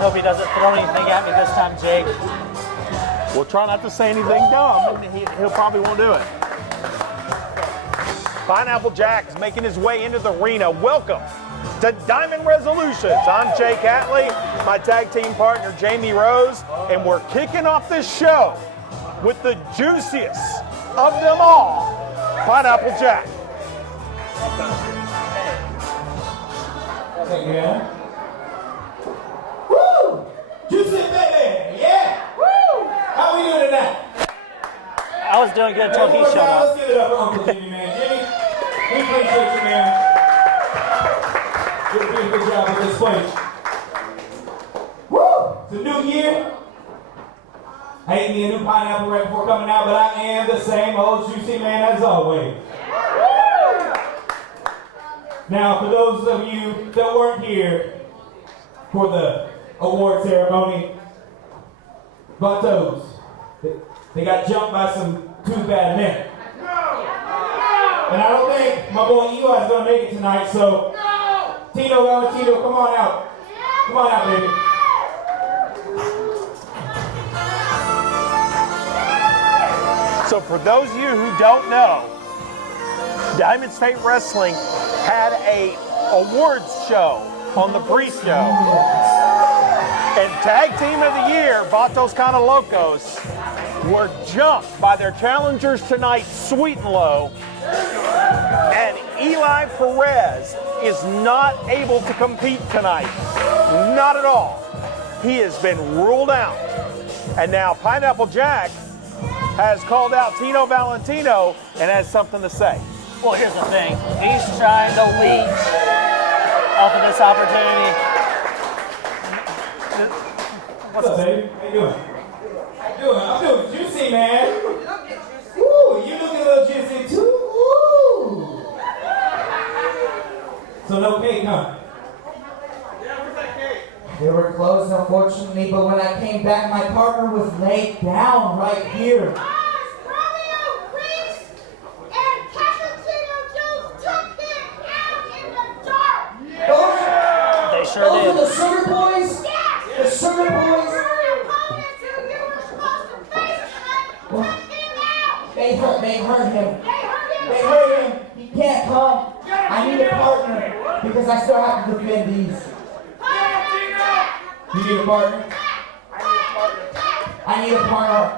just hope he doesn't throw anything at me this time, Jake. We'll try not to say anything dumb, and he'll probably won't do it. Pineapple Jack is making his way into the arena. Welcome to Diamond Resolutions. I'm Jake Hatley, my tag team partner Jamie Rose, and we're kicking off this show with the juiciest of them all, Pineapple Jack. Thank you, man. Woo! Juicy baby, yeah! Woo! How we doing tonight? I was doing good until he showed up. Let's give it up for Uncle Jimmy, man. Jimmy, we appreciate you, man. You're doing a good job with this place. Woo! It's a new year. I hate me a new pineapple right before coming out, but I am the same old juicy man as always. Now, for those of you that weren't here for the award ceremony, Vatos, they got jumped by some too bad men. And I don't think my boy Eli's going to make it tonight, so Tino Valentino, come on out. Come on out, baby. So for those of you who don't know, Diamond State Wrestling had a awards show on the pre-show. And Tag Team of the Year, Vatos Locos, were jumped by their challengers tonight, Sweet and Low. And Eli Perez is not able to compete tonight. Not at all. He has been ruled out. And now Pineapple Jack has called out Tino Valentino and has something to say. Well, here's the thing. He's trying to leech off of this opportunity. What's up, baby? How you doing? How you doing? I'm doing juicy, man. Woo, you looking a little juicy too. Woo. So no cake, huh? They were closed, unfortunately, but when I came back, my partner was laid down right here. Sure Those did. are the Sugar Boys? Yeah. The Sugar Boys? They hurt him. They hurt him. He can't come. I need a partner because I still have to defend these. You need a partner? I need a partner.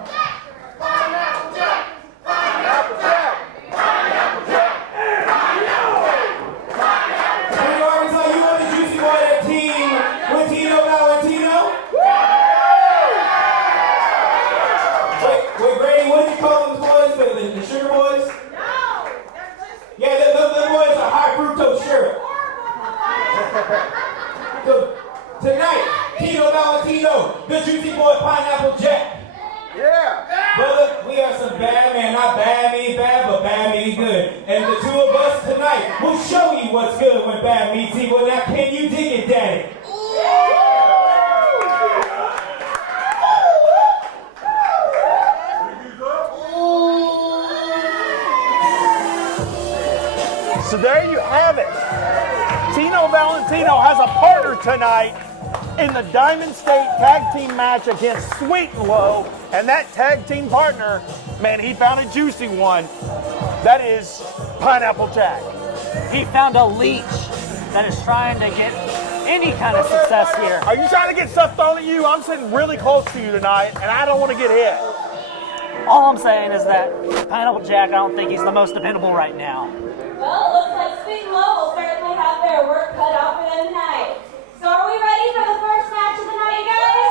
So, tonight, Tino Valentino, the Juicy Boy Pineapple Jack. Yeah. Brother, we are some bad men. Not bad meaning bad, but bad meaning good. And the two of us tonight will show you what's good when bad meets evil. Now, can you dig it, Daddy? So there you have it. Tino Valentino has a partner tonight in the Diamond State Tag Team match against Sweet and Low. And that tag team partner, man, he found a juicy one. That is Pineapple Jack. He found a leech that is trying to get any kind of success here. Are you trying to get stuff thrown at you? I'm sitting really close to you tonight, and I don't want to get hit. All I'm saying is that Pineapple Jack, I don't think he's the most dependable right now. Well, it looks like Sweet and Low will certainly have their work cut out for them tonight. So are we ready for the first match of the night, you guys?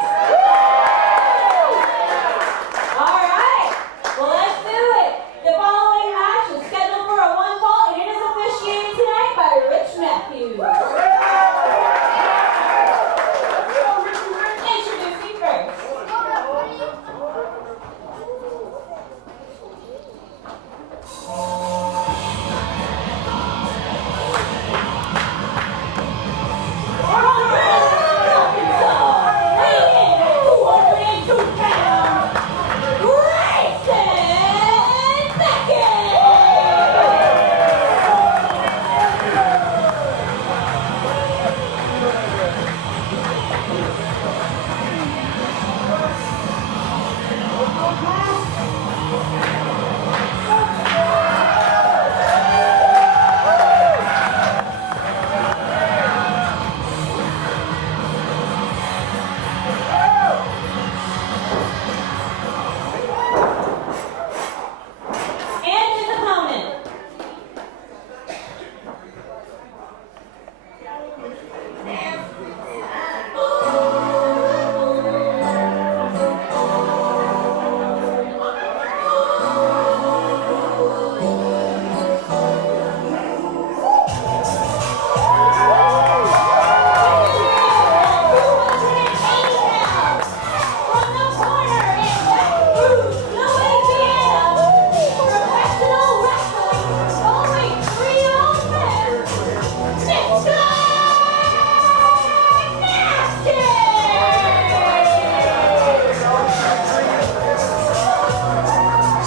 All right. Well, let's do it. The following match is scheduled for a 1-fall, and it is officiated tonight by Rich Matthews. Introducing first. Arkansas,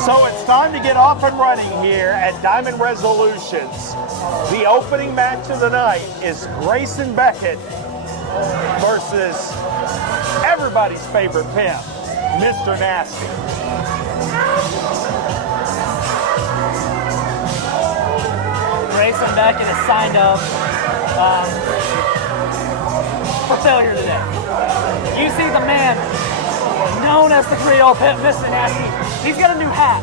So it's time to get off and running here at Diamond Resolutions. The opening match of the night is Grayson Beckett versus everybody's favorite pimp, Mr. Nasty. Grayson Beckett is signed up for failure today. You see the man known as the Creole Pimp, Mr. Nasty. He's got a new hat.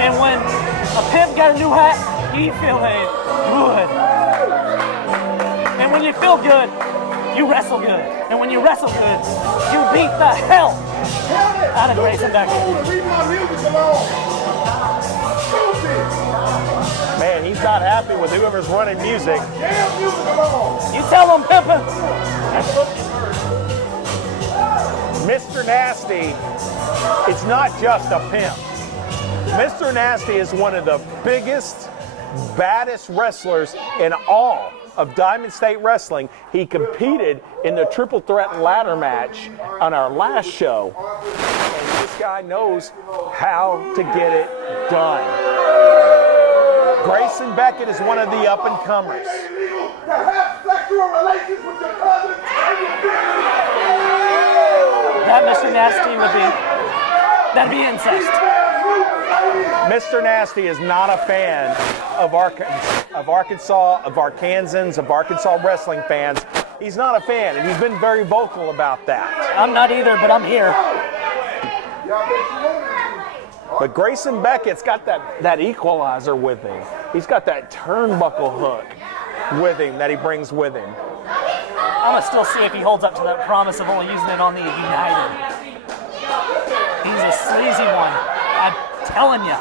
And when a pimp got a new hat, he feeling good. And when you feel good, you wrestle good. And when you wrestle good, you beat the hell out of Grayson Beckett. Man, he's not happy with whoever's running music. You tell him, pimpin'. Mr. Nasty is not just a pimp. Mr. Nasty is one of the biggest, baddest wrestlers in all of Diamond State Wrestling. He competed in the triple threat ladder match on our last show. And this guy knows how to get it done. Grayson Beckett is one of the up-and-comers. That Mr. Nasty that'd be incest. Mr. Nasty is not a fan of Arkansas, of Arkansans, of Arkansas wrestling fans. He's not a fan, and he's been very vocal about that. I'm not either, but I'm here. But Grayson Beckett's got that equalizer with him. He's got that turnbuckle hook with him that he brings with him. I'm going to still see if he holds up to that promise of only using it on the United. He's a sleazy one. I'm telling you.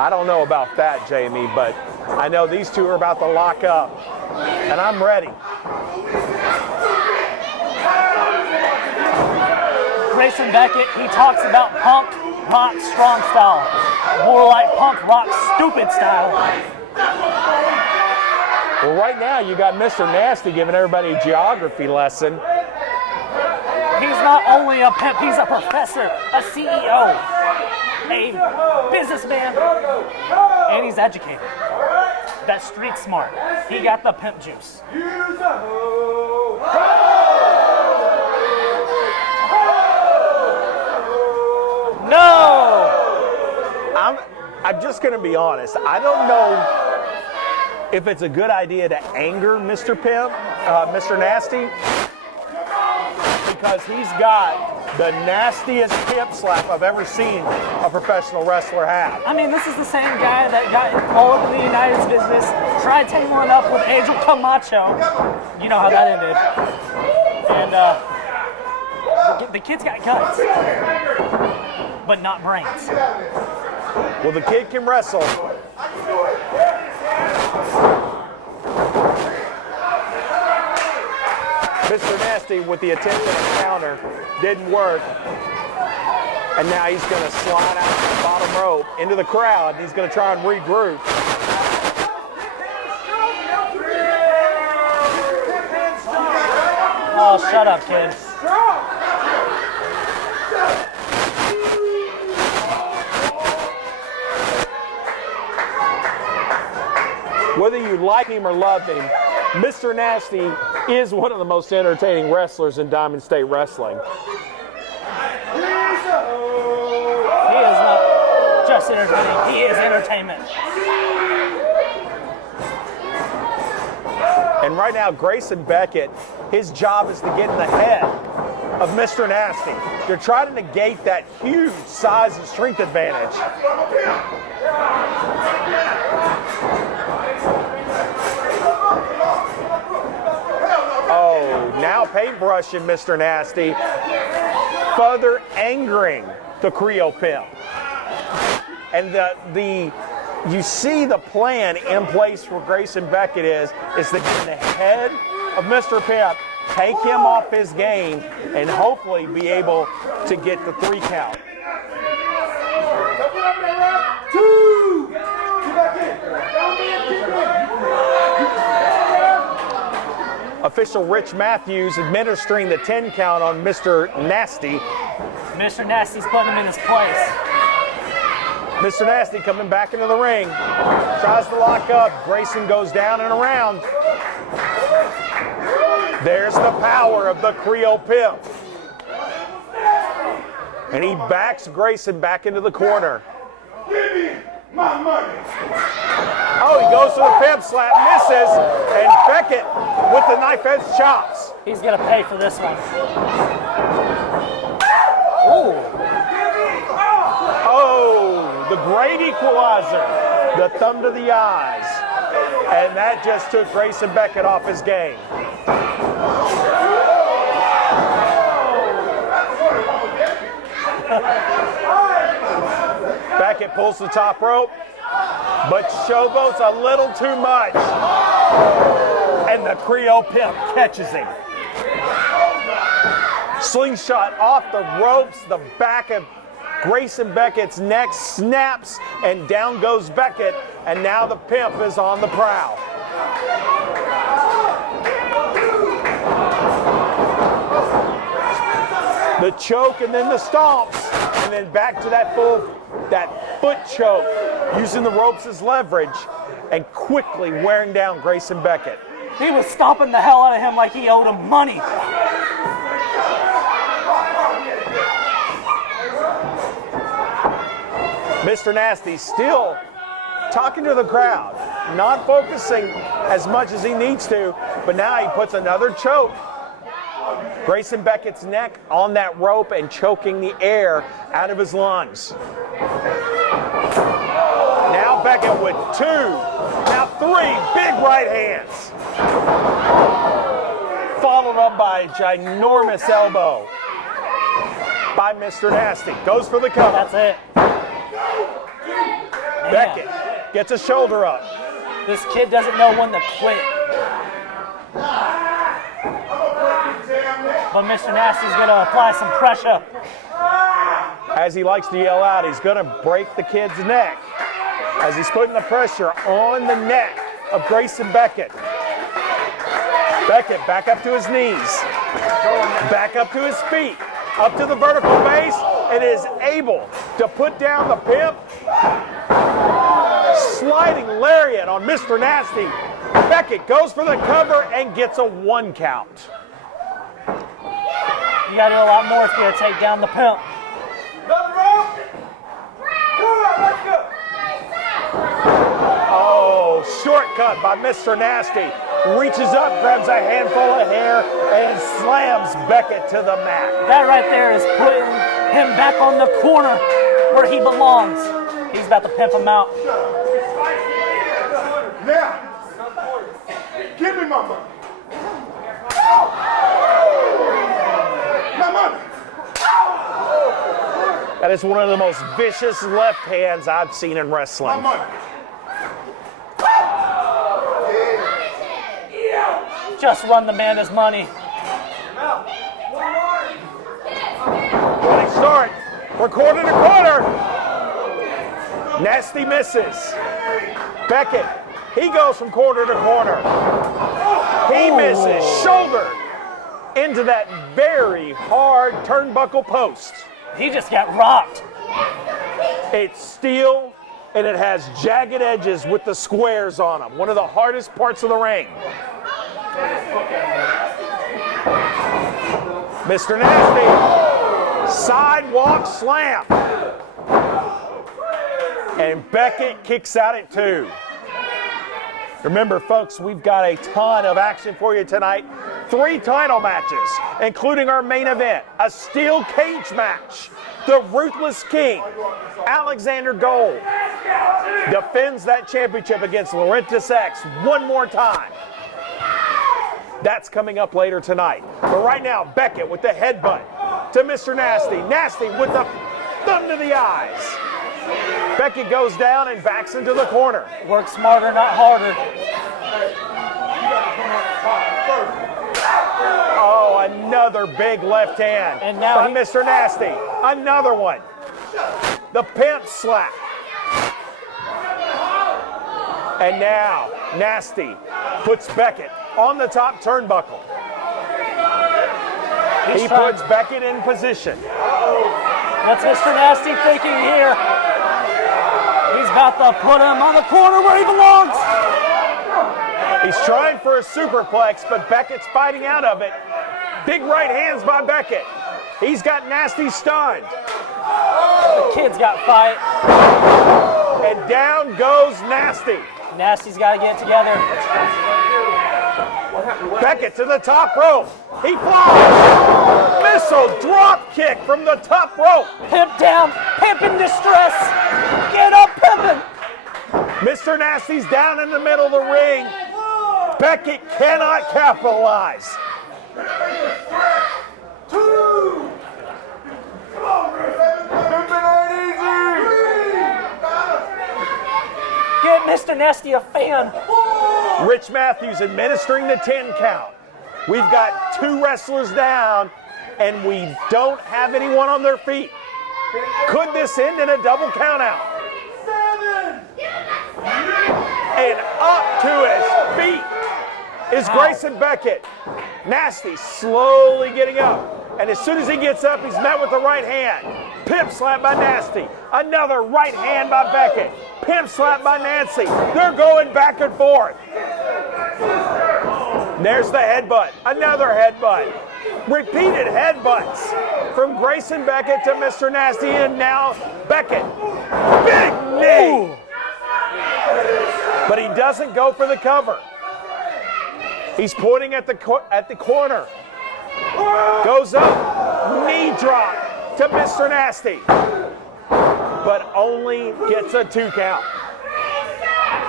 I don't know about that, Jamie, but I know these two are about to lock up, and I'm ready. Grayson Beckett, he talks about punk rock strong style. More like punk rock stupid style. Well, right now you got Mr. Nasty giving everybody a geography lesson. He's not only a pimp, he's a professor, a CEO, a businessman, and he's educated. That's street smart. He got the pimp juice. No! I'm just going to be honest. I don't know if it's a good idea to anger Mr. Pimp, Mr. Nasty, because he's got the nastiest pimp slap I've ever seen a professional wrestler have. I mean, this is the same guy that got all over the United's business, tried tangling up with Angel Camacho. You know how that ended. And the kid's got guts, but not brains. Well, the kid can wrestle. Mr. Nasty with the attempt at a counter didn't work. And now he's going to slide out to the bottom rope into the crowd. He's going to try and regroup. Oh, shut up, kid. Whether you like him or love him, Mr. Nasty is one of the most entertaining wrestlers in Diamond State Wrestling. He is not just entertaining, he is entertainment. And right now, Grayson Beckett, his job is to get in the head of Mr. Nasty. You're trying to negate that huge size and strength advantage. Oh, now paintbrushing Mr. Nasty, further angering the Creole Pimp. And you see the plan in place for Grayson Beckett is to get in the head of Mr. Pimp, take him off his game, and hopefully be able to get the 3 count. Official Rich Matthews administering the 10 count on Mr. Nasty. Mr. Nasty's putting him in his place. Mr. Nasty coming back into the ring. Tries to lock up. Grayson goes down and around. There's the power of the Creole Pimp. And he backs Grayson back into the corner. Give me my money. Oh, he goes to the pimp slap, misses, and Beckett with the knife edge chops. He's going to pay for this one. Ooh. Oh, the great equalizer. The thumb to the eyes. And that just took Grayson Beckett off his game. Beckett pulls the top rope, but showboats a little too much. And the Creole Pimp catches him. Slingshot off the ropes, the back of Grayson Beckett's neck snaps, and down goes Beckett, and now the Pimp is on the prowl. The choke and then the stomps, and then back to that foot choke, using the ropes as leverage, and quickly wearing down Grayson Beckett. He was stomping the hell out of him like he owed him money. Mr. Nasty still talking to the crowd, not focusing as much as he needs to, but now he puts another choke. Grayson Beckett's neck on that rope and choking the air out of his lungs. Now Beckett with 2, now 3 big right hands. Followed up by a ginormous elbow by Mr. Nasty. Goes for the cover. That's it. Beckett gets a shoulder up. This kid doesn't know when to quit. But Mr. Nasty's going to apply some pressure. As he likes to yell out, he's going to break the kid's neck. As he's putting the pressure on the neck of Grayson Beckett. Beckett back up to his knees. Back up to his feet. Up to the vertical base, and is able to put down the Pimp. Sliding lariat on Mr. Nasty. Beckett goes for the cover and gets a 1 count. You got to do a lot more if you're going to take down the Pimp. Oh, shortcut by Mr. Nasty. Reaches up, grabs a handful of hair, and slams Beckett to the mat. That right there is putting him back on the corner where he belongs. He's about to pimp him out. Now, give me my money. My money. That is one of the most vicious left hands I've seen in wrestling. My money. Just run the man his money. Running start for quarter to quarter. Nasty misses. Beckett, he goes from corner to corner. He misses, shoulder into that very hard turnbuckle post. He just got rocked. It's steel and it has jagged edges with the squares on them. One of the hardest parts of the ring. Mr. Nasty, sidewalk slam. And Beckett kicks out at 2. Remember, folks, we've got a ton of action for you tonight. 3 title matches, including our main event, a steel cage match. The Ruthless King, Alexander Gold, defends that championship against Laurentis X one more time. That's coming up later tonight. But right now, Beckett with the headbutt to Mr. Nasty. Nasty with the thumb to the eyes. Beckett goes down and backs into the corner. Work smarter, not harder. Oh, another big left hand And now by Mr. Nasty. Another one. The Pimp slap. And now, Nasty puts Beckett on the top turnbuckle. He puts Beckett in position. What's Mr. Nasty thinking here? about to put him on the corner where he belongs. He's trying for a superplex, but Beckett's fighting out of it. Big right hands by Beckett. He's got Nasty stunned. The kid's got fight. And down goes Nasty. Nasty's got to get it together. Beckett to the top rope. He flies. Missile drop kick from the top rope. Pimp down. Pimp in distress. Get up, pimpin'. Mr. Nasty's down in the middle of the ring. Beckett cannot capitalize. Get Mr. Nasty a fan. Rich Matthews administering the 10 count. We've got 2 wrestlers down, and we don't have anyone on their feet. Could this end in a double count out? And up to his feet is Grayson Beckett. Nasty slowly getting up. And as soon as he gets up, he's met with the right hand. Pimp slap by Nasty. Another right hand by Beckett. Pimp slap by Nancy. They're going back and forth. There's the headbutt. Another headbutt. Repeated headbutts from Grayson Beckett to Mr. Nasty, and now Beckett. Big knee. But he doesn't go for the cover. He's pointing at the corner. Goes up, knee drop to Mr. Nasty, but only gets a 2 count.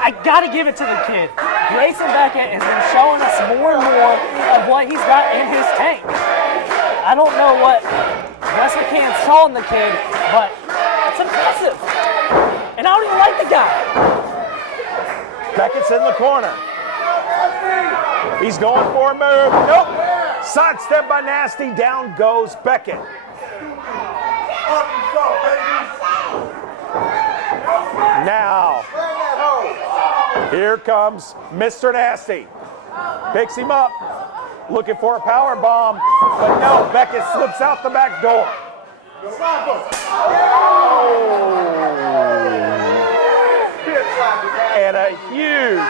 I gotta give it to the kid. Grayson Beckett has been showing us more and more of what he's got in his tank. I don't know what Wrestler Can saw in the kid, but it's impressive. And I don't even like the guy. Beckett's in the corner. He's going for a move. Nope. Sidestep by Nasty. Down goes Beckett. Now, here comes Mr. Nasty. Picks him up. Looking for a power bomb. But no, Beckett slips out the back door. And a huge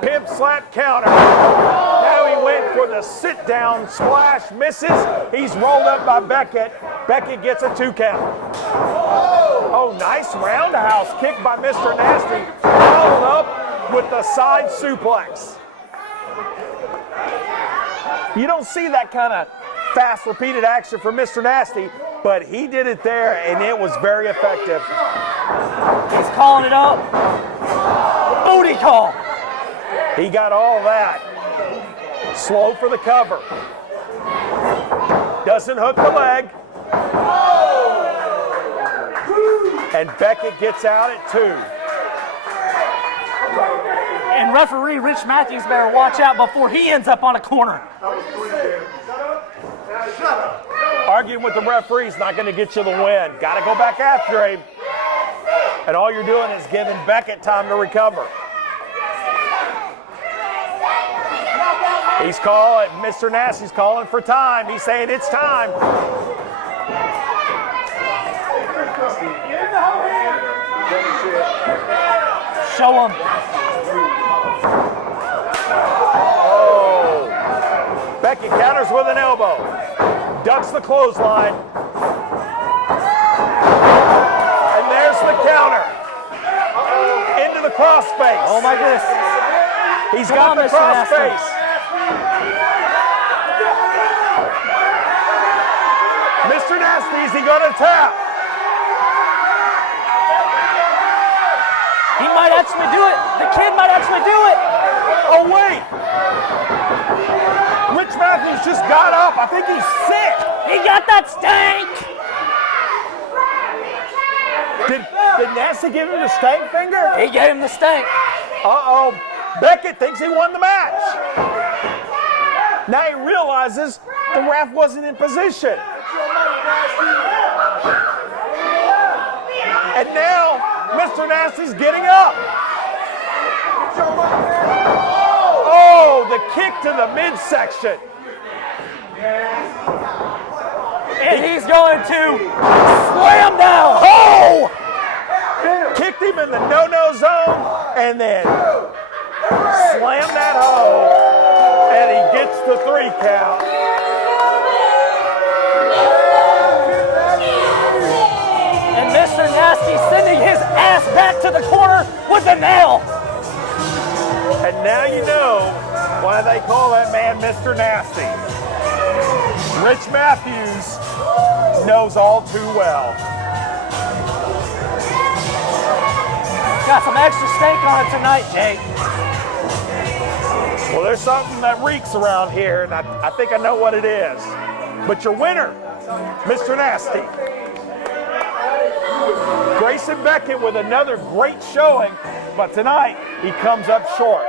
pimp slap counter. Now he went for the sit down splash, misses. He's rolled up by Beckett. Beckett gets a 2 count. Oh, nice roundhouse kick by Mr. Nasty. Followed up with the side suplex. You don't see that kind of fast repeated action from Mr. Nasty, but he did it there and it was very effective. He's calling it up. Booty call. He got all that. Slow for the cover. Doesn't hook the leg. And Beckett gets out at 2. And referee Rich Matthews better watch out before he ends up on a corner. Arguing with the referee is not going to get you the win. Got to go back after him. And all you're doing is giving Beckett time to recover. He's calling, Mr. Nasty's calling for time. He's saying it's time. Show him. Oh. Beckett counters with an elbow. Ducks the clothesline. And there's the counter. Into the crossface. Oh my goodness. He's got the crossface. Mr. Nasty, is he going to tap? He might actually do it. The kid might actually do it. Oh, wait. Rich Matthews just got up. I think he's sick. He got that stank. Did Nasty give him the stank finger? He gave him the stank. Uh-oh. Beckett thinks he won the match. Now he realizes the ref wasn't in position. And now Mr. Nasty's getting up. Oh, the kick to the midsection. And he's going to slam down. Oh! Kicked him in the no and then slam that hoe, and he gets the 3 count. And Mr. Nasty sending his ass back to the corner with a nail. And now you know why they call that man Mr. Nasty. Rich Matthews knows all too well. Got some extra steak on it tonight, Jake. Well, there's something that reeks around here, and I think I know what it is. But your winner, Mr. Nasty. Grayson Beckett with another great showing, but tonight he comes up short.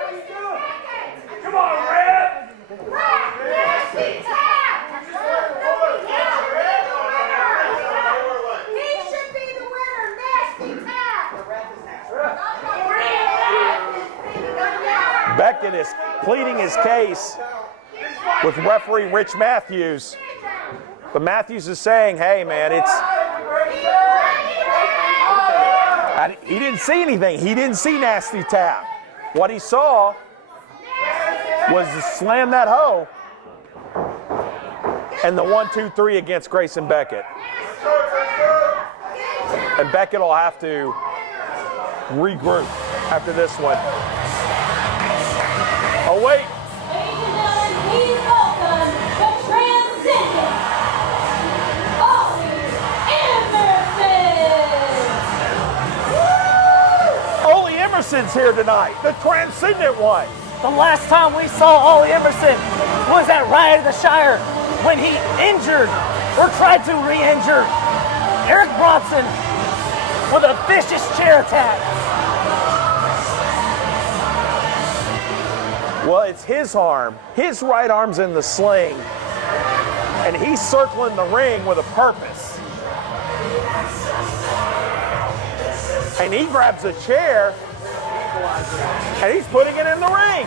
Come on, Red! He should be the winner, Nasty Tap! Beckett is pleading his case with referee Rich Matthews. But Matthews is saying, hey, man, he didn't see anything. He didn't see Nasty Tap. What he saw was to slam that hoe and the 1-2-3 against Grayson Beckett. And Beckett will have to regroup after this one. Oh, wait. Ladies and gentlemen, please welcome the transcendent Ollie Emerson's here tonight, the transcendent one. The last time we saw Ollie Emerson was at Riot of the Shire when he injured or tried to re-injure Eric Bronson with a vicious chair attack. Well, it's his arm. His right arm's in the sling, and he's circling the ring with a purpose. And he grabs a chair, and he's putting it in the ring.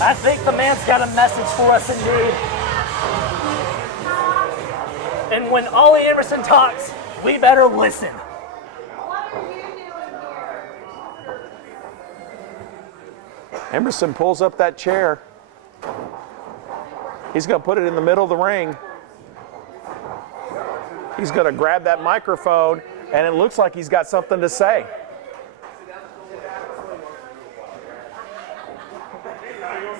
I think the man's got a message for us indeed. And when Ollie Emerson talks, we better listen. What are you doing here? Emerson pulls up that chair. He's going to put it in the middle of the ring. He's going to grab that microphone, and it looks like he's got something to say. I don't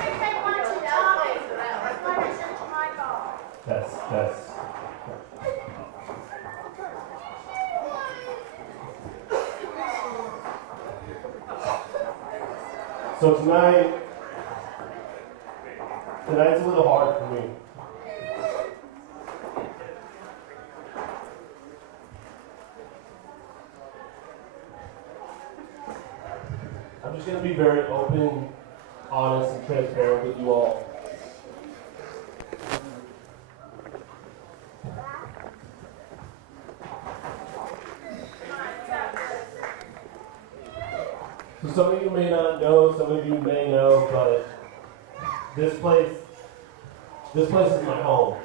think they want you talking. That's why they sent you my call. That's. So tonight's a little hard for me. I'm just going to be very open, honest, and transparent with you all. So some of you may not know, some of you may know, but this place is my home.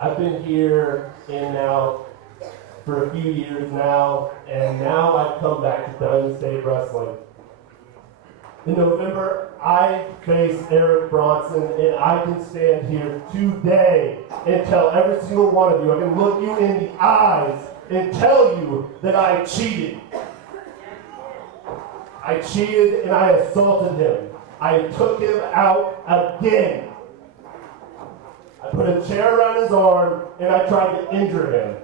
I've been here in and out for a few years now, and now I've come back to Diamond State Wrestling. In November, I face Eric Bronson, and I can stand here today and tell every single one of you, I can look you in the eyes and tell you that I cheated. I cheated and I assaulted him. I took him out again. I put a chair around his arm and I tried to injure him.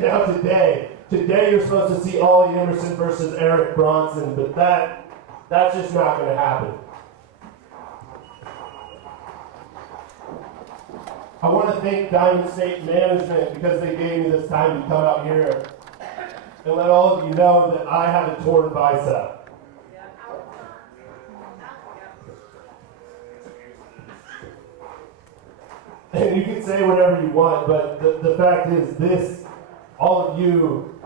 Now today you're supposed to see Ollie Emerson versus Eric Bronson, but that's just not going to happen. I want to thank Diamond State Management because they gave me this time to come out here and let all of you know that I have a torn bicep. And you can say whatever you want, but the fact is this, all of you,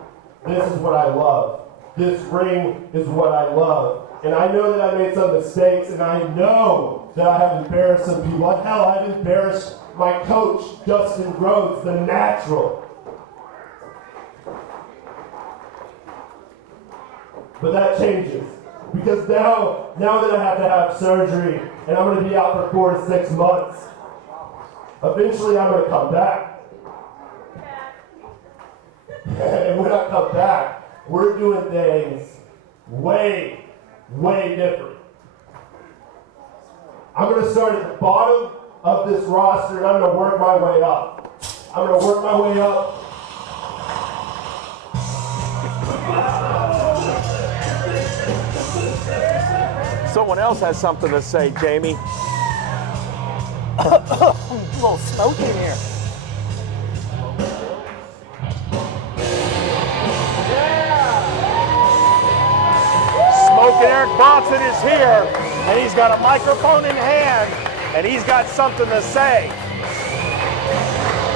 this is what I love. This ring is what I love. And I know that I made some mistakes, and I know that I have embarrassed some people. Hell, I've embarrassed my coach, Justin Rhodes, the natural. But that changes. Because now that I have to have surgery, and I'm going to be out for 4 to 6 months, eventually I'm going to come back. And when I come back, we're doing things way different. I'm going to start at the bottom of this roster, and I'm going to work my way up. I'm going to work my way up. Someone else has something to say, Jamie. A little smoky in here. Smoking Eric Bronson is here, and he's got a microphone in hand, and he's got something to say.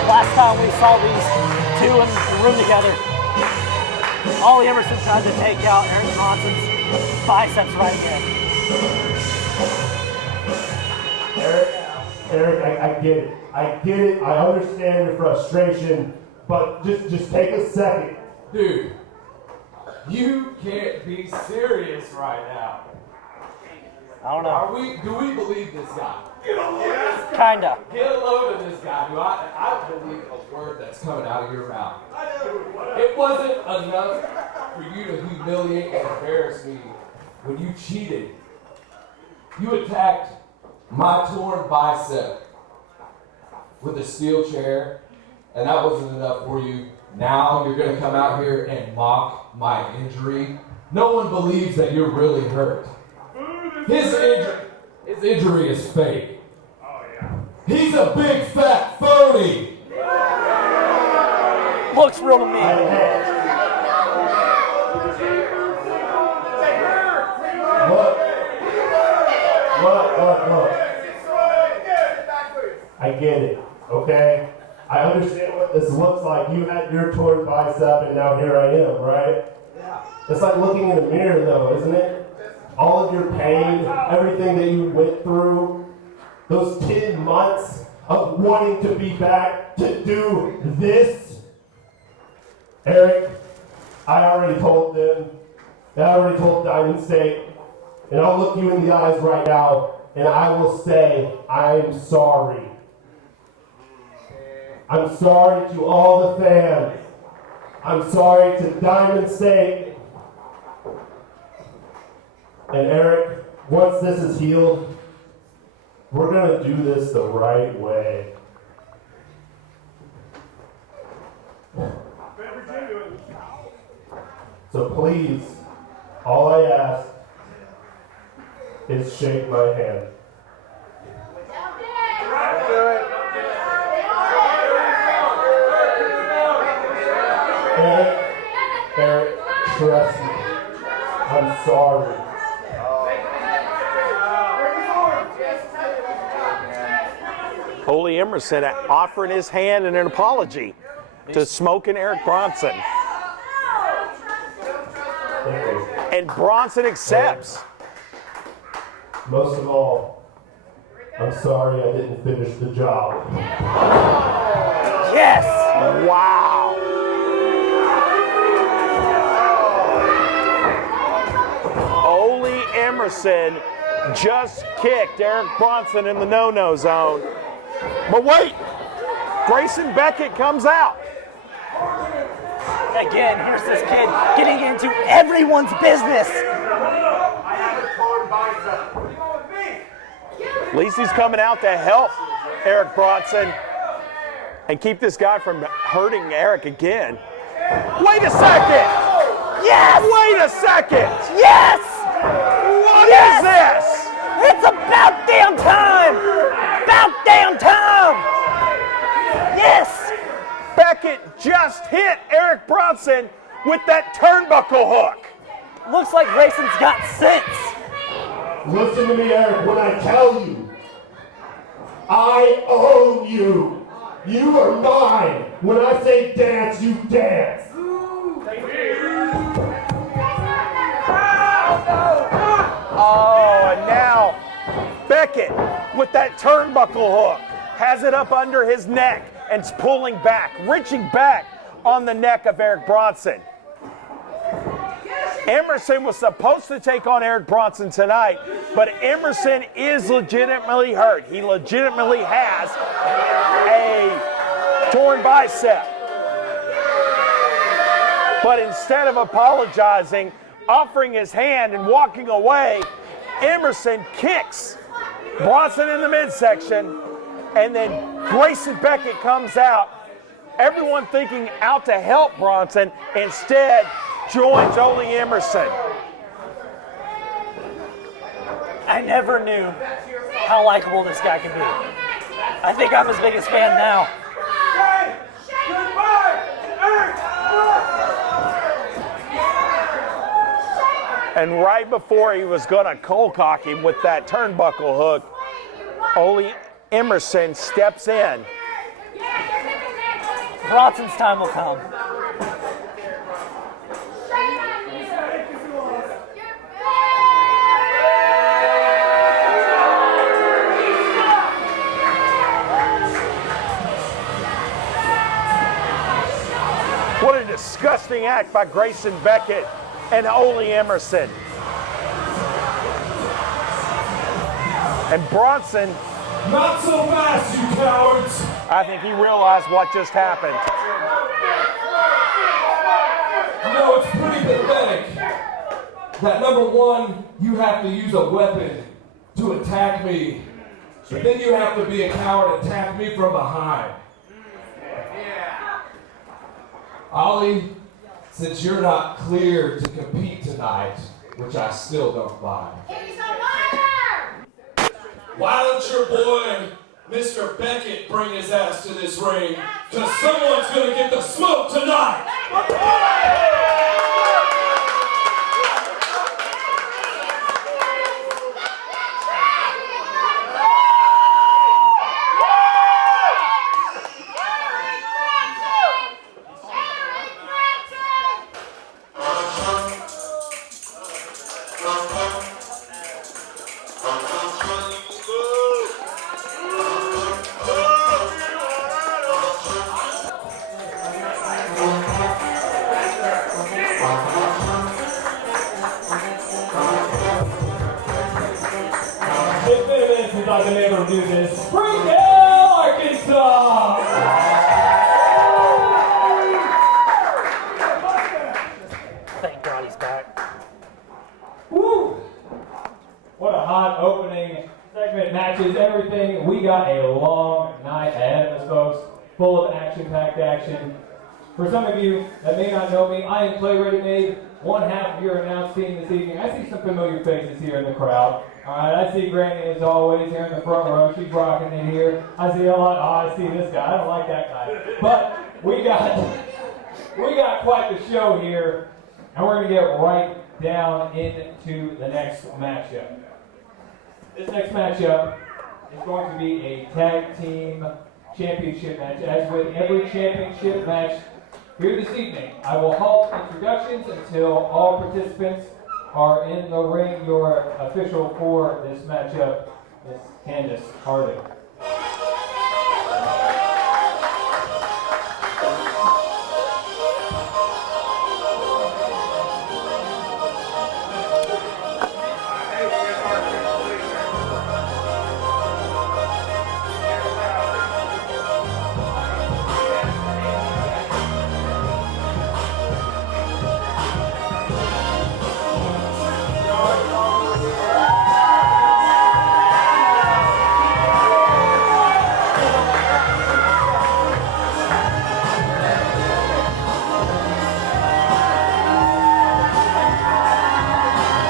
Last time we saw these two in the room together, Ollie Emerson tried to take out Eric Bronson's biceps right here. Eric, I get it. I get it. I understand your frustration, but just take a second. Dude, you can't be serious right now. I don't know. Do we believe this guy? Kinda. Get a load of this guy. I don't believe a word that's coming out of your mouth. It wasn't enough for you to humiliate and embarrass me when you cheated. You attacked my torn bicep with a steel chair, and that wasn't enough for you. Now you're going to come out here and mock my injury. No one believes that you're really hurt. His injury is fake. He's a big fat phony. Looks real to me. Look. I get it, okay? I understand what this looks like. You had your torn bicep, and now here I am, right? It's like looking in a mirror, though, isn't it? All of your pain, everything that you went through, those 10 months of wanting to be back to do this. Eric, I already told them, I already told Diamond State, and I'll look you in the eyes right now, and I will say, I'm sorry. I'm sorry to all the fans. I'm sorry to Diamond State. And Eric, once this is healed, we're going to do this the right way. So please, all I ask is shake my hand. Eric, trust me. I'm sorry. Ollie Emerson offering his hand in an apology to Smoking Eric Bronson. And Bronson accepts. Most of all, I'm sorry I didn't finish the job. Yes! Wow. Ollie Emerson just kicked Eric Bronson in the no-no zone. But wait, Grayson Beckett comes out. Again, here's this kid getting into everyone's business. At least he's coming out to help Eric Bronson and keep this guy from hurting Eric again. Wait a second! Yes! Wait a second! Yes! What is this? It's about damn time! About damn time! Yes! Beckett just hit Eric Bronson with that turnbuckle hook. Looks like Grayson's got sense. Listen to me, Eric, when I tell you, I own you. You are mine. When I say dance, you dance. Thank you. Oh, and now Beckett with that turnbuckle hook has it up under his neck and is pulling back, reaching back on the neck of Eric Bronson. Emerson was supposed to take on Eric Bronson tonight, but Emerson is legitimately hurt. He legitimately has a torn bicep. But instead of apologizing, offering his hand and walking away, Emerson kicks Bronson in the midsection, and then Grayson Beckett comes out, everyone thinking out to help Bronson, instead joins only Emerson. I never knew how likable this guy could be. I think I'm his biggest fan now. And right before he was going to cold cock him with that turnbuckle hook, only Emerson steps in. Bronson's time will come. What a disgusting act by Grayson Beckett and Ole Emerson. And Bronson, Not so fast, you cowards! I think he realized what just happened. You know, it's pretty pathetic that number one, you have to use a weapon to attack me, but then you have to be a coward and attack me from behind. Ollie, since you're not cleared to compete tonight, which I still don't buy, why don't your boy, Mr. Beckett, bring his ass to this ring? Because someone's going to get the smoke tonight! It's been a minute since I've been able to do this. Springdale, Arkansas! Thank God he's back. Woo! What a hot opening segment, matches, everything. We got a long night ahead of us, folks. Full of action-packed action. For some of you that may not know me, I am Clay Ready Made, one half of your announced team this evening. I see some familiar faces here in the crowd. All right, I see Granny as always here in the front row. She's rocking it here. I see a lot. Oh, I see this guy. I don't like that guy. But we got quite the show here, and we're gonna get right down into the next matchup. This next matchup is going to be a tag team championship match. As with every championship match here this evening, I will halt introductions until all participants are in the ring. Your official for this matchup is Candace Harding.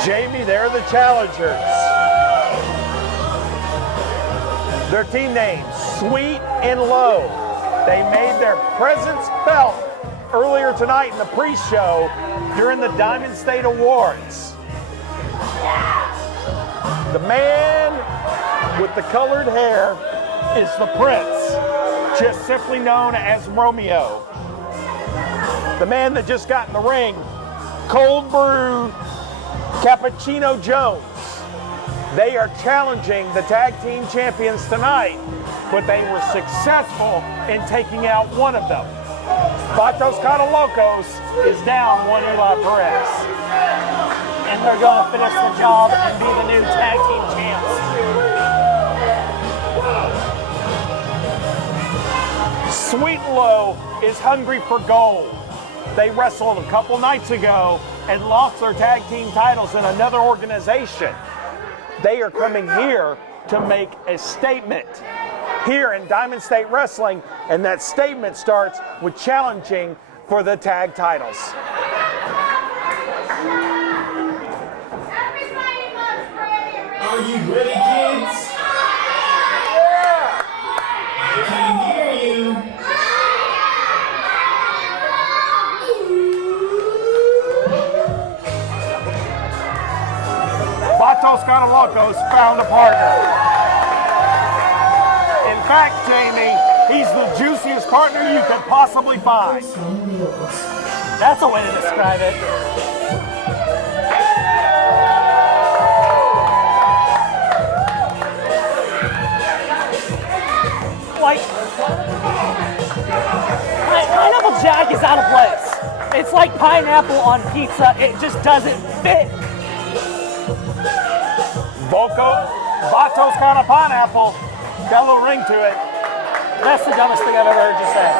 Jamie, they're the challengers. Their team names, Sweet and Low. They made their presence felt earlier tonight in the pre-show during the Diamond State Awards. The man with the colored hair is the Prince, just simply known as Romeo. The man that just got in the ring, Cold Brew Cappuccino Jones. They are challenging the tag team champions tonight, but they were successful in taking out one of them. Vatos Locos is down one Eli Perez. And they're going to finish the job and be the new tag team champs. Sweet and Low is hungry for gold. They wrestled a couple nights ago and lost their tag team titles in another organization. They are coming here to make a statement here in Diamond State Wrestling, and that statement starts with challenging for the tag titles. Are you ready, kids? I can hear you. Vatos Locos found a partner. In fact, Jamie, he's the juiciest partner you could possibly find. That's a way to describe it. Like, Pineapple Jack is out of place. It's like pineapple on pizza. It just doesn't fit. Vatos Pineapple. Got a little ring to it. That's the dumbest thing I've ever heard you say.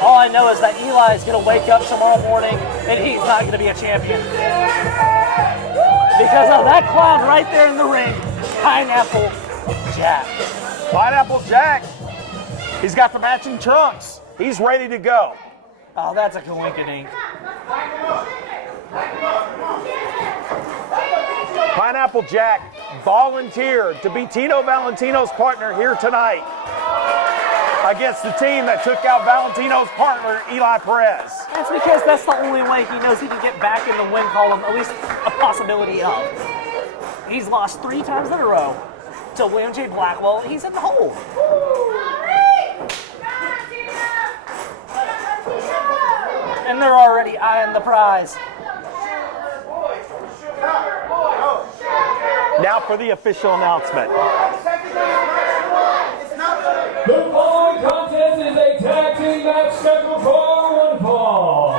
All I know is that Eli is going to wake up tomorrow morning and he's not going to be a champion. Because of that clown right there in the ring, Pineapple Jack. Pineapple Jack. He's got the matching trunks. He's ready to go. Oh, that's a coinkydink. Pineapple Jack volunteered to be Tino Valentino's partner here tonight against the team that took out Valentino's partner, Eli Perez. That's because that's the only way he knows he can get back in the win column, at least a possibility of. He's lost 3 times in a row to William J. Blackwell. He's in the hole. And they're already eyeing the prize. Now for the official announcement. The following contest is a tag team match scheduled for one fall.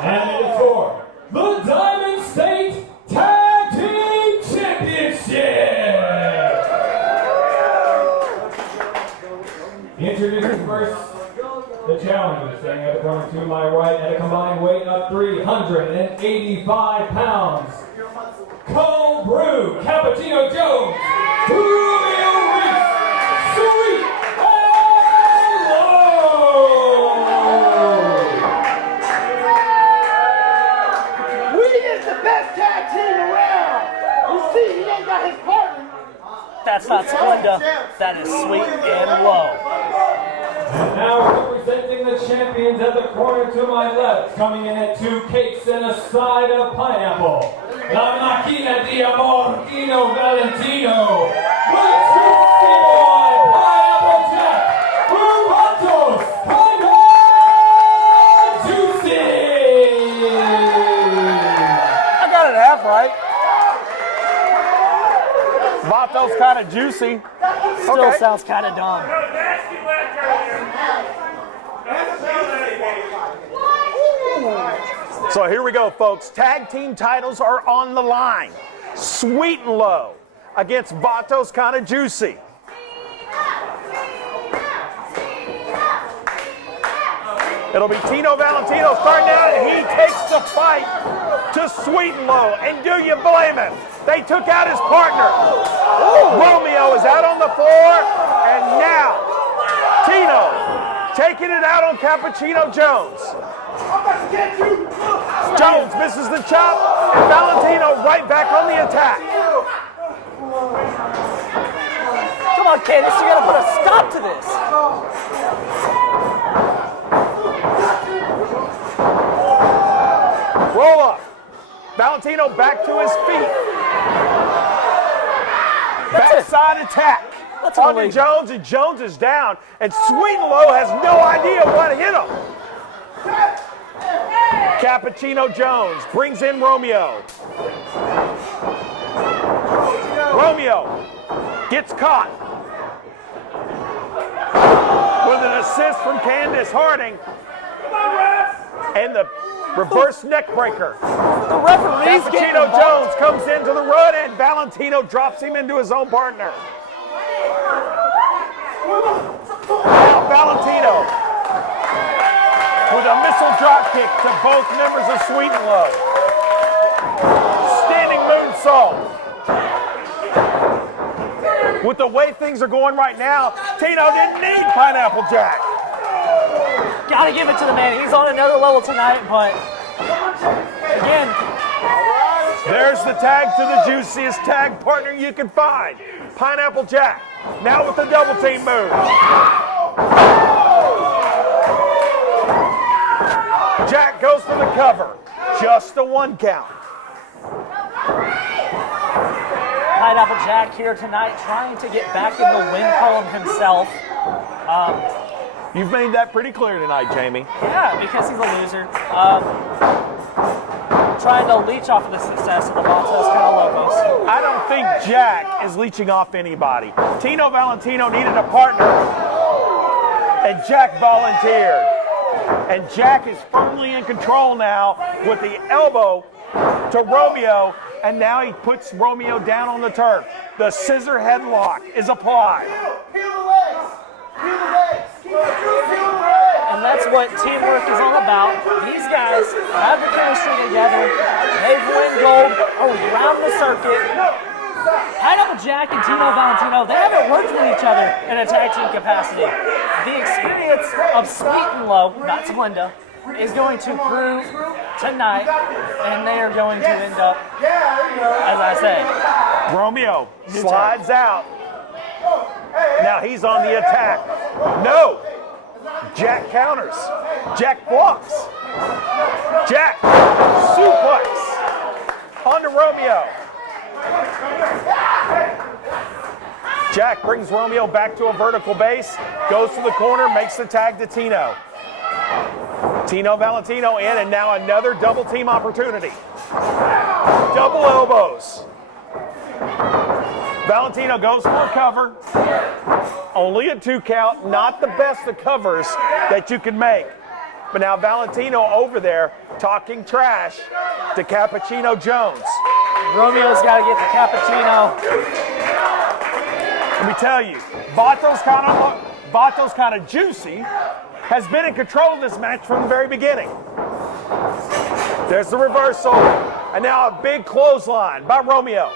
And it is for the Diamond State Tag Team Championship. Introducing first the challengers, standing at the corner to my right at a combined weight of 385 pounds. Cold Brew, Cappuccino Jones, Julio Reese, Sweet and Low. We is the best tag team around. You see, he ain't got his partner. That's not Splenda. That is Sweet and Low. And now representing the champions at the corner to my left, coming in at 2 cakes and a side of pineapple. La Máquina de Amor, Tino Valentino. The Juicy Boy, Pineapple Jack. Vatos, Pineapple Juicy. I got it half right. Vatos kind of juicy. Still sounds kind of dumb. So here we go, folks. Tag team titles are on the line. Sweet and Low against Vatos Kinda Juicy. It'll be Tino Valentino starting out, and he takes the fight to Sweet and Low. And do you blame him? They took out his partner. Romeo is out on the floor, and now Tino taking it out on Cappuccino Jones. Jones misses the chop, and Valentino right back on the attack. Come on, Candace, you gotta put a stop to this. Roll up. Valentino back to his feet. Backside attack onto Jones, and Jones is down, and Sweet and Low has no idea what hit him. Cappuccino Jones brings in Romeo. Romeo gets caught with an assist from Candace Harding and the reverse neck breaker. The referee's getting Cappuccino involved. Jones comes into the run and Valentino drops him into his own partner. Now Valentino with a missile drop kick to both members of Sweet and Low. Standing moonsault. With the way things are going right now, Tino didn't need Pineapple Jack. Gotta give it to the man. He's on another level tonight, but again, There's the tag to the juiciest tag partner you can find. Pineapple Jack, now with the double team move. Jack goes for the cover. Just a 1 count. Pineapple Jack here tonight trying to get back in the win column himself. You've made that pretty clear tonight, Jamie. Yeah, because he's a loser. Trying to leech off of the success of the Vatos kind of Locos. I don't think Jack is leeching off anybody. Tino Valentino needed a partner, and Jack volunteered. And Jack is firmly in control now with the elbow to Romeo, and now he puts Romeo down on the turf. The scissor headlock is applied. And that's what teamwork is all about. These guys have the chemistry together. They've won gold around the circuit. Pineapple Jack and Tino Valentino, they haven't worked with each other in a tag team capacity. The experience of Sweet and Low, not Splenda, is going to prove tonight, and they are going to end up, as I say. Romeo slides out. Now he's on the attack. No! Jack counters. Jack blocks. Jack suplex onto Romeo. Jack brings Romeo back to a vertical base, goes to the corner, makes the tag to Tino. Tino Valentino in, and now another double team opportunity. Double elbows. Valentino goes for a cover. Only a 2 count, not the best of covers that you can make. But now Valentino over there talking trash to Cappuccino Jones. Romeo's got to get the Cappuccino. Let me tell you, Vatos kind of juicy has been in control of this match from the very beginning. There's the reversal, and now a big clothesline by Romeo.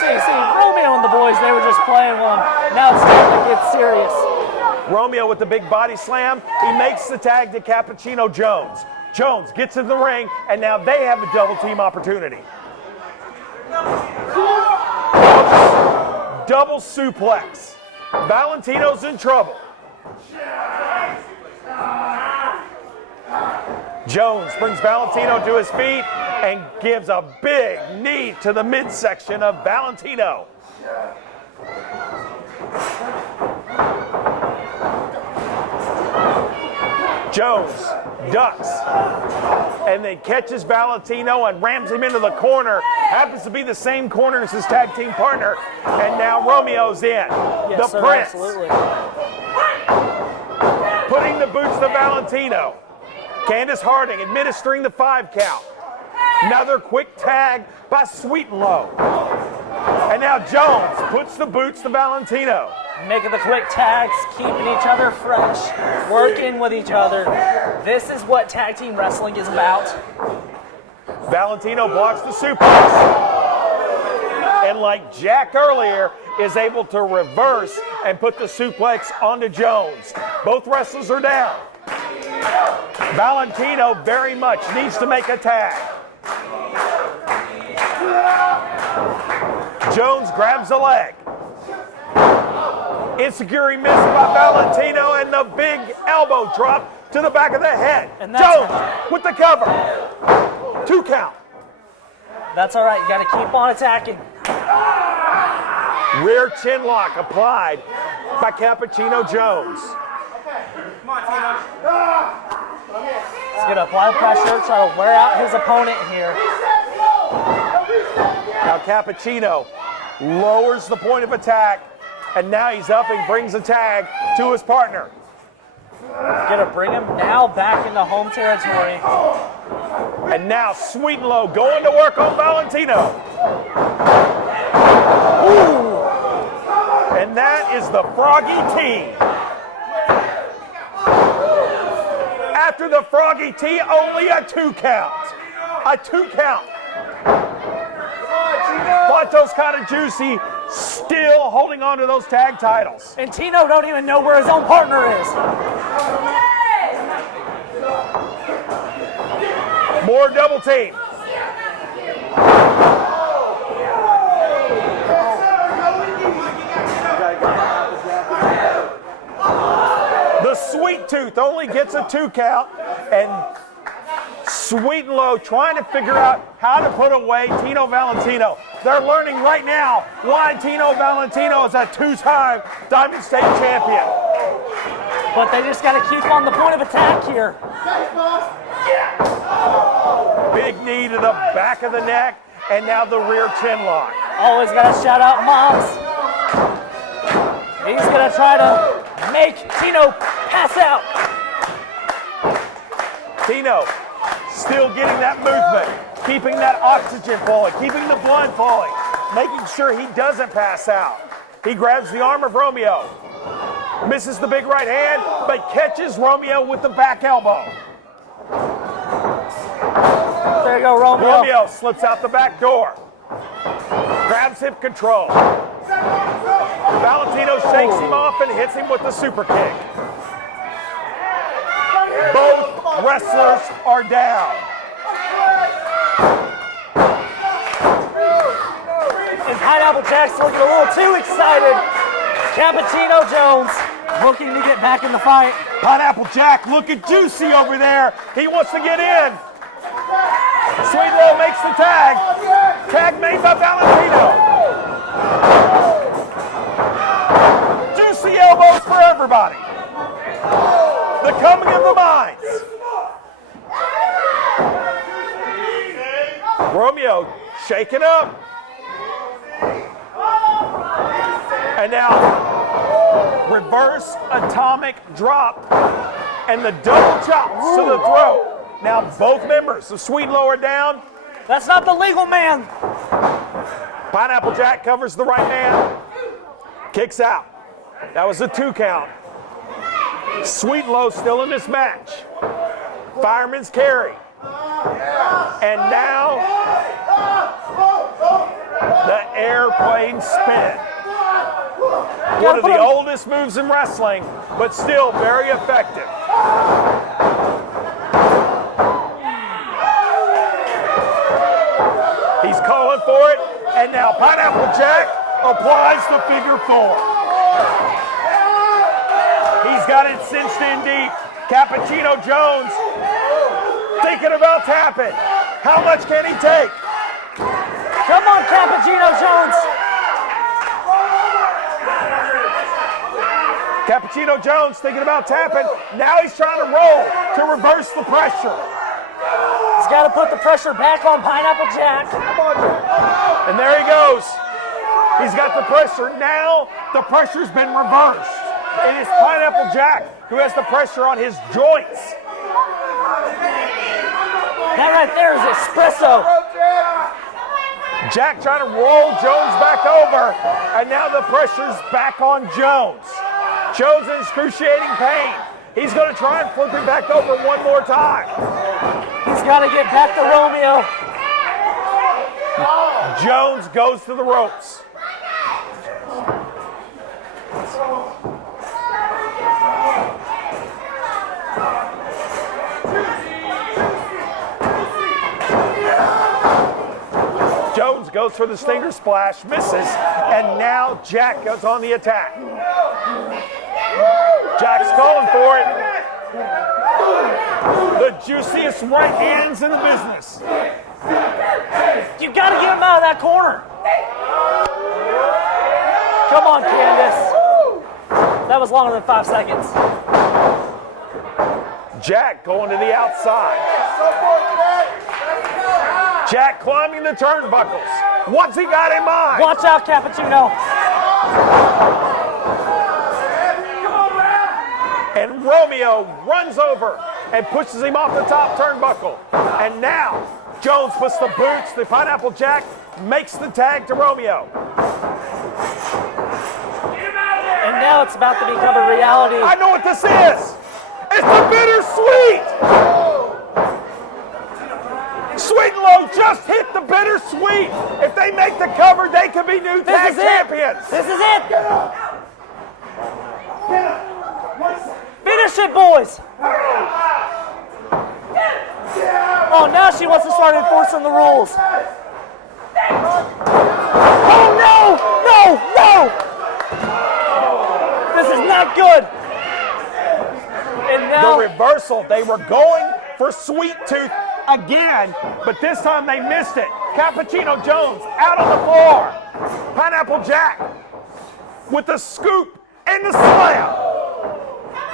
See, Romeo and the boys, they were just playing one. Now it's time to get serious. Romeo with the big body slam. He makes the tag to Cappuccino Jones. Jones gets in the ring, and now they have a double team opportunity. Double suplex. Valentino's in trouble. Jones brings Valentino to his feet and gives a big knee to the midsection of Valentino. Jones ducks and then catches Valentino and rams him into the corner. Happens to be the same corner as his tag team partner. And now Romeo's in. Yes, the sir, Prince. absolutely. Putting the boots to Valentino. Candace Harding administering the 5 count. Another quick tag by Sweet and Low. And now Jones puts the boots to Valentino. Making the quick tags, keeping each other fresh, working with each other. This is what tag team wrestling is about. Valentino blocks the suplex. And like Jack earlier, is able to reverse and put the suplex onto Jones. Both wrestlers are down. Valentino very much needs to make a tag. Jones grabs a leg. Insecure miss by Valentino, and the big elbow drop to the back of the head. And that's Jones with the cover. 2 count. That's all right. You got to keep on attacking. Rear chin lock applied by Cappuccino Jones. Come on, Tino. to apply pressure, try to wear out his opponent here. Now Cappuccino lowers the point of attack, and now he's up and brings a tag to his partner. Gonna bring him now back into home territory. And now Sweet and Low going to work on Valentino. Ooh. And that is the Froggy T. After the Froggy T, only a 2 count. A 2 count. Vatos kind of juicy, still holding on to those tag titles. And Tino don't even know where his own partner is. More double team. The Sweet Tooth only gets a 2 count, and Sweet and Low trying to figure out how to put away Tino Valentino. They're learning right now why Tino Valentino is a 2-time Diamond State champion. But they just got to keep on the point of attack here. Big knee to the back of the neck, and now the rear chin lock. Always got to shout out Moms. He's going to try to make Tino pass out. Tino still getting that movement, keeping that oxygen flowing, keeping the blood flowing, making sure he doesn't pass out. He grabs the arm of Romeo, misses the big right hand, but catches Romeo with the back elbow. There you go, Romeo. Romeo slips out the back door, grabs hip control. Valentino shakes him off and hits him with the super kick. Both wrestlers are down. And Pineapple Jack's looking a little too excited. Cappuccino Jones looking to get back in the fight. Pineapple Jack looking juicy over there. He wants to get in. Sweet Low makes the tag. Tag made by Valentino. Juicy elbows for everybody. The coming of the minds. Romeo shaking up. And now reverse atomic drop and the double chops to the throat. Now both members of Sweet Low are down. That's not the legal man. Pineapple Jack covers the right man. Kicks out. That was a 2 count. Sweet Low still in this match. Fireman's carry. And now the airplane spin. One of the oldest moves in wrestling, but still very effective. He's calling for it, and now Pineapple Jack applies the figure 4. He's got it cinched in deep. Cappuccino Jones thinking about tapping. How much can he take? Come on, Cappuccino Jones. Cappuccino Jones thinking about tapping. Now he's trying to roll to reverse the pressure. He's got to put the pressure back on Pineapple Jack. And there he goes. He's got the pressure. Now the pressure's been reversed. It is Pineapple Jack who has the pressure on his joints. That right there is espresso. Jack trying to roll Jones back over, and now the pressure's back on Jones. Jones in excruciating pain. He's going to try and flip him back over one more time. He's got to get back to Romeo. Jones goes to the ropes. Jones goes for the stinger splash, misses, and now Jack goes on the attack. Jack's calling for it. The juiciest right hands in the business. You got to get him out of that corner. Come on, Candace. That was longer than 5 seconds. Jack going to the outside. Jack climbing the turnbuckles. What's he got in mind? Watch out, Cappuccino. And Romeo runs over and pushes him off the top turnbuckle. And now Jones puts the boots, the Pineapple Jack, makes the tag to Romeo. And now it's about to become a reality. I know what this is. It's the bittersweet. Sweet and Low just hit the bittersweet. If they make the cover, they could be new tag champions. This is it. Finish it, boys. Oh, now she wants to start enforcing the rules. Oh, no! No! No! This is not good. And now the reversal. They were going for Sweet Tooth again, but this time they missed it. Cappuccino Jones out on the floor. Pineapple Jack with the scoop and the slam.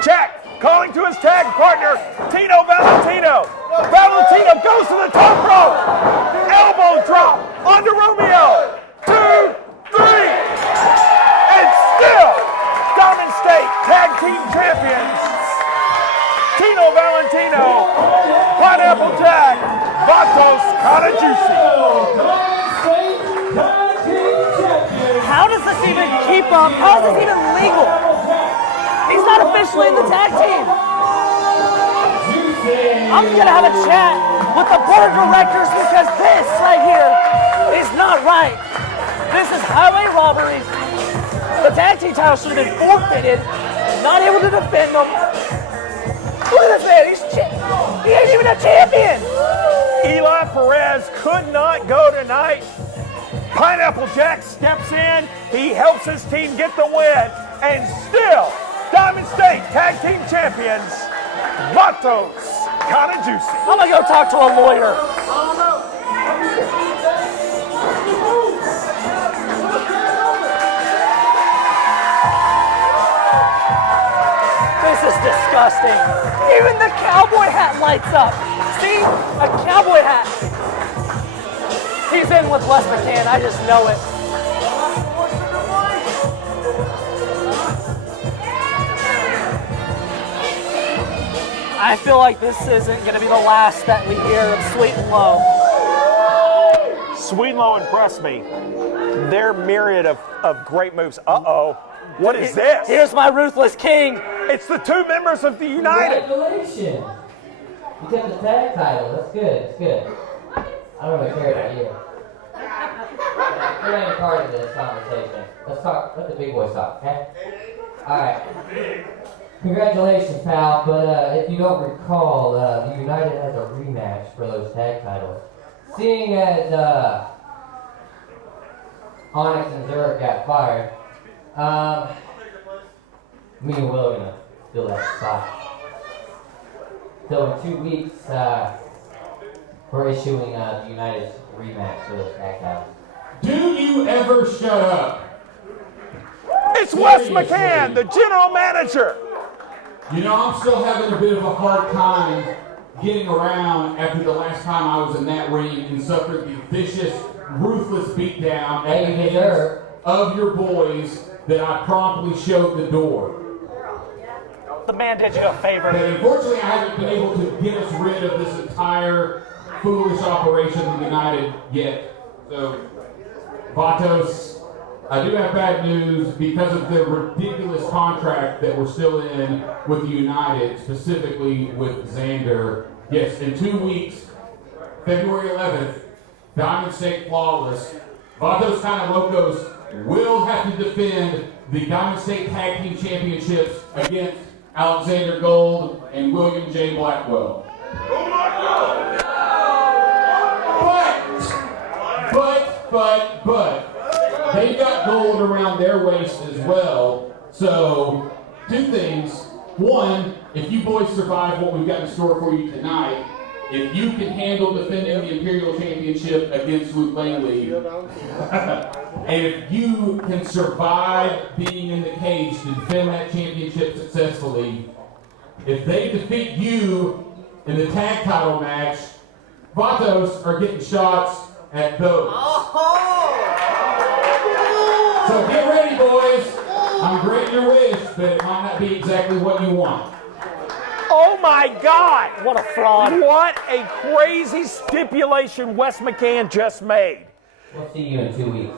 Jack calling to his tag partner, Tino Valentino. Valentino goes to the top rope. Elbow drop onto Romeo. 2, 3. And still, Diamond State Tag Team Champions. Tino Valentino, Pineapple Jack, Vatos, kinda juicy. how does this even keep up? How is this even legal? He's not officially in the tag team. I'm gonna have a chat with the board of directors because this right here is not right. This is highway robbery. The tag team title should have been forfeited. Not able to defend them. Look at this man. He ain't even a champion. Eli Perez could not go tonight. Pineapple Jack steps in. He helps his team get the win. And still, Diamond State Tag Team Champions, Vatos, kinda juicy. I'm gonna go talk to a lawyer. This is disgusting. Even the cowboy hat lights up. See? A cowboy hat. He's in with Les McCann. I just know it. I feel like this isn't going to be the last that we hear of Sweet and Low. Sweet and Low impressed me. Their myriad of great moves. Uh-oh. What is this? Here's my Ruthless King. It's the two members of the United. Congratulations. You took the tag title. That's good. It's good. I don't really care about you. You're not even part of this conversation. Let's talk. Let the big boys talk, okay? All right. Congratulations, pal. But if you don't recall, the United has a rematch for those tag titles. Seeing as Onyx and Zurich got fired, me and Will are gonna fill that spot. So in 2 weeks, we're issuing the United's rematch for those tag titles. Do you ever shut up? It's Wes McCann, the general manager. You know, I'm still having a bit of a hard time getting around after the last time I was in that ring and suffered the vicious, ruthless beatdown at the hands of your boys that I promptly showed the door. The man did you a favor. But unfortunately, I haven't been able to get us rid of this entire foolish operation of United yet. So, Vatos, I do have bad news because of the ridiculous contract that we're still in with the United, specifically with Xander. Yes, in 2 weeks, February 11th, Diamond State Flawless, Vatos kind of Locos will have to defend the Diamond State Tag Team Championships against Alexander Gold and William J. Blackwell. But, they got gold around their waist as well. So, two things. One, if you boys survive what we've got in store for you tonight, if you can handle defending the Imperial Championship against Luke Langley, and if you can survive being in the cage to defend that championship successfully, if they defeat you in the tag title match, Vatos are getting shots at those. So get ready, boys. I'm granting your wish, but it might not be exactly what you want. Oh my God! What a fraud. What a crazy stipulation Wes McCann just made. We'll see you in 2 weeks.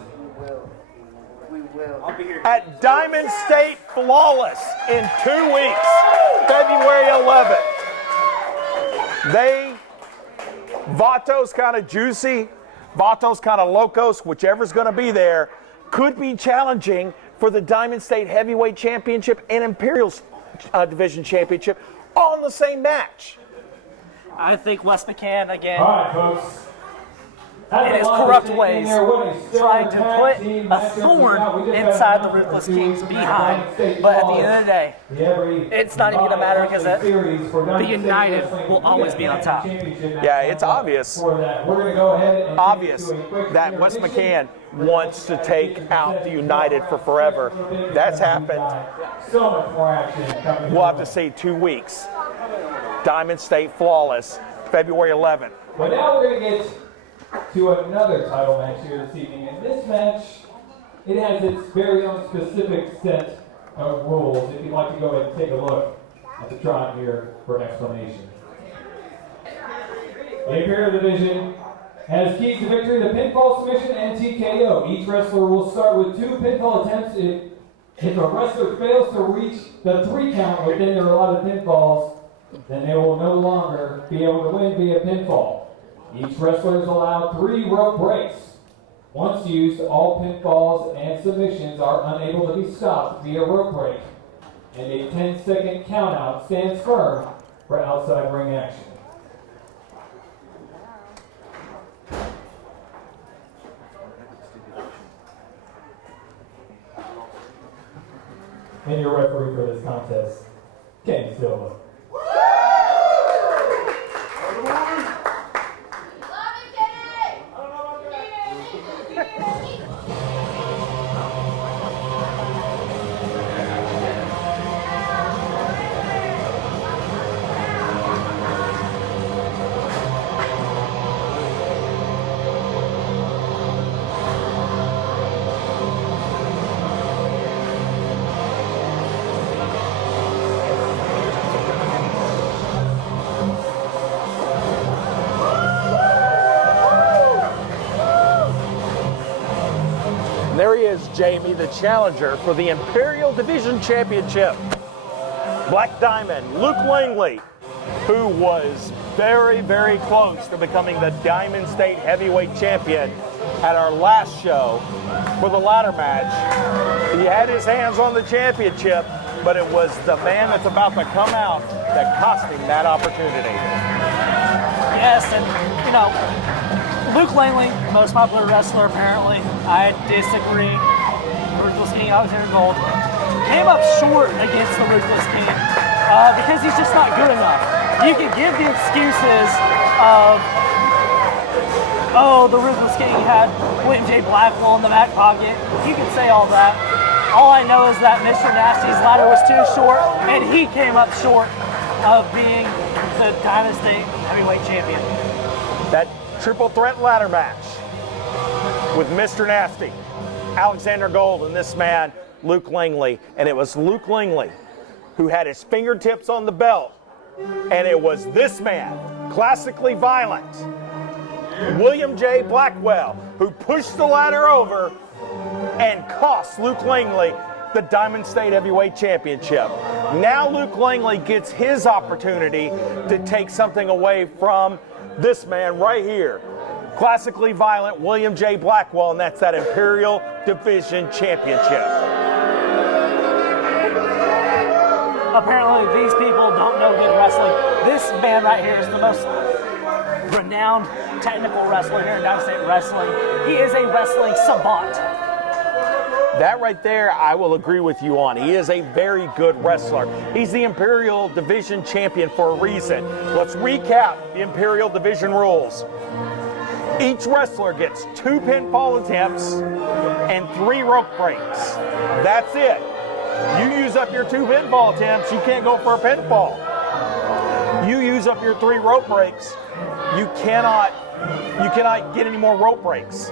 At Diamond State Flawless in 2 weeks, February 11th. Vatos kind of juicy, Vatos kind of Locos, whichever's going to be there, could be challenging for the Diamond State Heavyweight Championship and Imperial Division Championship all in the same match. I think Wes McCann, again, All right, folks. in his corrupt ways, trying to put a thorn inside the Ruthless King's behind. But at the end of the day, it's not even going to matter because the United will always be on top. Yeah, it's obvious. Obvious that Wes McCann wants to take out the United for forever. That's happened. So much more action coming. We'll have to see 2 weeks. Diamond State Flawless, February 11th. But now we're going to get to another title match here this evening. And this match, it has its very own specific set of rules. If you'd like to go ahead and take a look at the drawing here for an explanation. The Imperial Division has keys to victory, the pinfall, submission, and TKO. Each wrestler will start with 2 pinfall attempts. If a wrestler fails to reach the 3 count within their allotted pinfalls, then they will no longer be able to win via pinfall. Each wrestler is allowed 3 rope breaks. Once used, all pinfalls and submissions are unable to be stopped via rope break, and a 10-second countout stands firm for outside ring action. And your referee for this contest, Kenny Silva. There he is, Jamie, the challenger for the Imperial Division Championship. Black Diamond, Luke Langley, who was very, very close to becoming the Diamond State Heavyweight Champion at our last show for the ladder match. He had his hands on the championship, but it was the man that's about to come out that cost him that opportunity. Yes, and, you know, Luke Langley, most popular wrestler apparently. I disagree. Ruthless King Alexander Gold came up short against the Ruthless King because he's just not good enough. You can give the excuses of, oh, the Ruthless King had William J. Blackwell in the back pocket. You can say all that. All I know is that Mr. Nasty's ladder was too short, and he came up short of being the Diamond State Heavyweight Champion. That triple threat ladder match with Mr. Nasty, Alexander Gold, and this man, Luke Langley. And it was Luke Langley who had his fingertips on the belt. And it was this man, classically violent, William J. Blackwell, who pushed the ladder over and cost Luke Langley the Diamond State Heavyweight Championship. Now Luke Langley gets his opportunity to take something away from this man right here, classically violent William J. Blackwell, and that's that Imperial Division Championship. Apparently these people don't know good wrestling. This man right here is the most renowned technical wrestler here in Diamond State Wrestling. He is a wrestling savant. That right there, I will agree with you on. He is a very good wrestler. He's the Imperial Division Champion for a reason. Let's recap the Imperial Division rules. Each wrestler gets 2 pinfall attempts and 3 rope breaks. That's it. You use up your 2 pinfall attempts, you can't go for a pinfall. use up your 3 rope breaks, you cannot get any more rope breaks.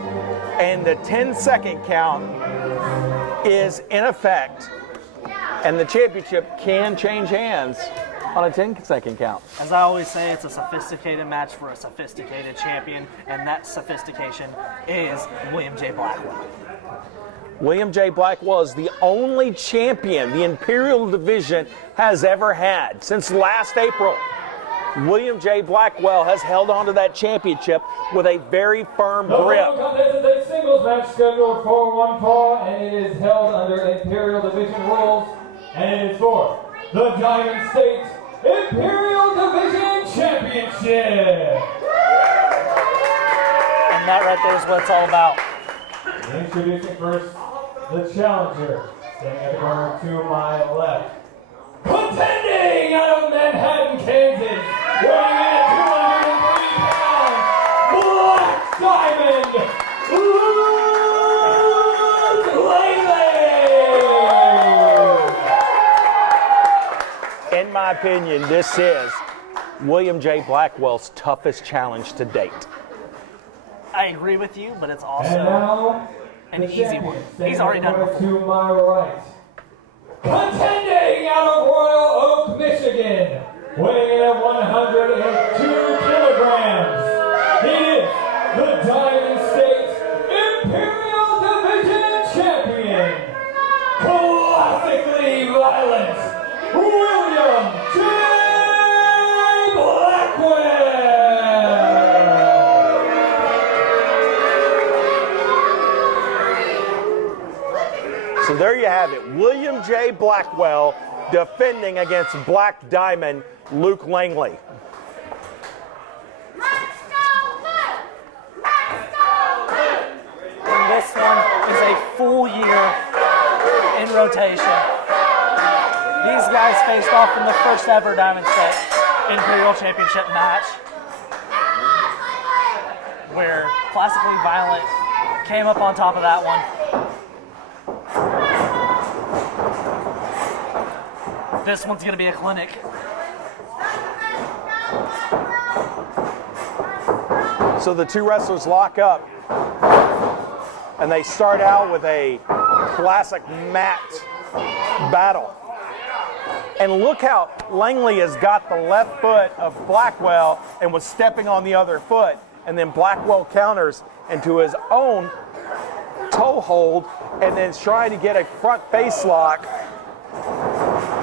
And the 10-second count is in effect, and the championship can change hands on a 10-second count. As I always say, it's a sophisticated match for a sophisticated champion, and that sophistication is William J. Blackwell. William J. Blackwell is the only champion the Imperial division has ever had since last April. William J. Blackwell has held on to that championship with a very firm grip. This is a singles match scheduled for 1 fall, and it is held under Imperial division rules, and it is for the Diamond State Imperial Division Championship. And that right there is what it's all about. Introducing first the challenger, standing at the corner to my left. Contending out of Manhattan, Kansas, weighing in at 203 pounds, Black Diamond, Langley. In my opinion, this is William J. Blackwell's toughest challenge to date. I agree with you, but it's also And now, an the easy champion, one. standing He's already at the done it corner before. to my right. Contending out of Royal Oak, Michigan, weighing in at 102 kilograms. He is the Diamond State Imperial Division Champion, classically violent, William J. Blackwell. So there you have it. William J. Blackwell defending against Black Diamond Luke Langley. And this one is a full year in rotation. These guys faced off in the first ever Diamond State Imperial Championship match, where Classically Violent came up on top of that one. This one's gonna be a clinic. So the 2 wrestlers lock up, and they start out with a classic mat battle. And look how Langley has got the left foot of Blackwell and was stepping on the other foot, and then Blackwell counters into his own toe hold and then trying to get a front face lock.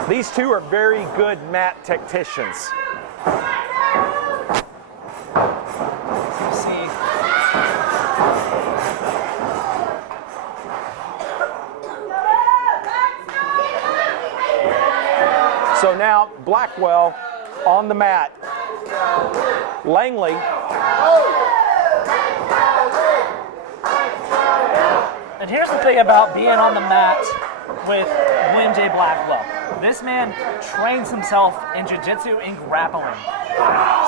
These 2 are very good mat tacticians. You see, So now Blackwell on the mat. Langley. and here's the thing about being on the mat with William J. Blackwell. This man trains himself in jiu-jitsu and grappling.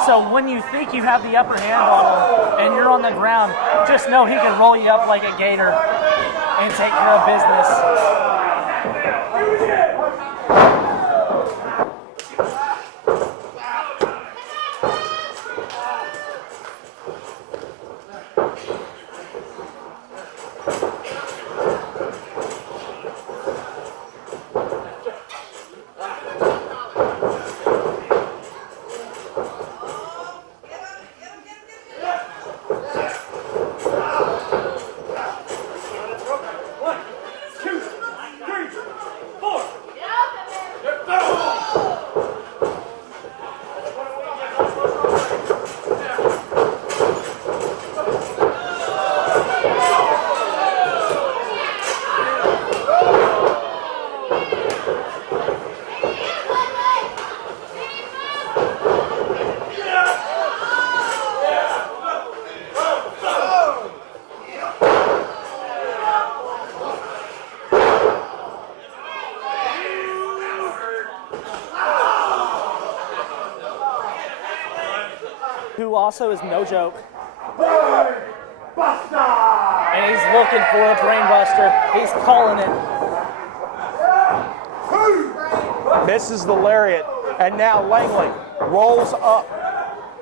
So when you think you have the upper hand on him and you're on the ground, just know he can roll you up like a gator and take care of business. Who also is no joke. And he's looking for a brain buster. He's calling it. Misses the lariat, and now Langley rolls up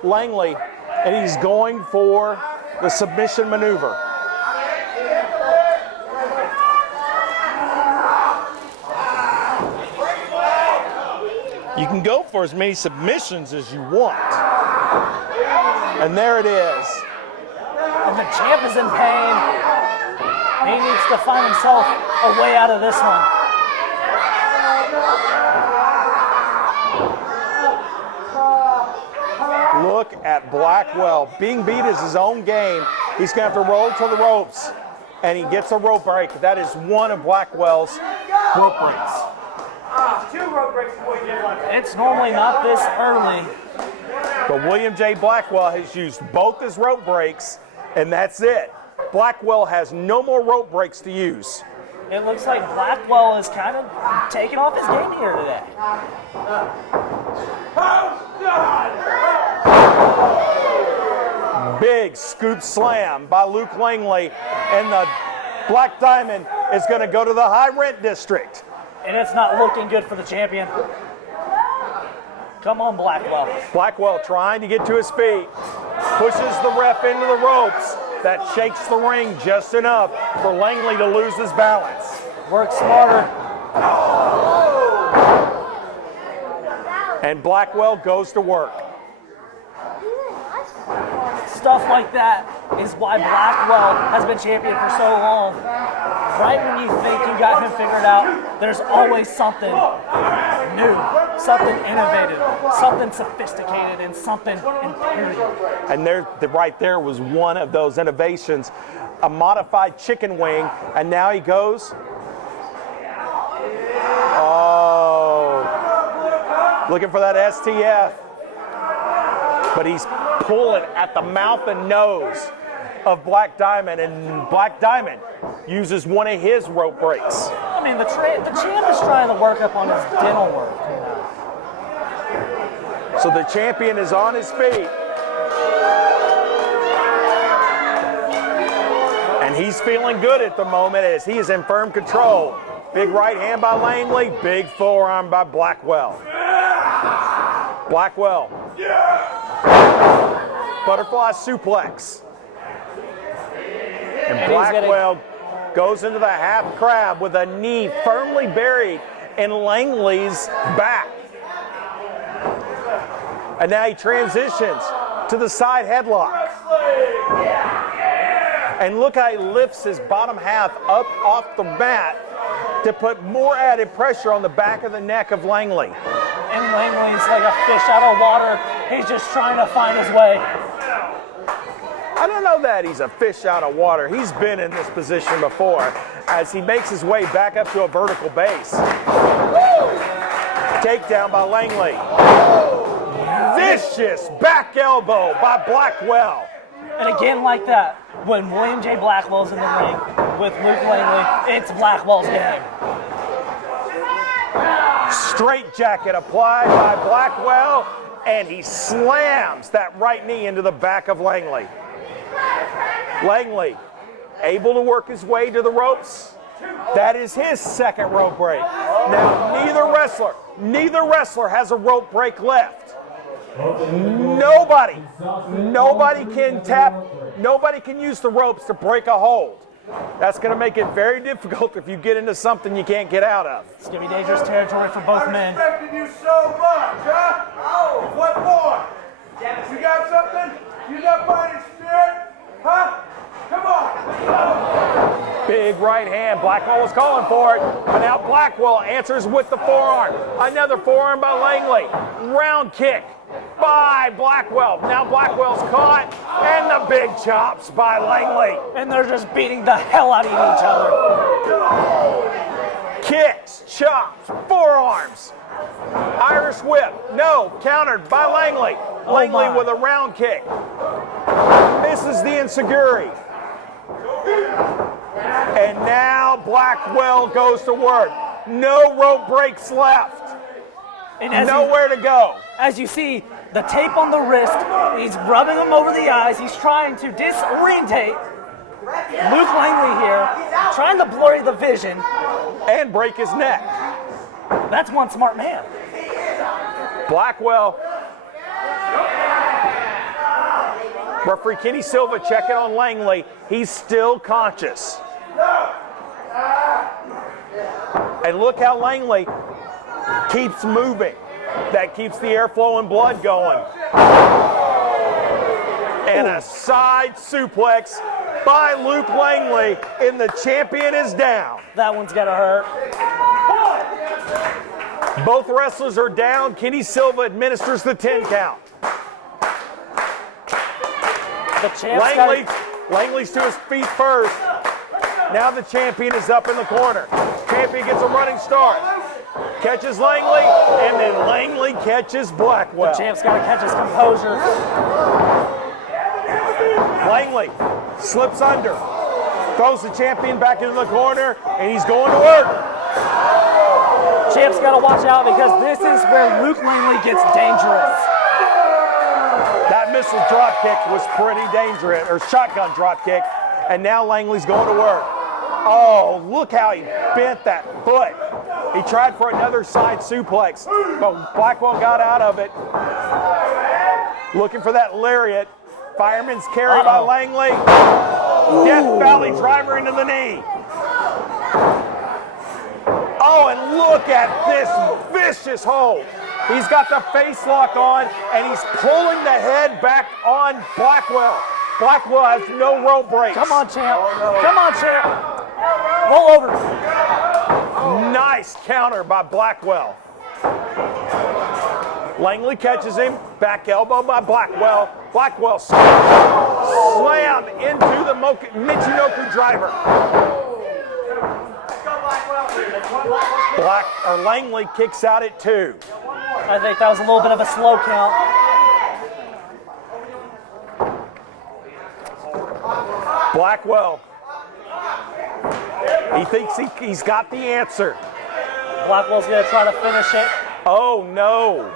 Langley, and he's going for the submission maneuver. You can go for as many submissions as you want. And there it is. And the champ is in pain. He needs to find himself a way out of this one. Look at Blackwell. Being beat is his own game. He's going to have to roll to the ropes, and he gets a rope break. That is one of Blackwell's rope breaks. 2 rope breaks before you get one. It's normally not this early. But William J. Blackwell has used both his rope breaks, and that's it. Blackwell has no more rope breaks to use. It looks like Blackwell is kind of taking off his game here today. Big scoop slam by Luke Langley, and the Black Diamond is going to go to the high rent district. And it's not looking good for the champion. Come on, Blackwell. Blackwell trying to get to his feet. Pushes the ref into the ropes. That shakes the ring just enough for Langley to lose his balance. Work smarter. And Blackwell goes to work. Stuff like that is why Blackwell has been champion for so long. Right when you think you got him figured out, there's always something new, something innovative, something sophisticated, and something imperial. And right there was one of those innovations, a modified chicken wing, and now he goes. Oh, looking for that STF. But he's pulling at the mouth and nose of Black Diamond, and Black Diamond uses one of his rope breaks. I mean, the champ is trying to work up on his dental work. So the champion is on his feet. And he's feeling good at the moment as he is in firm control. Big right hand by Langley, big forearm by Blackwell. Blackwell. Butterfly suplex. And Blackwell goes into the half crab with a knee firmly buried in Langley's back. And now he transitions to the side headlock. And look how he lifts his bottom half up off the mat to put more added pressure on the back of the neck of Langley. And Langley's like a fish out of water. He's just trying to find his way. I don't know that he's a fish out of water. He's been in this position before as he makes his way back up to a vertical base. Takedown by Langley. Vicious back elbow by Blackwell. And again like that, when William J. Blackwell's in the ring with Luke Langley, it's Blackwell's game. Straight jacket applied by Blackwell, and he slams that right knee into the back of Langley. Langley able to work his way to the ropes. That is his second rope break. Now neither wrestler has a rope break left. Nobody can use the ropes to break a hold. That's going to make it very difficult if you get into something you can't get out of. It's going to be dangerous territory for both men. I respected you so much, huh? Oh, what for? You got something? You got fighting spirit? Huh? Come on. Big right hand. Blackwell was calling for it, but now Blackwell answers with the forearm. Another forearm by Langley. Round kick by Blackwell. Now Blackwell's caught, and the big chops by Langley. And they're just beating the hell out of each other. Kicks, chops, forearms. Irish whip. No, countered by Langley. Langley with a round kick. Misses the enziguri. And now Blackwell goes to work. No rope breaks left. And nowhere to go. As you see, the tape on the wrist, he's rubbing him over the eyes. He's trying to disorientate Luke Langley here, trying to blur the vision. And break his neck. That's one smart man. Blackwell Referee Kenny Silva checking on Langley. He's still conscious. And look how Langley keeps moving. That keeps the airflow and blood going. And a side suplex by Luke Langley, and the champion is down. That one's gonna hurt. Both wrestlers are down. Kenny Silva administers the 10 count. The champ's Langley's to his feet first. Now the champion is up in the corner. Champion gets a running start. Catches Langley, and then Langley catches Blackwell. The champ's got to catch his composure. Langley slips under, throws the champion back into the corner, and he's going to work. Champ's got to watch out because this is where Luke Langley gets dangerous. That missile drop kick was pretty dangerous, or shotgun drop kick, and now Langley's going to work. Oh, look how he bent that foot. He tried for another side suplex, but Blackwell got out of it. Looking for that lariat. Fireman's carry by Langley. Death Valley driver into the knee. Oh, and look at this vicious hold. He's got the face lock on, and he's pulling the head back on Blackwell. Blackwell has no rope breaks. Come on, champ. Come on, champ. Roll over. Nice counter by Blackwell. Langley catches him. Back elbow by Blackwell. Blackwell slammed into the Michinoku driver. Langley kicks out at 2. I think that was a little bit of a slow count. Blackwell. He thinks he's got the answer. Blackwell's going to try to finish it. Oh, no.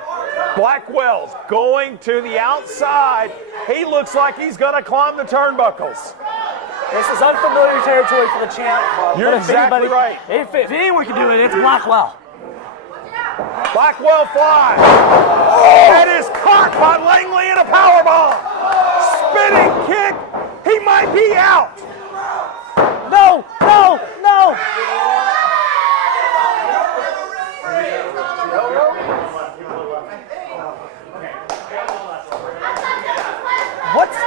Blackwell's going to the outside. He looks like he's going to climb the turnbuckles. This is unfamiliar territory for the champ. You're exactly right. If anyone can do it, it's Blackwell. Blackwell flies. That is caught by Langley in a powerbomb. Spinning kick. He might be out. No, no, no. What's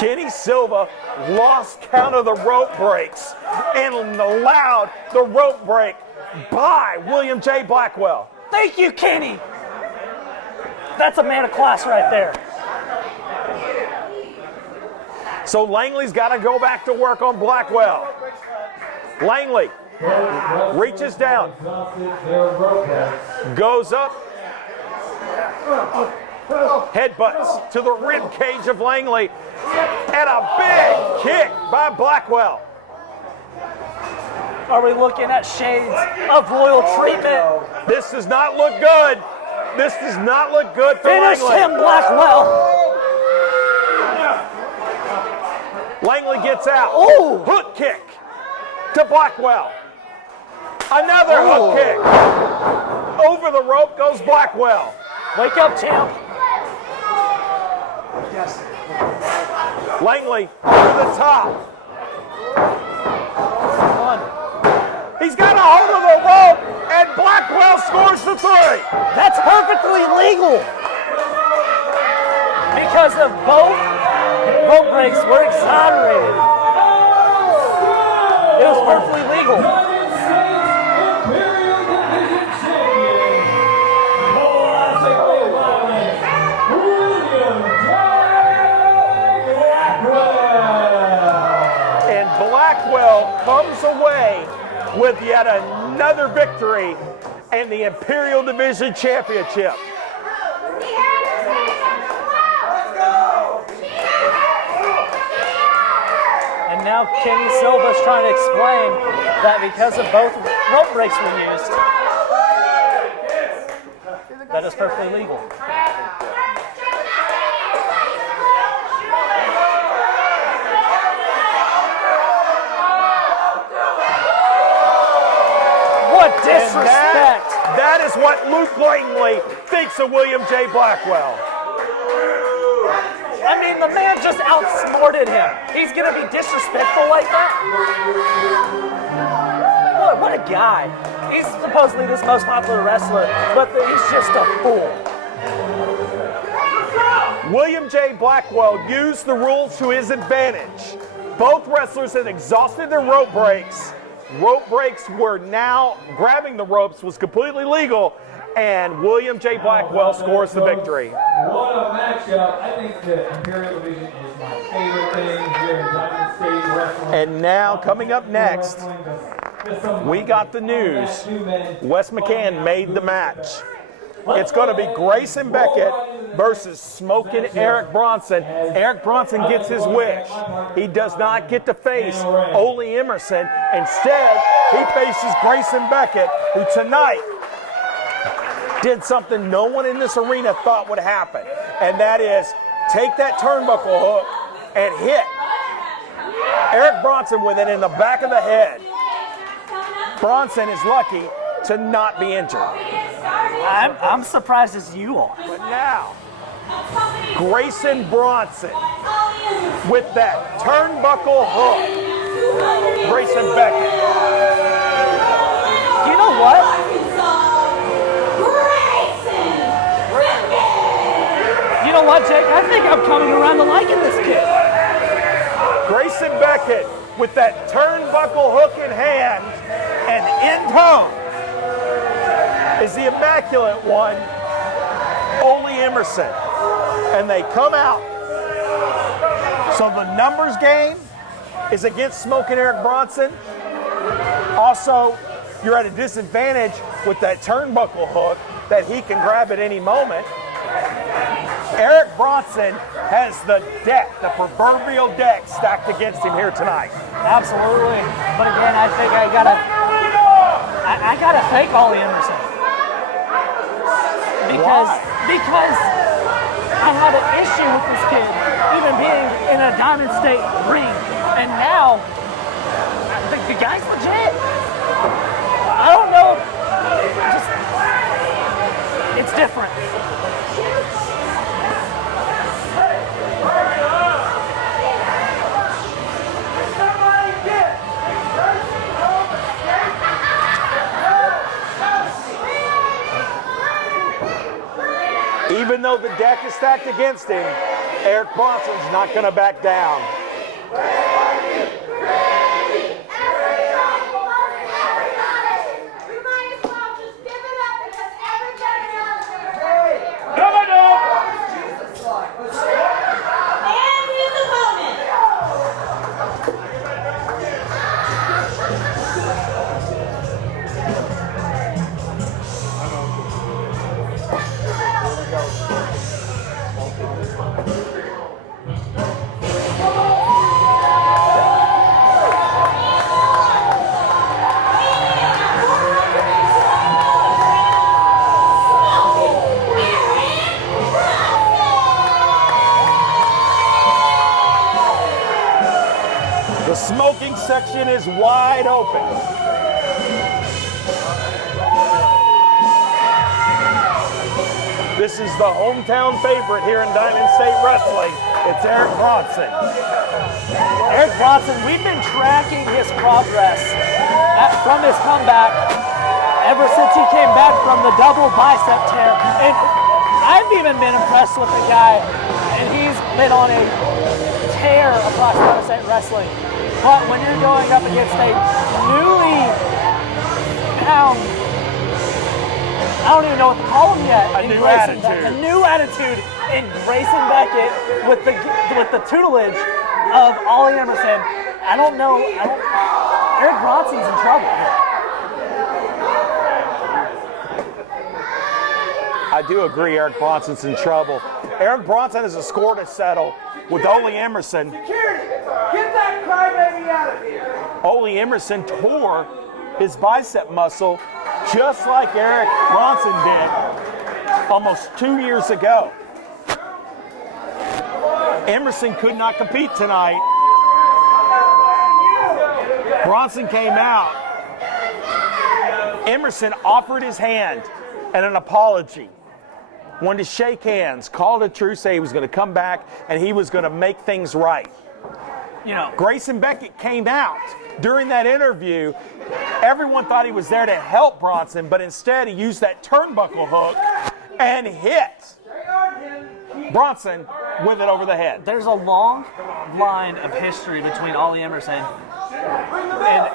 Kenny Silva lost count of the rope breaks and allowed the rope break by William J. Blackwell. Thank you, Kenny. That's a man of class right there. So Langley's got to go back to work on Blackwell. Langley reaches down, goes up, headbutts to the rib cage of Langley, and a big kick by Blackwell. Are we looking at shades of royal treatment? This does not look good. This does not look good for Finish Langley. him, Blackwell. Langley gets out. Ooh. Hook kick to Blackwell. Another hook kick. Over the rope goes Blackwell. Wake up, champ. Yes. Langley to the top. He's got a hold of the rope, and Blackwell scores the 3. That's perfectly legal. Because of both rope breaks were exonerated. It was perfectly legal. And Blackwell comes away with yet another victory and the Imperial Division Championship. And now Kenny Silva's trying to explain that because of both rope breaks were used, that is perfectly legal. What disrespect! That is what Luke Langley thinks of William J. Blackwell. I mean, And the man just outsmarted him. He's going to be disrespectful like that? Look, what a guy. He's supposedly this most popular wrestler, but he's just a fool. William J. Blackwell used the rules to his advantage. Both wrestlers had exhausted their rope breaks. Rope breaks were now, grabbing the ropes was completely legal, and William J. Blackwell scores the victory. What a matchup. I think the Imperial division is my favorite thing here in Diamond State Wrestling. And now, coming up next, we got the news. Wes McCann made the match. It's going to be Grayson Beckett versus Smoking Eric Bronson. Eric Bronson gets his wish. He does not get to face Ole Emerson. Instead, he faces Grayson Beckett, who tonight did something no one in this arena thought would happen. And that is take that turnbuckle hook and hit Eric Bronson with it in the back of the head. Bronson is lucky to not be injured. I'm surprised as you are. But now, Grayson Bronson with that turnbuckle hook. Grayson Beckett. You know what? You know what, Jake? I think I'm coming around to liking this kid. Grayson Beckett with that turnbuckle hook in hand and in tow is the immaculate one, Ole Emerson. And they come out. So the numbers game is against Smoking Eric Bronson. Also, you're at a disadvantage with that turnbuckle hook that he can grab at any moment. Eric Bronson has the deck, the proverbial deck, stacked against him here tonight. Absolutely. But again, I think I gotta thank Ole Emerson. Because I had an issue with this kid even being in a Diamond State ring. And now, the guy's legit. I don't know. It's different. Even though the deck is stacked against him, Eric Bronson's not going to back down. The smoking section is wide open. This is the hometown favorite here in Diamond State Wrestling. It's Eric Bronson. Eric Bronson, we've been tracking his progress from his comeback ever since he came back from the double bicep tear. And I've even been impressed with the guy, and he's been on a tear across Diamond State Wrestling. But when you're going up against a newly found, I don't even know what to call him yet. A new attitude in Grayson Beckett with the tutelage of Ole Emerson. I don't know. Eric Bronson's in trouble. I do agree Eric Bronson's in trouble. Eric Bronson has a score to settle with Ole Emerson. Security! Get that crybaby out of here! Ole Emerson tore his bicep muscle just like Eric Bronson did almost 2 years ago. Emerson could not compete tonight. Bronson came out. Emerson offered his hand and an apology. wanted to shake hands, called a truce, say he was going to come back and he was going to make things right. You know, Grayson Beckett came out during that interview. Everyone thought he was there to help Bronson, but instead he used that turnbuckle hook and hit Bronson with it over the head. there's a long line of history between Ollie Emerson and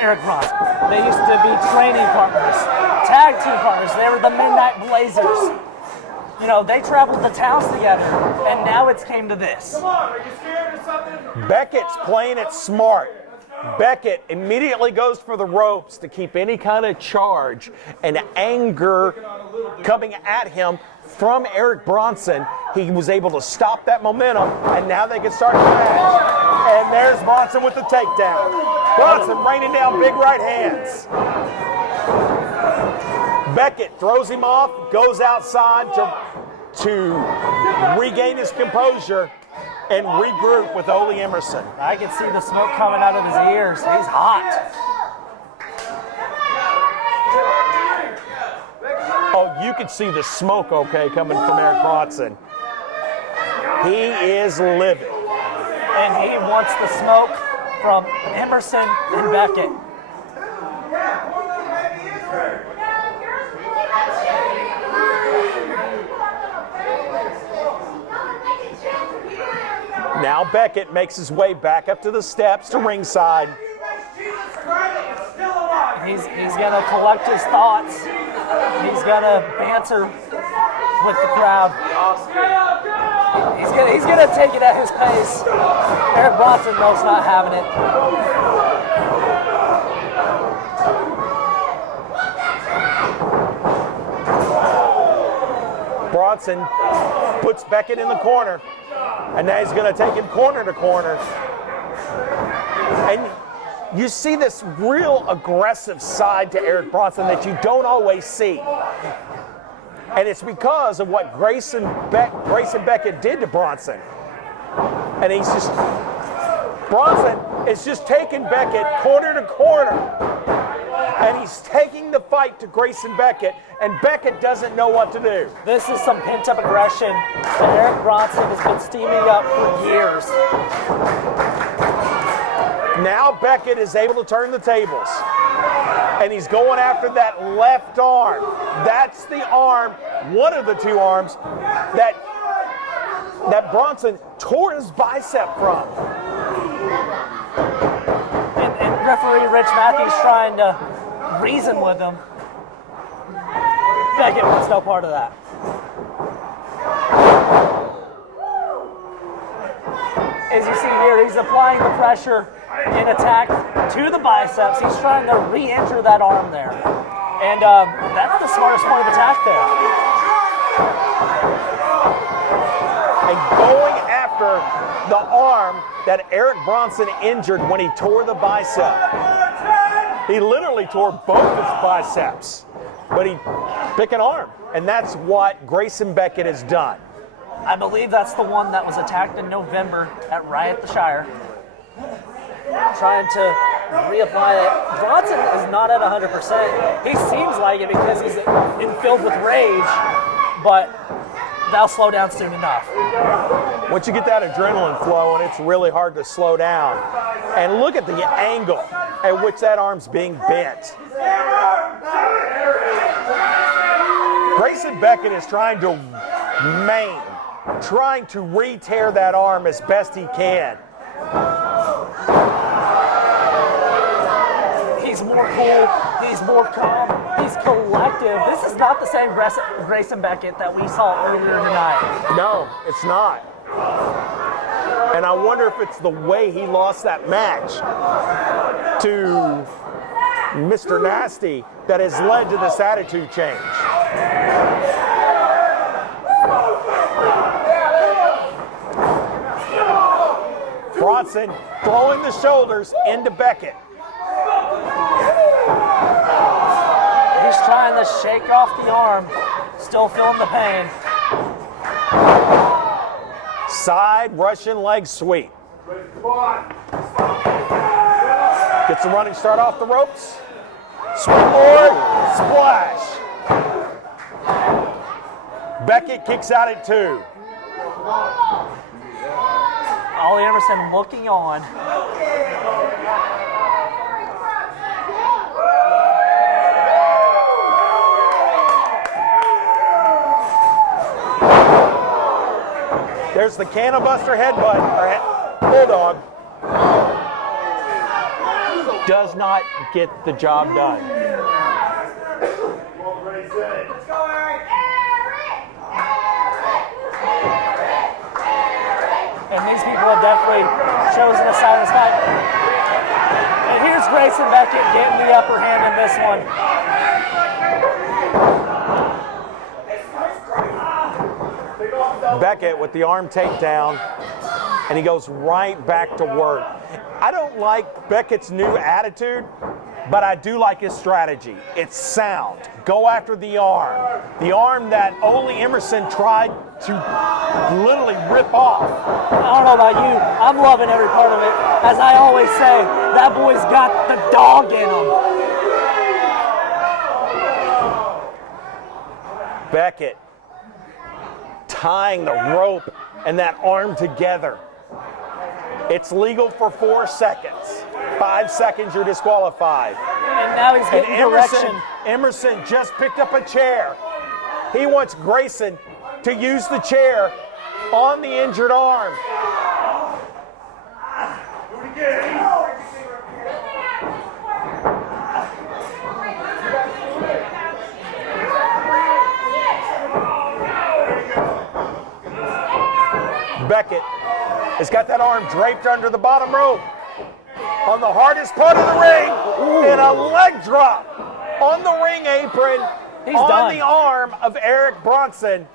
Eric Bronson. They used to be training partners, tag team partners. They were the Midnight Blazers. You know, they traveled the towns together, and now it's came to this. Come on, are you scared of something? Beckett's playing it smart. Beckett immediately goes for the ropes to keep any kind of charge and anger coming at him from Eric Bronson. He was able to stop that momentum, and now they can start the match. And there's Bronson with the takedown. Bronson raining down big right hands. Beckett throws him off, goes outside to regain his composure and regroup with Ollie Emerson. I can see the smoke coming out of his ears. He's hot. Oh, you can see the smoke, okay, coming from Eric Bronson. He is livid. And he wants the smoke from Emerson and Beckett. Now Beckett makes his way back up to the steps to ringside. He's gonna collect his thoughts. He's gonna banter with the crowd. He's gonna take it at his pace. Eric Bronson knows not having it. Bronson puts Beckett in the corner, and now he's going to take him corner to corner. And you see this real aggressive side to Eric Bronson that you don't always see. And it's because of what Grayson Beckett did to Bronson. And Bronson is just taking Beckett corner to corner. And he's taking the fight to Grayson Beckett, and Beckett doesn't know what to do. This is some pent-up aggression that Eric Bronson has been steaming up for years. Now Beckett is able to turn the tables, and he's going after that left arm. That's the arm, one of the two arms, that Bronson tore his bicep from. And referee Rich Matthews trying to reason with him. Beckett wants no part of that. As you see here, he's applying the pressure in attack to the biceps. He's trying to re-enter that arm there. And that's the smartest point of attack there. And going after the arm that Eric Bronson injured when he tore the bicep. He literally tore both his biceps, but he picked an arm, and that's what Grayson Beckett has done. I believe that's the one that was attacked in November at Riot the Shire. Trying to reapply it. Bronson is not at 100%. He seems like it because he's filled with rage, but that'll slow down soon enough. Once you get that adrenaline flowing, it's really hard to slow down. And look at the angle at which that arm's being bent. Grayson Beckett is trying to trying to re-tear that arm as best he can. He's more cool, he's more calm, he's collective. This is not the same Grayson Beckett that we saw earlier tonight. No, it's not. And I wonder if it's the way he lost that match to Mr. Nasty that has led to this attitude change. Bronson throwing the shoulders into Beckett. He's trying to shake off the arm, still feeling the pain. Side Russian leg sweep. Gets a running start off the ropes. Springboard, splash. Beckett kicks out at 2. Ollie Emerson looking on. There's the Cannabuster headbutt, or bulldog. Does not get the job done. And these people have definitely chosen a side of this fight. And here's Grayson Beckett getting the upper hand in this one. Beckett with the arm takedown, and he goes right back to work. I don't like Beckett's new attitude, but I do like his strategy. It's sound. Go after the arm that only Emerson tried to literally rip off. I don't know about you, I'm loving every part of it. As I always say, that boy's got the dog in him. Beckett tying the rope and that arm together. It's legal for 4 seconds. 5 seconds, you're disqualified. And now he's getting direction. Emerson just picked up a chair. He wants Grayson to use the chair on the injured arm. Beckett has got that arm draped under the bottom rope on the hardest part of the ring. And a leg drop on the ring apron. He's on done. The arm of Eric Bronson.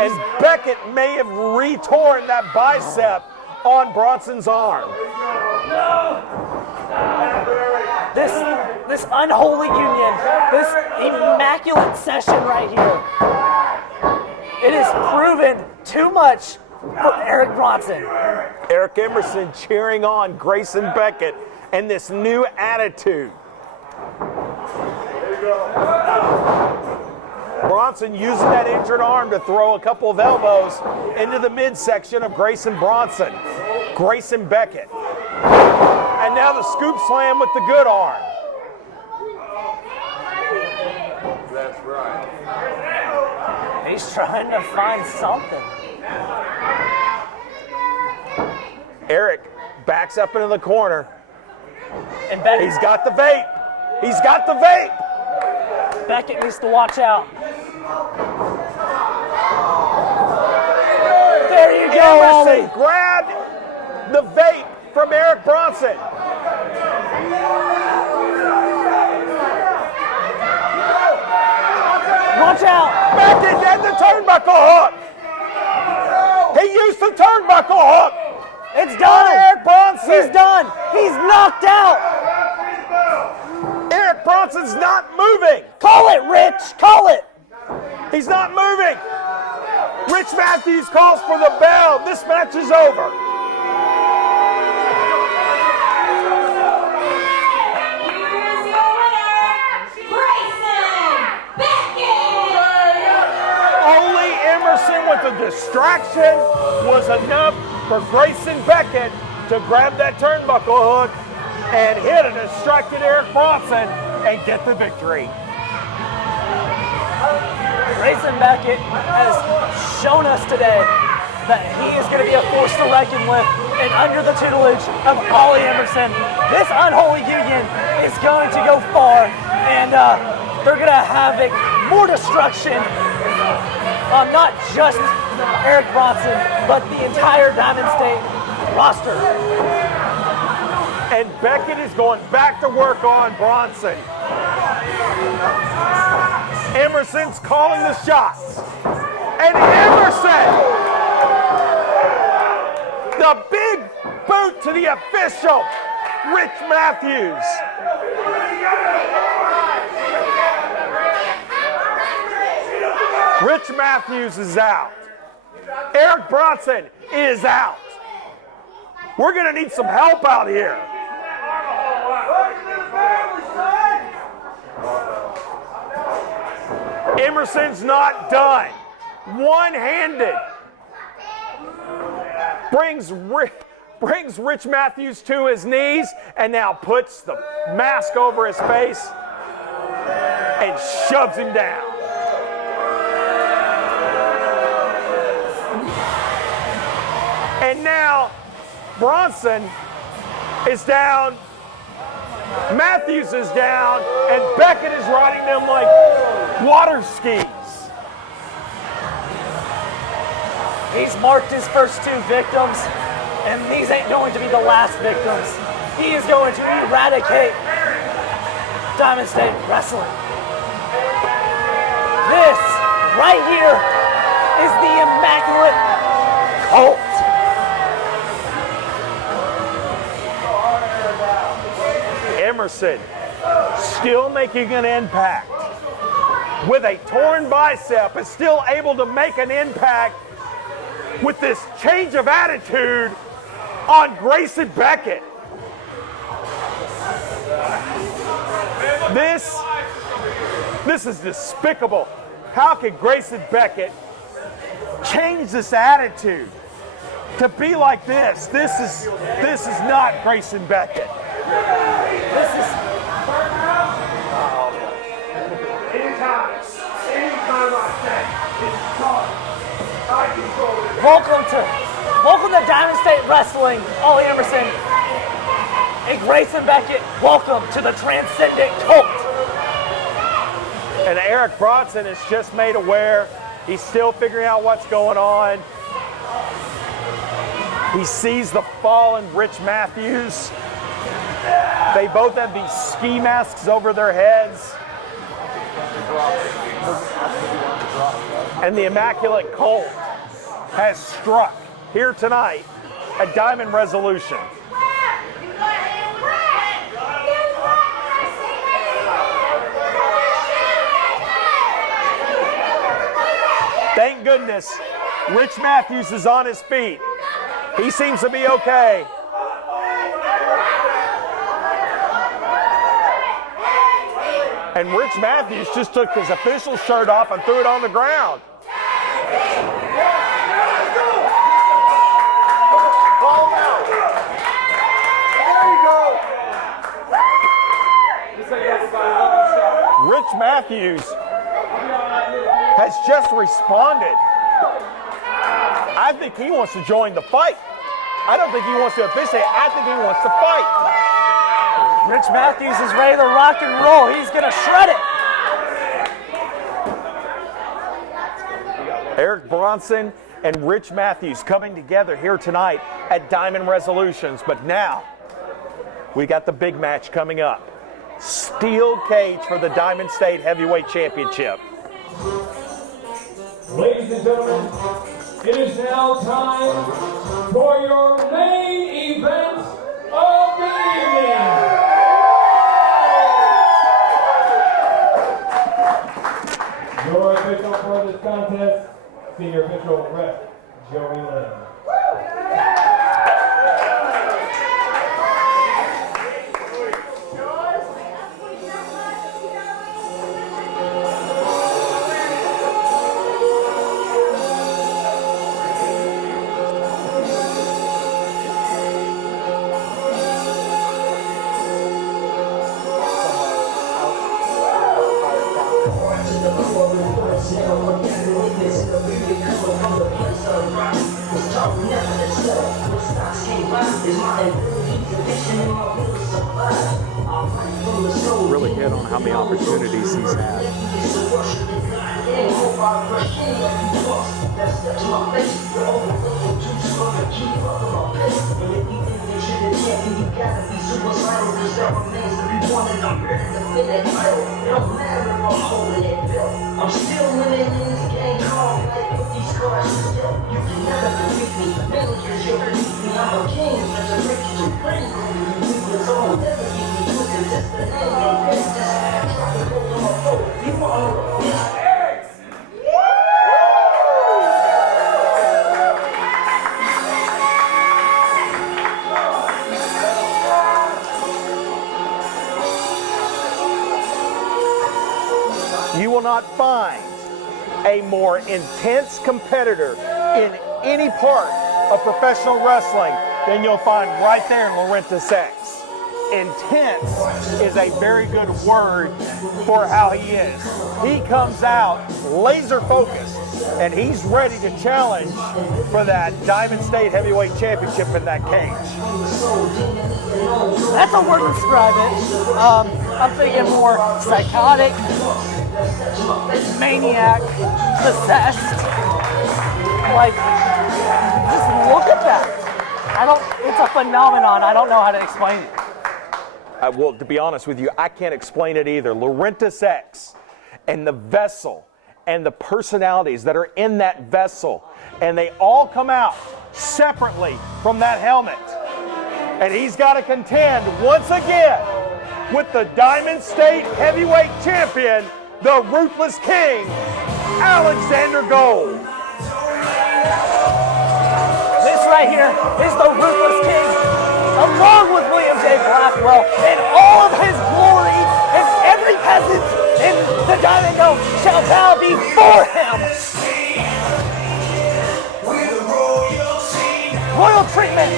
And Beckett may have retorn that bicep on Bronson's arm. This unholy union, this immaculate session right here, it has proven too much for Eric Bronson. Eric Emerson cheering on Grayson Beckett and this new attitude. Bronson using that injured arm to throw a couple of elbows into the midsection of Grayson Beckett. And now the scoop slam with the good arm. That's right. He's trying to find something. Eric backs up into the corner. And Beckett, He's got the vape. He's got the vape. Beckett needs to watch out. There you go, Emerson Ollie. grabbed the vape from Eric Bronson. Watch out. Beckett had the turnbuckle hook. He used the turnbuckle hook. It's On done. Eric Bronson. He's done. He's knocked out. Eric Bronson's not moving. Call it, Rich. Call it. He's not moving. Rich Matthews calls for the bell. This match is over. Here's your winner, Grayson Beckett. Only Emerson with the distraction was enough for Grayson Beckett to grab that turnbuckle hook and hit a distracted Eric Bronson and get the victory. Grayson Beckett has shown us today that he is going to be a force to reckon with, and under the tutelage of Ollie Emerson, this unholy union is going to go far, and they're going to havoc more destruction on not just Eric Bronson, but the entire Diamond State roster. And Beckett is going back to work on Bronson. Emerson's calling the shots. And Emerson, the big boot to the official, Rich Matthews. Rich Matthews is out. Eric Bronson is out. We're going to need some help out here. Emerson's not done. one-handed. Brings Rich Matthews to his knees and now puts the mask over his face and shoves him down. And now Bronson is down, Matthews is down, and Beckett is riding them like water skis. He's marked his first 2 victims, and these ain't going to be the last victims. He is going to eradicate Diamond State Wrestling. This right here is the Immaculate Cult. Emerson still making an impact. With a torn bicep, is still able to make an impact with this change of attitude on Grayson Beckett. This is despicable. How could Grayson Beckett change this attitude to be like this? This is not Grayson Beckett. This is anytime I say it's time, I control it. Welcome to Diamond State Wrestling, Ollie Emerson and Grayson Beckett. Welcome to the Transcendent Cult. And Eric Bronson is just made aware. He's still figuring out what's going on. He sees the fallen Rich Matthews. They both have these ski masks over their heads. And the Immaculate Cult has struck here tonight at Diamond Resolution. Thank goodness Rich Matthews is on his feet. He seems to be okay. And Rich Matthews just took his official shirt off and threw it on the ground. Call him out. There you go. Rich Matthews has just responded. I think he wants to join the fight. I don't think he wants to officiate. I think he wants to fight. Rich Matthews is ready to rock and roll. He's going to shred it. Eric Bronson and Rich Matthews coming together here tonight at Diamond Resolutions. But now, we got the big match coming up. Steel cage for the Diamond State Heavyweight Championship. Ladies and gentlemen, it is now time for your main event of the evening. Your official for this contest, senior official ref, Joey Lynn. Really hit on how many opportunities he's had. I'm still winning in this game, hard like with these scars still. You can never defeat me, villagers, you're beneath me. I'm a king, there's a riches and praise. You so I'll never get me twisted, just the name of business. Try to hold on my foot, you want to You will not find a more intense competitor in any part of professional wrestling than you'll find right there in Laurintis X. Intense is a very good word for how he is. He comes out laser focused, and he's ready to challenge for that Diamond State Heavyweight Championship in that cage. That's a word to describe it. I'm thinking more psychotic, maniac, possessed. Like, just look at that. It's a phenomenon. I don't know how to explain it. Well, to be honest with you, I can't explain it either. Laurintis X and the vessel and the personalities that are in that vessel, and they all come out separately from that helmet. And he's got to contend once again with the Diamond State Heavyweight Champion, the Ruthless King, Alexander Gold. This right here is the Ruthless King, along with William J. Blackwell, in all of his glory, and every peasant in the Diamond Dome shall bow before him. Royal treatment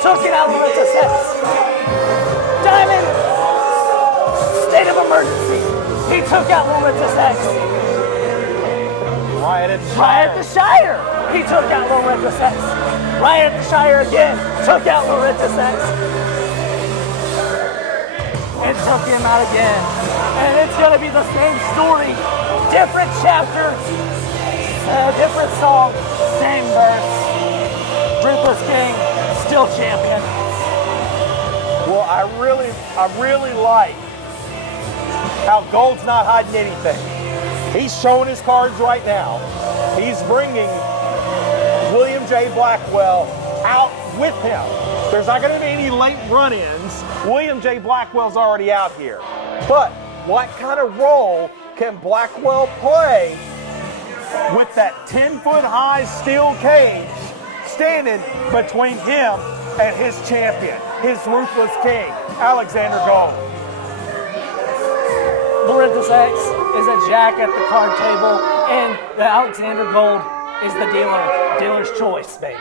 took it out of Laurintis X. Diamond, state of emergency. He took out Laurintis X. Riot at the Shire. He took out Laurintis X. Riot at the Shire again. Took out Laurintis X. And took him out again. And it's going to be the same story. Different chapter. Different song. Same verse. Ruthless King. Still champion. Well, I really like how Gold's not hiding anything. He's showing his cards right now. He's bringing William J. Blackwell out with him. There's not going to be any late run-ins. William J. Blackwell's already out here. But what kind of role can Blackwell play with that 10-foot-high steel cage standing between him and his champion, his Ruthless King, Alexander Gold? Laurintis X is a jack at the card table, and the Alexander Gold is the dealer's choice, baby.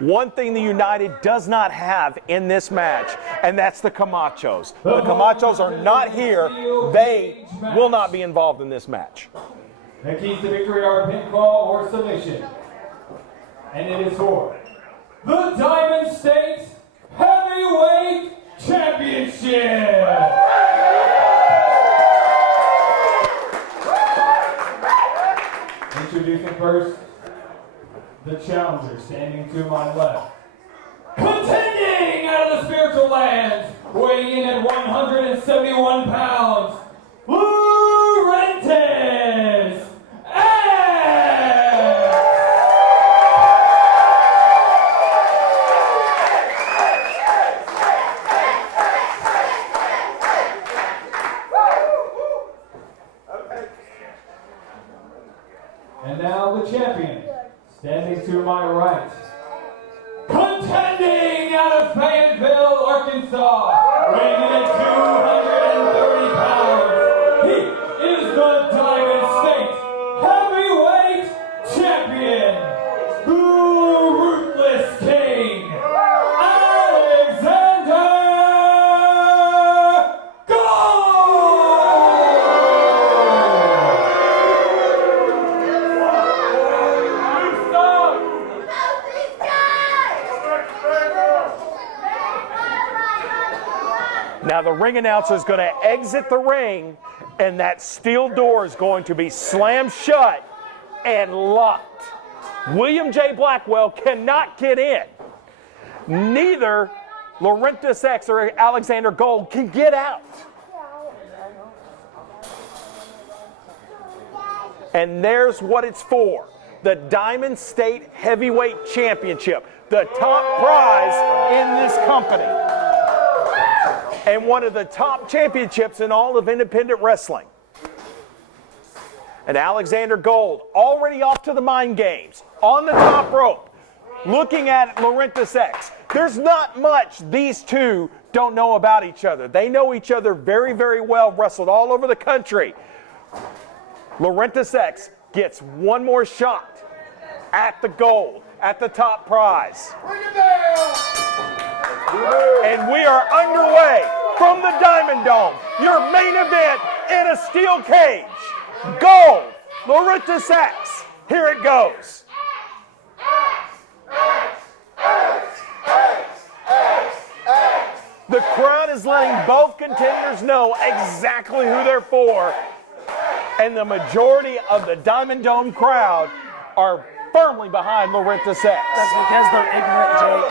One thing the United does not have in this match, and that's the Camachos. The Camachos are not here. They will not be involved in this match. The keys to victory are pinfall or submission. And it is for the Diamond State Heavyweight Championship. Introducing first, the challenger standing to my left. Contending out of the spiritual lands, weighing in at 171 pounds, Laurintis And now the champion, standing to my right. Contending out of Fayetteville, Arkansas, weighing in at 230 pounds. He is the Diamond State Heavyweight Champion, the Ruthless King, Alexander Now the ring announcer is going to exit the ring, and that steel door is going to be slammed shut and locked. William J. Blackwell cannot get in. Neither Laurintis X or Alexander Gold can get out. And there's what it's for. The Diamond State Heavyweight Championship. The top prize in this company. And one of the top championships in all of independent wrestling. And Alexander Gold already off to the mind games. On the top rope. Looking at Laurintis X. There's not much these two don't know about each other. They know each other very, very well. Wrestled all over the country. Laurentis X gets one more shot at the gold, at the top prize. And we are underway from the Diamond Dome. Your main event in a steel cage. Gold, Laurentis X. Here it goes. The crowd is letting both contenders know exactly who they're for, and the majority of the Diamond Dome crowd are firmly behind Laurentis X. That's because they're ignorant, Jake.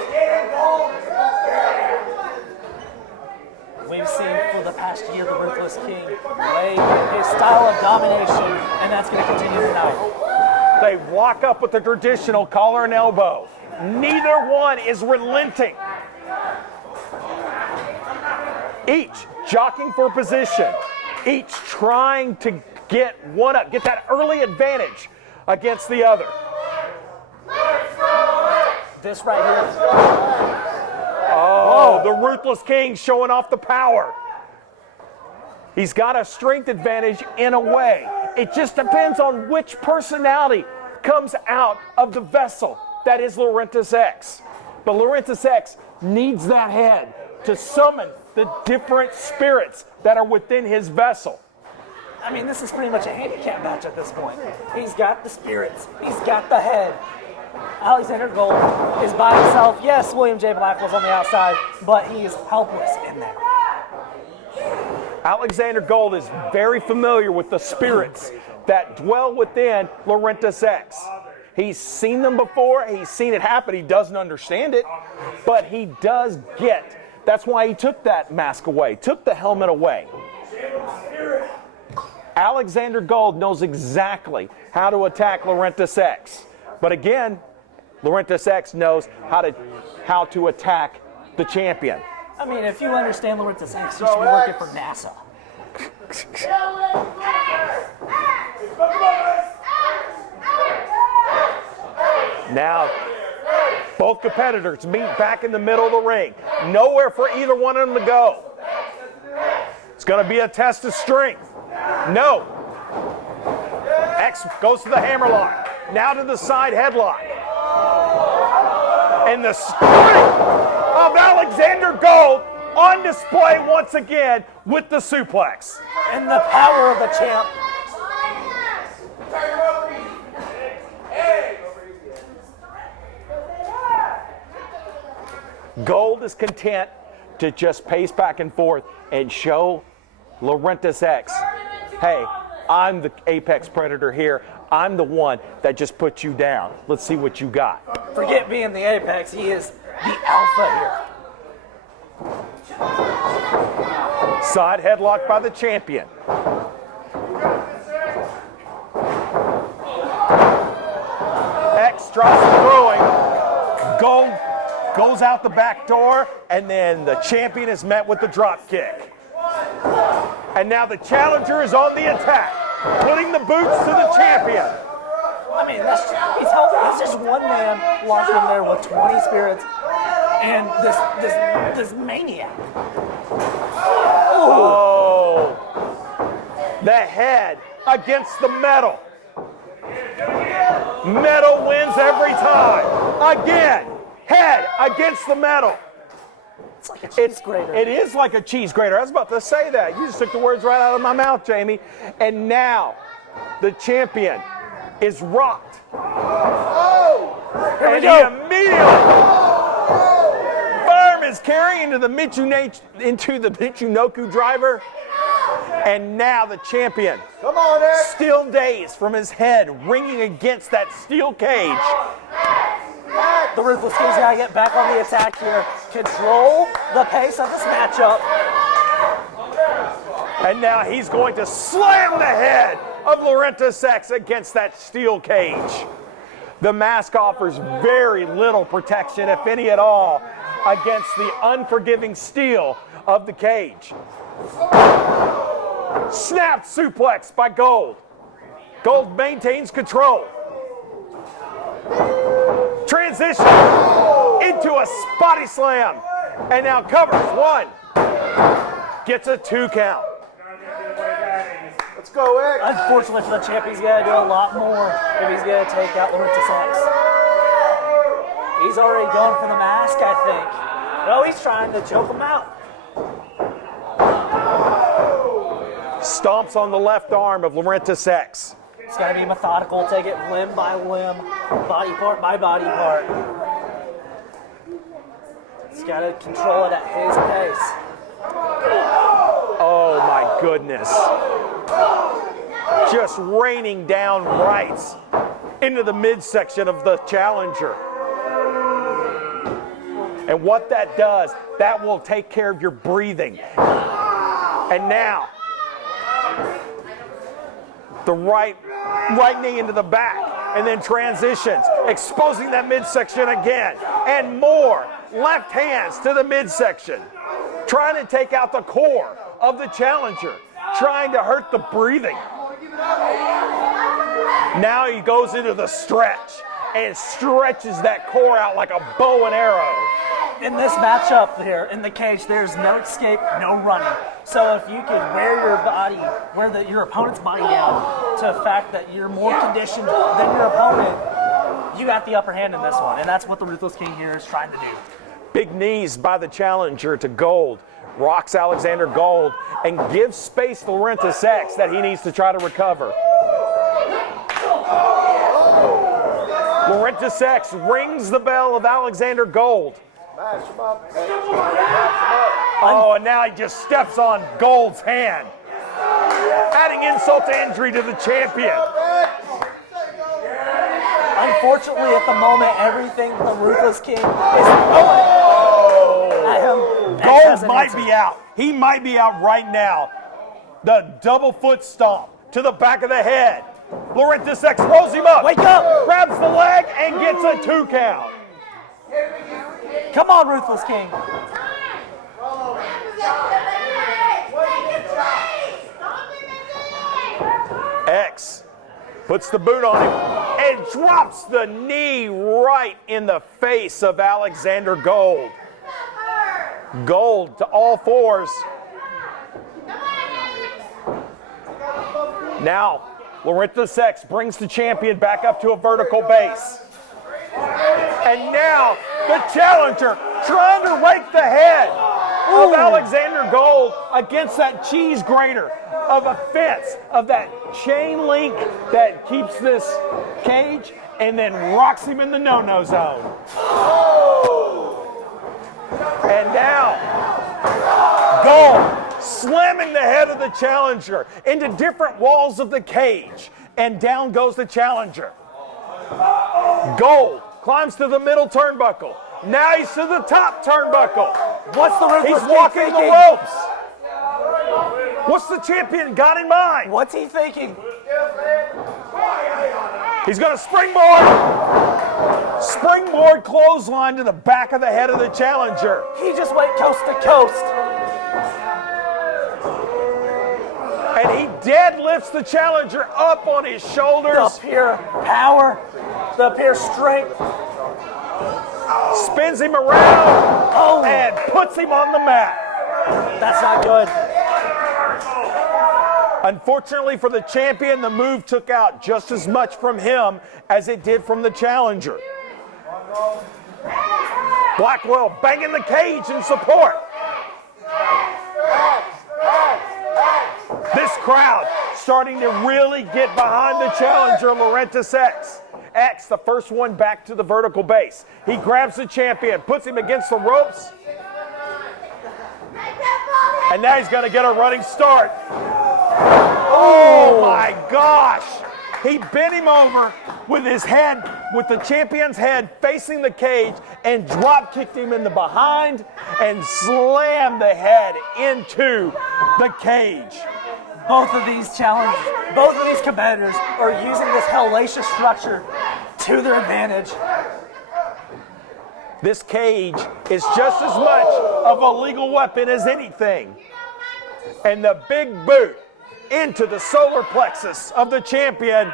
We've seen for the past year the Ruthless King play his style of domination, and that's going to continue tonight. They lock up with the traditional collar and elbow. Neither one is relenting. Each jockeying for position. Each trying to get one up, get that early advantage against the other. This right here. Oh, the Ruthless King showing off the power. He's got a strength advantage in a way. It just depends on which personality comes out of the vessel that is Laurentis X. But Laurentis X needs that head to summon the different spirits that are within his vessel. I mean, this is pretty much a handicap match at this point. He's got the spirits. He's got the head. Alexander Gold is by himself. Yes, William J. Blackwell's on the outside, but he is helpless in there. Alexander Gold is very familiar with the spirits that dwell within Laurentis X. He's seen them before. He's seen it happen. He doesn't understand it, but he does get. That's why he took that mask away, took the helmet away. Alexander Gold knows exactly how to attack Laurentis X. But again, Laurentis X knows how to attack the champion. I mean, if you understand Laurentis X, you should be working for NASA. Now, both competitors meet back in the middle of the ring. Nowhere for either one of them to go. It's going to be a test of strength. No. X goes to the hammerlock. Now to the side headlock. And the strength of Alexander Gold on display once again with the suplex. And the power of the champ. Gold is content to just pace back and forth and show Laurentis X, hey, I'm the apex predator here. I'm the one that just put you down. Let's see what you got. Forget being the apex. He is the alpha here. Side headlock by the champion. X drops the throwing. Gold goes out the back door, and then the champion is met with the drop kick. And now the challenger is on the attack, putting the boots to the champion. I mean, he's helping. He's just one man locked in there with 20 spirits and this maniac. Oh, the head against the metal. Metal wins every time. Again, head against the metal. It's like a cheese grater. It is like a cheese grater. I was about to say that. You just took the words right out of my mouth, Jamie. And now the champion is rocked. And he immediately fireman's carry into the Michinoku driver. And now the champion, still dazed from his head ringing against that steel cage. The Ruthless King's got to get back on the attack here. Control the pace of this matchup. And now he's going to slam the head of Laurentis X against that steel cage. The mask offers very little protection, if any at all, against the unforgiving steel of the cage. Snap suplex by Gold. Gold maintains control. Transition into a spotty slam. And now covers one. Gets a 2 count. Let's go, X. Unfortunately for the champ, he's got to do a lot more if he's going to take out Laurentis X. He's already going for the mask, I think. No, he's trying to choke him out. Stomps on the left arm of Laurentis X. It's got to be methodical, take it limb by limb, body part by body part. He's got to control it at his pace. Oh my goodness. Just raining down rights into the midsection of the challenger. And what that does, that will take care of your breathing. And now, the right knee into the back, and then transitions, exposing that midsection again, and more. Left hands to the midsection, trying to take out the core of the challenger, trying to hurt the breathing. Now he goes into the stretch and stretches that core out like a bow and arrow. In this matchup here, in the cage, there's no escape, no running. So if you can wear your opponent's body down to the fact that you're more conditioned than your opponent, you got the upper hand in this one. And that's what the Ruthless King here is trying to do. Big knees by the challenger to Gold. Rocks Alexander Gold and gives space to Laurentis X that he needs to try to recover. Laurentis X rings the bell of Alexander Gold. Oh, and now he just steps on Gold's hand, adding insult to injury to the champion. Unfortunately, at the moment, everything the Ruthless King is throwing at him. Gold might be out. He might be out right now. The double foot stomp to the back of the head. Laurentis X rolls him up. Wake up! Grabs the leg and gets a 2 count. Come on, Ruthless King. X puts the boot on him and drops the knee right in the face of Alexander Gold. Gold to all fours. Now, Laurentis X brings the champion back up to a vertical base. And now, the challenger trying to rake the head of Alexander Gold against that cheese grater of a fence, of that chain link that keeps this cage, and then rocks him in the no-no zone. And now, Gold slamming the head of the challenger into different walls of the cage, and down goes the challenger. Gold climbs to the middle turnbuckle. Now he's to the top turnbuckle. What's the Ruthless He's King walking thinking? the ropes. What's the champion got in mind? What's he thinking? He's going to springboard. Springboard clothesline to the back of the head of the challenger. He just went coast to coast. And he deadlifts the challenger up on his shoulders. The pure power, the pure strength. Spins him around and puts him on the mat. That's not good. Unfortunately for the champion, the move took out just as much from him as it did from the challenger. Blackwell banging the cage in support. This crowd starting to really get behind the challenger, Laurentis X. X, the first one back to the vertical base. He grabs the champion, puts him against the ropes. And now he's going to get a running start. Oh my gosh! He bent him over with his head, with the champion's head facing the cage, and drop kicked him in the behind and slammed the head into the cage. Both of these competitors are using this hellacious structure to their advantage. This cage is just as much of a legal weapon as anything. And the big boot into the solar plexus of the champion.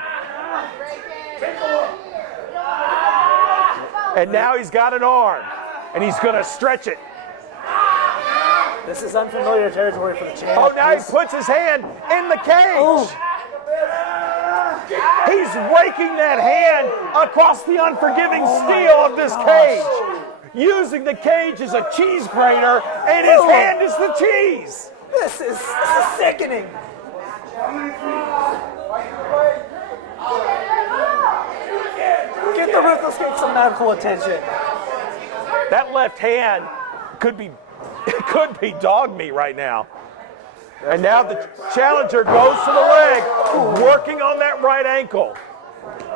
And now he's got an arm, and he's going to stretch it. This is unfamiliar territory for the champ. Oh, now he puts his hand in the cage. Ooh. He's raking that hand across the unforgiving steel of this cage, using the cage as a cheese grater, and his hand is the cheese. This is sickening. Get the Ruthless King some medical attention. That left hand could be dog meat right now. And now the challenger goes to the leg, working on that right ankle.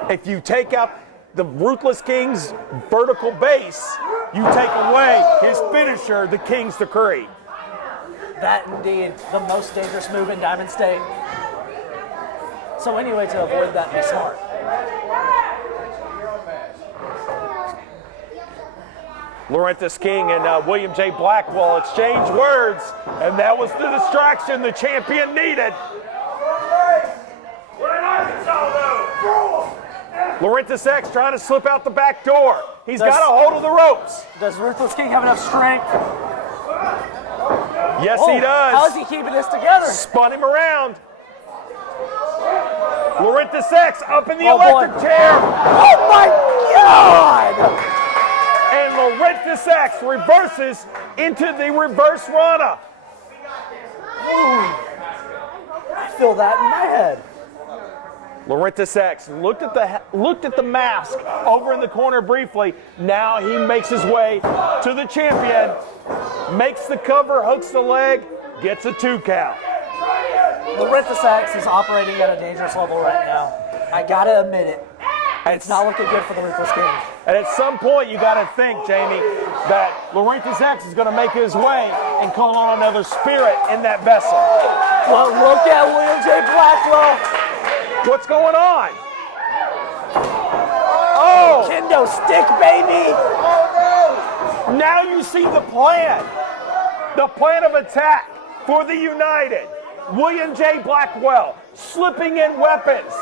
If you take out the Ruthless King's vertical base, you take away his finisher, the King's Decree. That indeed, the most dangerous move in Diamond State. So any way to avoid that, be smart. Laurentis King and William J. Blackwell exchange words, and that was the distraction the champion needed. Laurentis X trying to slip out the back door. He's got a hold of the ropes. Does Ruthless King have enough strength? Yes, he does. How is he keeping this together? Spun him around. Laurentis X up in the electric chair. Oh my God! And Laurentis X reverses into the reverse Rana. I feel that in my head. Laurentis X looked at the mask over in the corner briefly. Now he makes his way to the champion, makes the cover, hooks the leg, gets a 2 count. Laurentis X is operating at a dangerous level right now. I gotta admit it. It's not looking good for the Ruthless King. And at some point, you got to think, Jamie, that Laurentis X is going to make his way and call on another spirit in that vessel. Well, look at William J. Blackwell. What's going on? Oh! Kendo stick, baby! Now you see the plan. The plan of attack for the United. William J. Blackwell slipping in weapons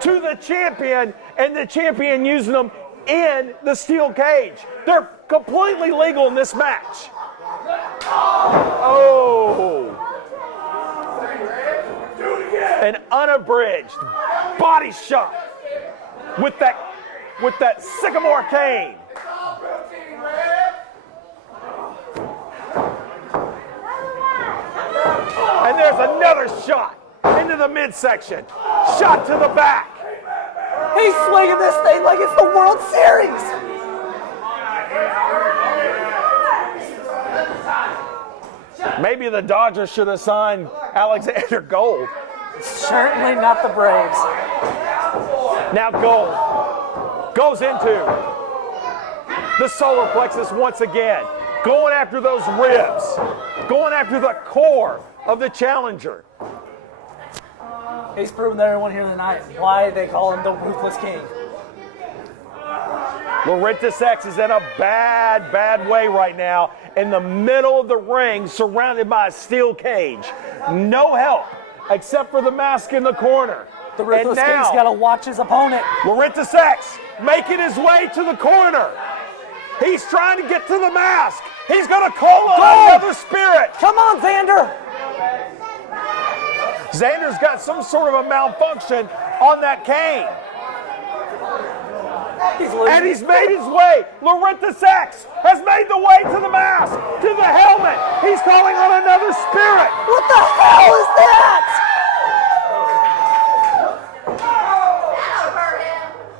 to the champion, and the champion using them in the steel cage. They're completely legal in this match. Oh. An unabridged body shot with that sycamore cane. And there's another shot into the midsection. Shot to the back. He's swinging this thing like it's the World Series. Maybe the Dodgers should have signed Alexander Gold. Certainly not the Braves. Now Gold goes into the solar plexus once again, going after those ribs, going after the core of the challenger. He's proven to everyone here tonight why they call him the Ruthless King. Laurentis X is in a bad way right now, in the middle of the ring, surrounded by a steel cage. No help, except for the mask in the corner. The Ruthless King's got to watch his opponent. Laurentis X making his way to the corner. He's trying to get to the mask. He's going to call on another spirit. Come on, Xander. Xander's got some sort of a malfunction on that cane. And he's made his way. Laurentis X has made the way to the mask, to the helmet. He's calling on another spirit. What the hell is that?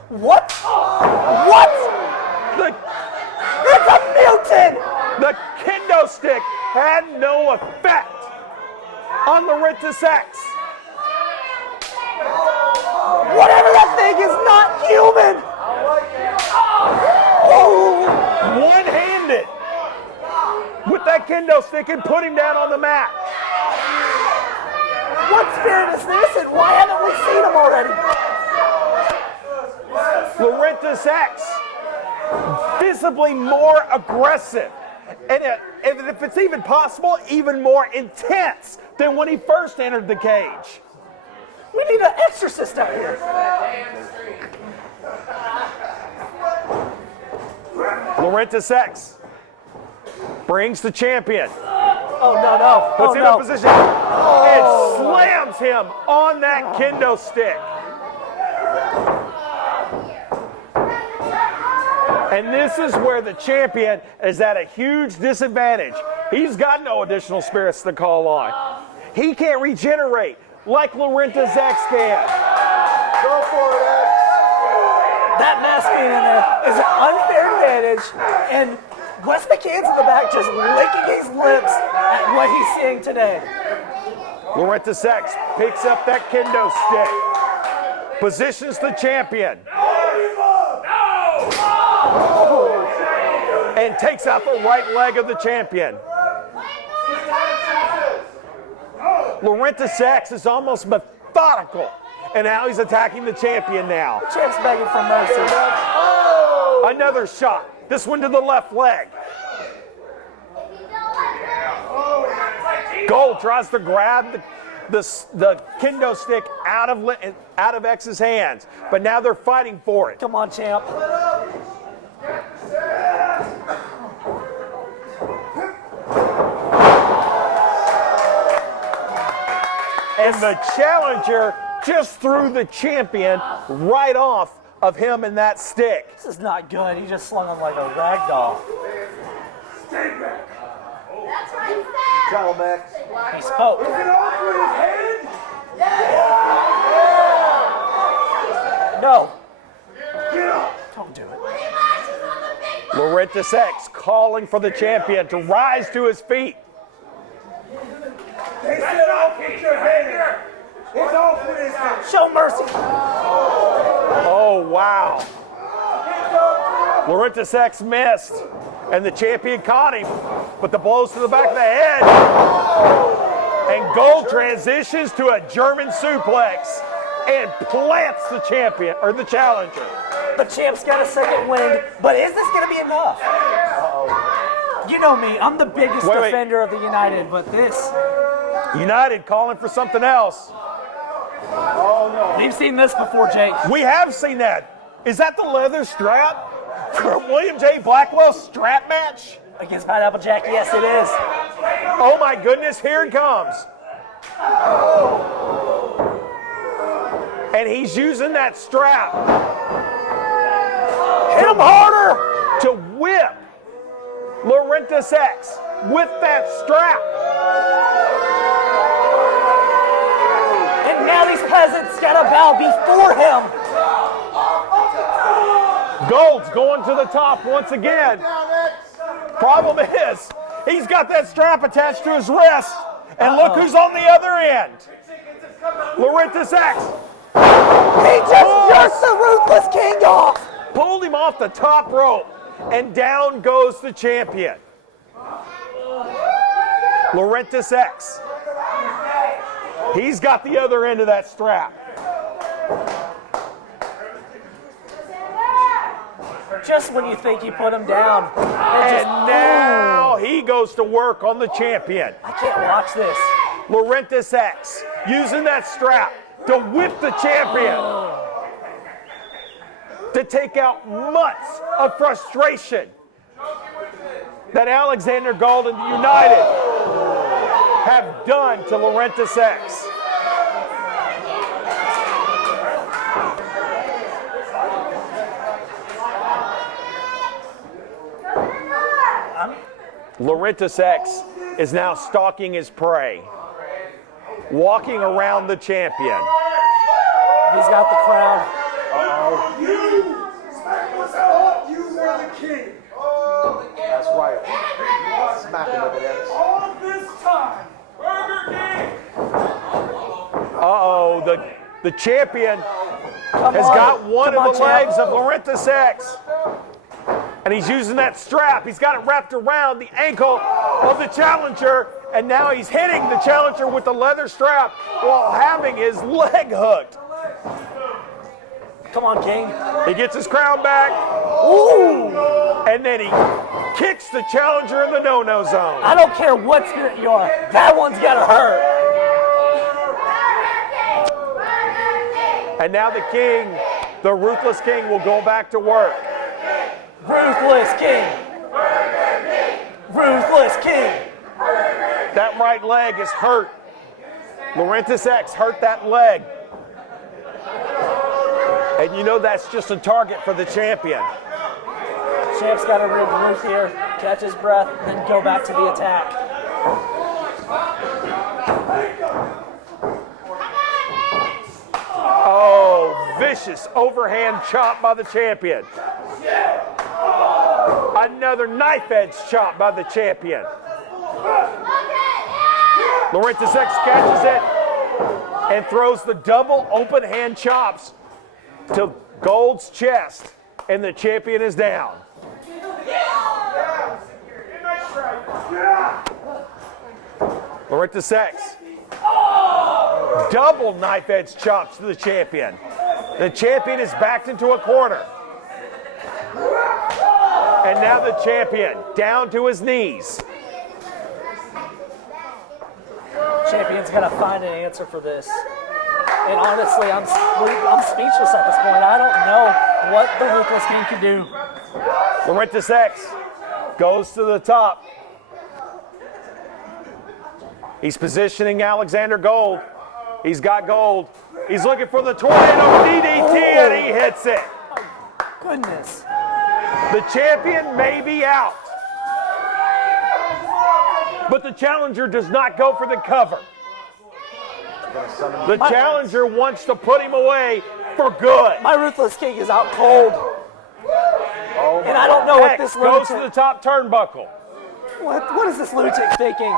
What? What? It's a mutant! The kendo stick had no effect on Laurentis X. Whatever that thing is not human! Oh, one-handed with that kendo stick and put him down on the mat. What spirit is this, and why haven't we seen him already? Laurentis X, visibly more aggressive, and if it's even possible, even more intense than when he first entered the cage. We need an exorcist out here. Laurentis X brings the champion. Oh, no. Puts him in position and slams him on that kendo stick. And this is where the champion is at a huge disadvantage. He's got no additional spirits to call on. He can't regenerate like Laurentius X can. Go for it, X. That mask being in there is an unfair advantage, and Wes McCann's in the back just licking his lips at what he's seeing today. Laurentius X picks up that kendo stick, positions the champion, and takes out the right leg of the champion. Laurentius X is almost methodical in how he's attacking the champion now. Champ's begging for mercy. Another shot, this one to the left leg. Gold tries to grab the kendo stick out of X's hands, but now they're fighting for it. Come on, champ. And the challenger just threw the champion right off of him and that stick. This is not good. He just slung him like a rag doll. Stay back. That's right, Tell him, X. He spoke. Is it off with his head? No. Get up. Don't do it. Laurentius X calling for the champion to rise to his feet. They said off with your head. It's off with his head. Show mercy. Oh, wow. Laurentius X missed, and the champion caught him, but the blows to the back of the head. And Gold transitions to a German suplex and plants the champion, or the challenger. The champ's got a second wind, but is this going to be enough? You know me, I'm the biggest defender of the United, but this... United calling for something else. Oh, no. We've seen this before, Jake. We have seen that. Is that the leather strap from William J. Blackwell's strap match? Against Pineapple Jack, yes it is. Oh my goodness, here it comes. And he's using that strap. Hit him harder to whip Laurentius X with that strap. And now these peasants gotta bow before him. Gold's going to the top once again. Problem is, he's got that strap attached to his wrist. And look who's on the other end. Laurentius X. He just jerked the Ruthless King off. Pulled him off the top rope. And down goes the champion. Laurentius X. He's got the other end of that strap. Just when you think you put him down. And now he goes to work on the champion. I can't watch this. Laurentius X using that strap to whip the champion. To take out months of frustration that Alexander Gold and the United have done to Laurentius X. Laurentius X is now stalking his prey, walking around the champion. He's got the crowd. You were the king. That's right. Smack him with it, X. All this time. Burger King. Uh-oh, the champion has got one of the legs of Laurentius X. And he's using that strap. He's got it wrapped around the ankle of the challenger. And now he's hitting the challenger with the leather strap while having his leg hooked. Come on, King. He gets his crown back. Ooh! And then he kicks the challenger in the no-no zone. I don't care what spirit you are. That one's got to hurt. And now the king, the Ruthless King, will go back to work. Ruthless King. Ruthless King. That right leg is hurt. Laurentius X hurt that leg. And you know that's just a target for the champion. Champ's got to regroup here, catch his breath, and then go back to the attack. Oh, vicious overhand chop by the champion. Another knife edge chop by the champion. Laurentis X catches it and throws the double open hand chops to Gold's chest, and the champion is down. Laurentis X. Double knife edge chops to the champion. The champion is backed into a corner. And now the champion down to his knees. Champion's got to find an answer for this. And honestly, I'm speechless at this point. I don't know what the Ruthless King can do. Laurentis X goes to the top. He's positioning Alexander Gold. He's got Gold. He's looking for the tornado DDT, and he hits it. Goodness. The champion may be out, but the challenger does not go for the cover. The challenger wants to put him away for good. My Ruthless King is out cold. And I don't know what this goes lunatic... to the top turnbuckle. What is this lunatic thinking?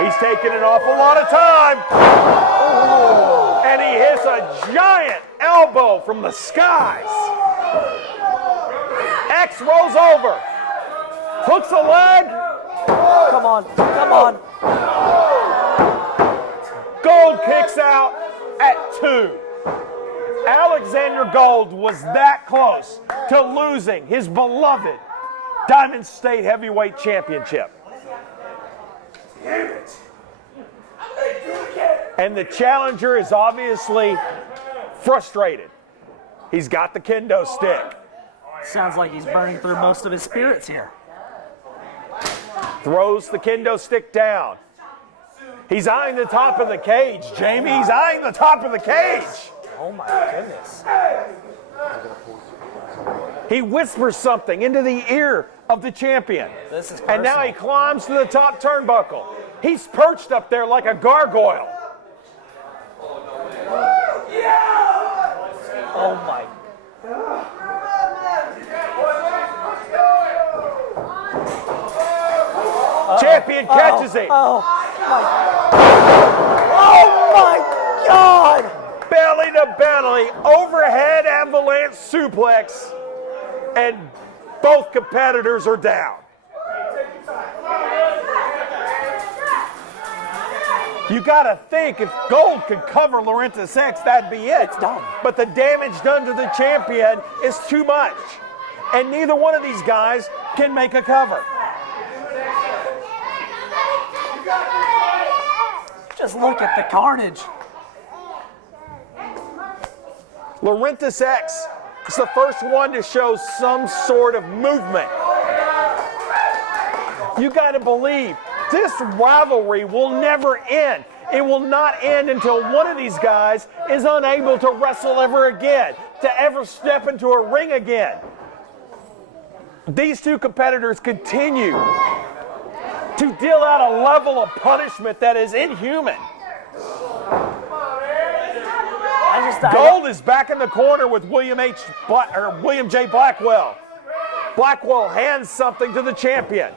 He's taking an awful lot of time. And he hits a giant elbow from the skies. X rolls over. Hooks a leg. Come on, come on. Gold kicks out at 2. Alexander Gold was that close to losing his beloved Diamond State Heavyweight Championship. And the challenger is obviously frustrated. He's got the kendo stick. Sounds like he's burning through most of his spirits here. Throws the kendo stick down. He's eyeing the top of the cage, Jamie. He's eyeing the top of the cage. Oh my goodness. He whispers something into the ear of the champion. This is personal. And now he climbs to the top turnbuckle. He's perched up there like a gargoyle. Oh my. Champion catches it. Oh my God! Belly to belly, overhead avalanche suplex, and both competitors are down. You gotta think if Gold could cover Laurentis X, that'd be it. It's done. But the damage done to the champion is too much. And neither one of these guys can make a cover. Just look at the carnage. Laurentis X is the first one to show some sort of movement. You got to believe this rivalry will never end. It will not end until one of these guys is unable to wrestle ever again, to ever step into a ring again. These two competitors continue to deal out a level of punishment that is inhuman. Gold is back in the corner with William J. Blackwell. Blackwell hands something to the champion.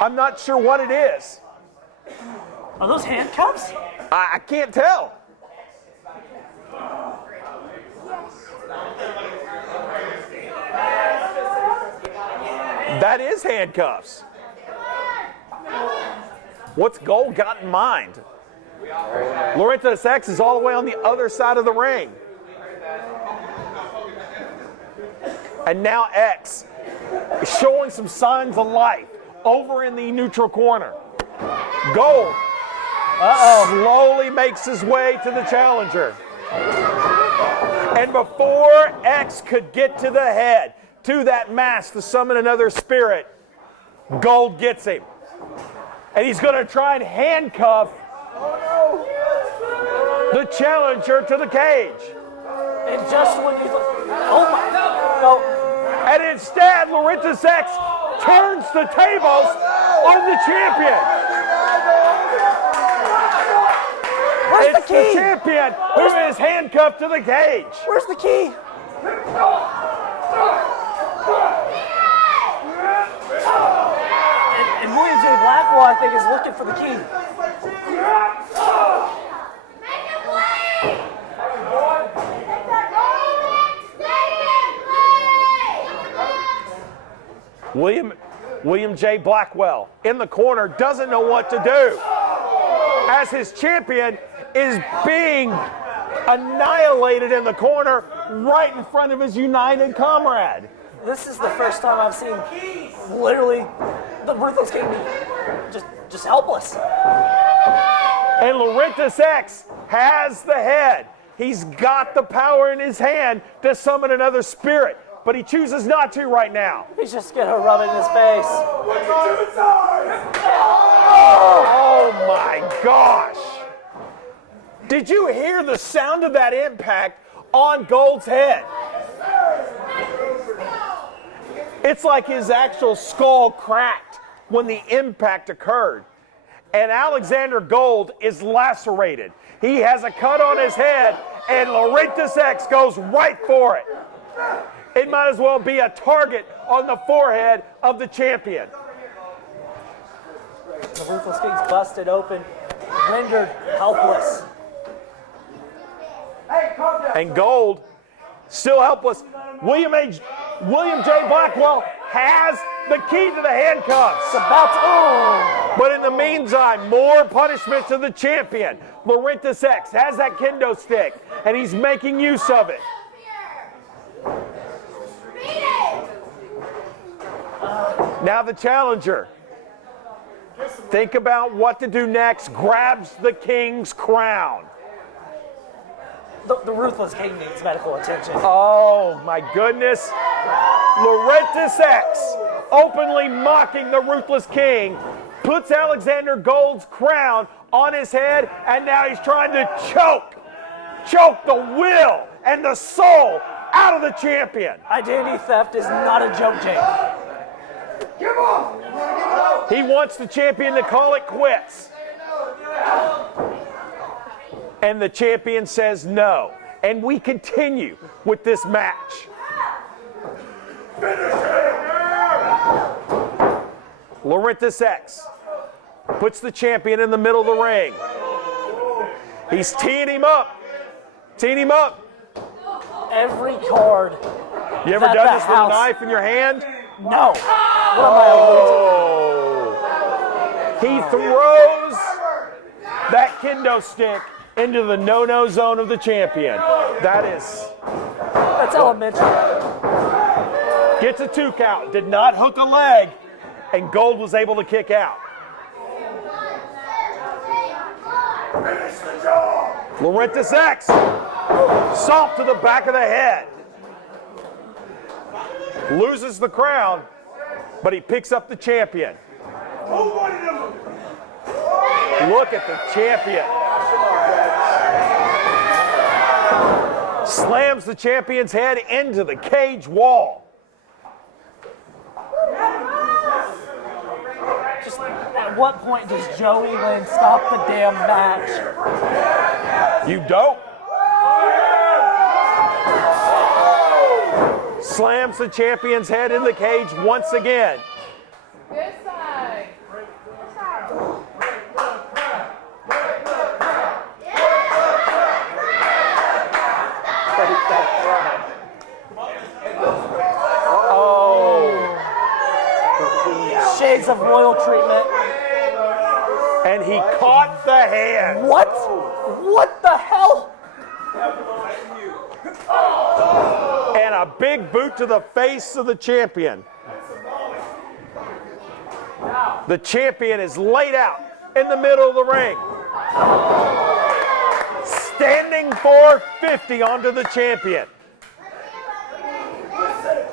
I'm not sure what it is. Are those handcuffs? I can't tell. That is handcuffs. What's Gold got in mind? Laurentis X is all the way on the other side of the ring. And now X is showing some signs of life over in the neutral corner. Gold slowly makes his way to the challenger. And before X could get to the head, to that mask to summon another spirit, Gold gets him. And he's going to try and handcuff the challenger to the cage. And just when you oh my no. And instead, Laurintis X turns the tables on the champion. Where's It's the key? the champion who is handcuffed to the cage. Where's the key? And William J. Blackwell, I think, is looking for the key. William J. Blackwell in the corner doesn't know what to do as his champion is being annihilated in the corner right in front of his united comrade. This is the first time I've seen literally the Ruthless King just helpless. And Laurintis X has the head. He's got the power in his hand to summon another spirit, but he chooses not to right now. He's just gonna rub it in his face. Oh my gosh. Did you hear the sound of that impact on Gold's head? It's like his actual skull cracked when the impact occurred. And Alexander Gold is lacerated. He has a cut on his head, and Laurintis X goes right for it. It might as well be a target on the forehead of the champion. The Ruthless King's busted open, rendered helpless. And Gold, still helpless. William J. Blackwell has the key to the handcuffs. But in the meantime, more punishment to the champion. Laurintis X has that kendo stick, and he's making use of it. Now the challenger. Think about what to do next. Grabs the king's crown. The Ruthless King needs medical attention. Oh my goodness. Laurintis X, openly mocking the Ruthless King, puts Alexander Gold's crown on his head, and now he's trying to choke the will and the soul out of the champion. Identity theft is not a joke, Jake. He wants the champion to call it quits. And the champion says no. And we continue with this match. Laurintis X puts the champion in the middle of the ring. He's teeing him up. Every card. You ever done this with a knife in your hand? No. What am I He throws that kendo stick into the no-no zone of the champion. That's elementary. Gets a 2 count. Did not hook a leg, and Gold was able to kick out. Laurintis X, soft to the back of the head. Loses the crown, but he picks up the champion. Look at the champion. Slams the champion's head into the cage wall. Just at what point does Joey Lynn stop the damn match? You don't. Slams the champion's head in the cage once again. Good side. Shades of royal treatment. And he caught the hand. What? What the hell? And a big boot to the face of the champion. The champion is laid out in the middle of the ring. Standing 450 onto the champion.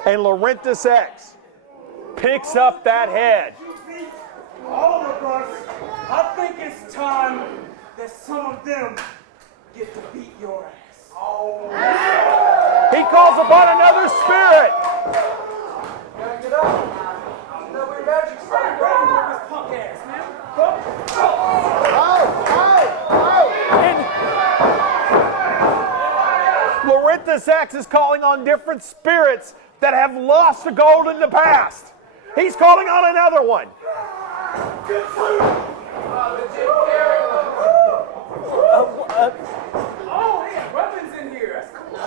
And Laurintis X picks up that head. All of us, I think it's time that some of them get your ass. He calls upon another spirit. Gotta get up. Nobody magic started ready for this punk ass, man. Lorinthus X is calling on different spirits that have lost the gold in the past. He's calling on another one. Oh, yeah, weapons in here. That's cool.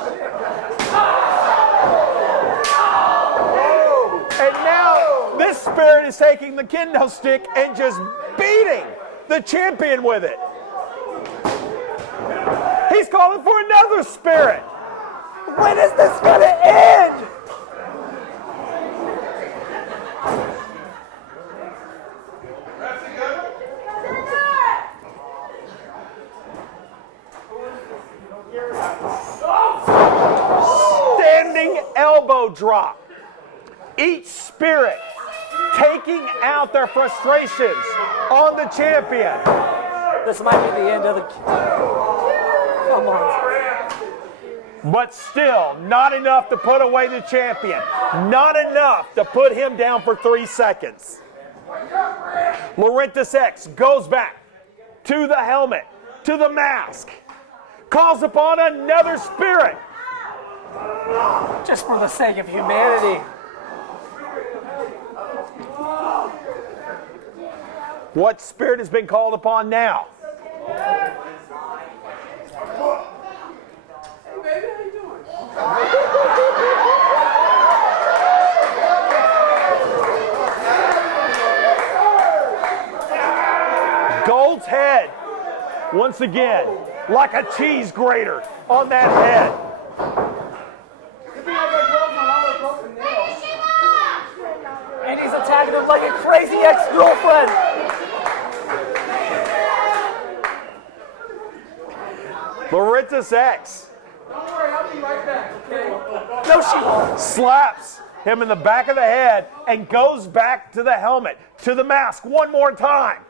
And now this spirit is taking the kendo stick and just beating the champion with it. He's calling for another spirit. When is this going to end? Standing elbow drop. Each spirit taking out their frustrations on the champion. This might be the end of the... Come on. But still, not enough to put away the champion. Not enough to put him down for 3 seconds. Lorinthus X goes back to the helmet, to the mask. Calls upon another spirit. Just for the sake of humanity. What spirit has been called upon now? Hey, baby, how you doing? Gold's head, once again, like a cheese grater on that head. And he's attacking him like a crazy ex-girlfriend. Lorinthus X. Don't worry, I'll be right back, okay? No, she won't. Slaps him in the back of the head and goes back to the helmet, to the mask one more time.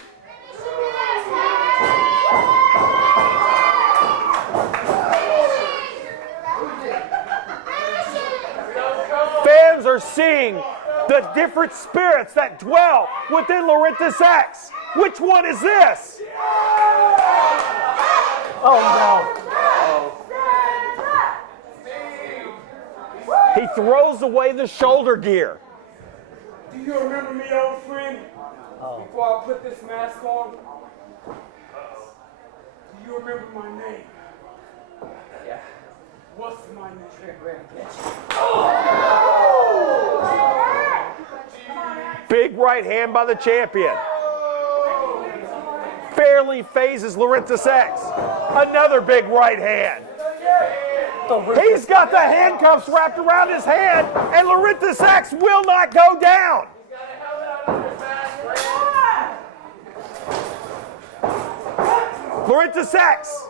Fans are seeing the different spirits that dwell within Lorinthus X. Which one is this? Oh no. He throws away the shoulder gear. Do you remember me, old friend? Before I put this mask on? Do you remember my name? Yeah. What's my name? Big right hand by the champion. Barely phases Lorinthus X. Another big right hand. He's got the handcuffs wrapped around his hand, and Lorinthus X will not go down. Lorinthus X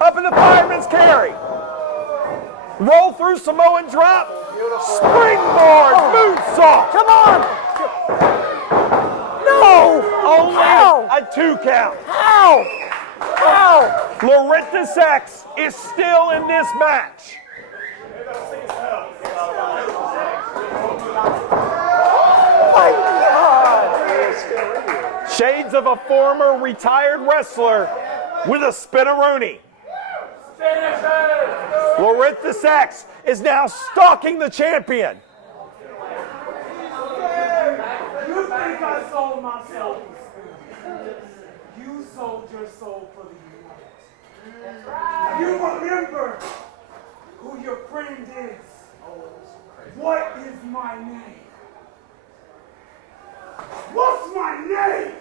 up in the fireman's carry. Roll through Samoan drop. Springboard moonsault. Come on. No. Only How? a 2 count. How? How? Lorinthus X is still in this match. My God. Shades of a former retired wrestler with a spinneroonie. Lorinthus X is now stalking the champion. You think I sold my soul? You sold your soul for the universe. You remember who your friend is. What is my name? What's my name?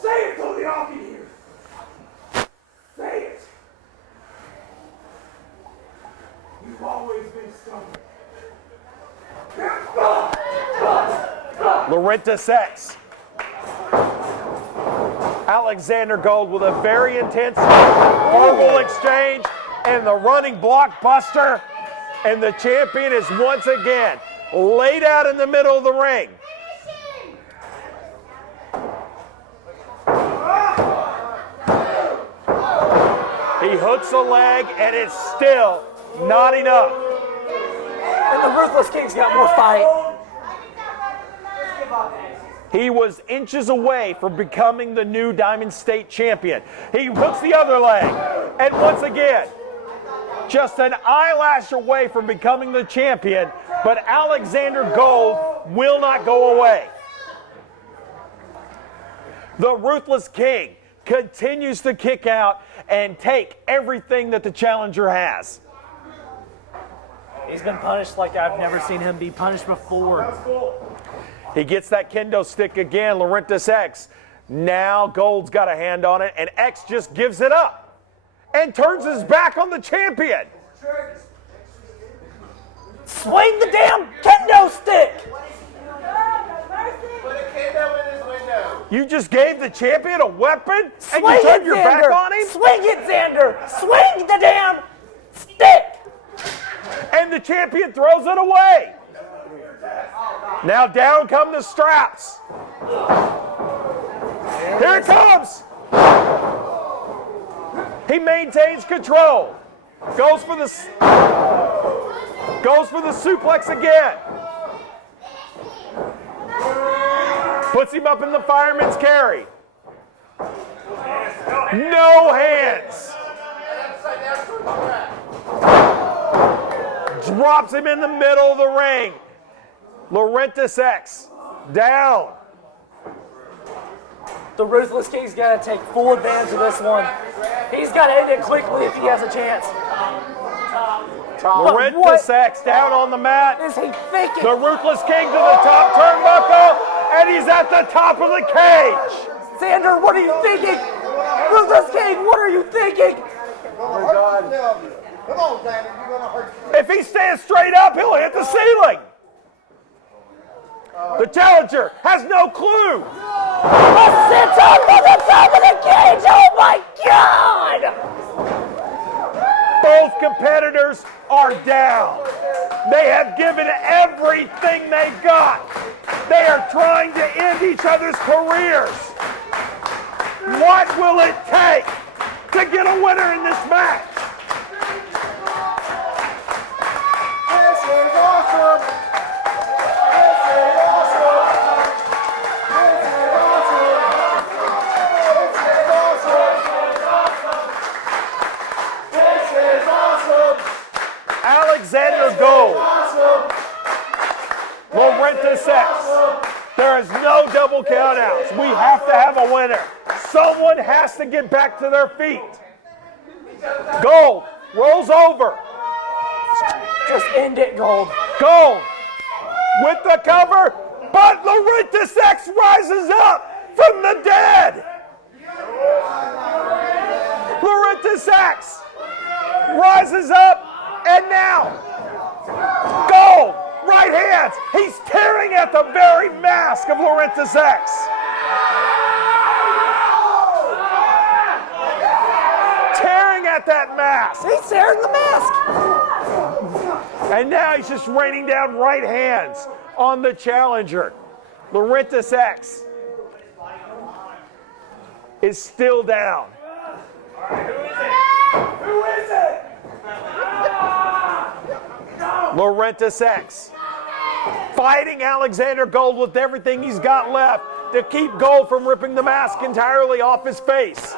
Say it so they all can hear. Say it. You've always been stubborn. Lorinthus X. Alexander Gold with a very intense verbal exchange and the running blockbuster. And the champion is once again laid out in the middle of the ring. He hooks a leg, and it's still not enough. And the Ruthless King's got more fight. He was inches away from becoming the new Diamond State champion. He hooks the other leg, and once again, just an eyelash away from becoming the champion, but Alexander Gold will not go away. The Ruthless King continues to kick out and take everything that the challenger has. He's been punished like I've never seen him be punished before. He gets that kendo stick again, Laurentis X. Now Gold's got a hand on it, and X just gives it up and turns his back on the champion. Swing the damn kendo stick! You just gave the champion a weapon and Swing you turned it, your Xander! back on him? Swing it, Xander! Swing the damn stick! And the champion throws it away. Now down come the straps. Here it comes. He maintains control. Goes for the suplex again. Puts him up in the fireman's carry. No hands. Drops him in the middle of the ring. Laurentis X down. The Ruthless King's got to take full advantage of this one. He's got to end it quickly if he has a chance. Laurentis X down on the mat. Is he thinking? The Ruthless King to the top turnbuckle, and he's at the top of the cage. Xander, what are you thinking? Ruthless King, what are you thinking? Oh my God. Come on, Xander, you're gonna hurt yourself. If he stands straight up, he'll hit the ceiling. The challenger has no clue. Sits up on the top of the cage. Oh my God! Both competitors are down. They have given everything they got. They are trying to end each other's careers. What will it take to get a winner in this match? This is awesome. This is awesome. This is awesome. This is awesome. Alexander Gold. Laurentis X. There is no double countouts. We have to have a winner. Someone has to get back to their feet. Gold rolls over. Just end it, Gold. Gold with the cover, but Laurentis X rises up from the dead. Laurentis X rises up, and now Gold, right hands. He's tearing at the very mask of Laurentis X. Tearing at that mask. He's tearing the mask. And now he's just raining down right hands on the challenger. Laurentis X is still down. Who is it? Laurentis X fighting Alexander Gold with everything he's got left to keep Gold from ripping the mask entirely off his face.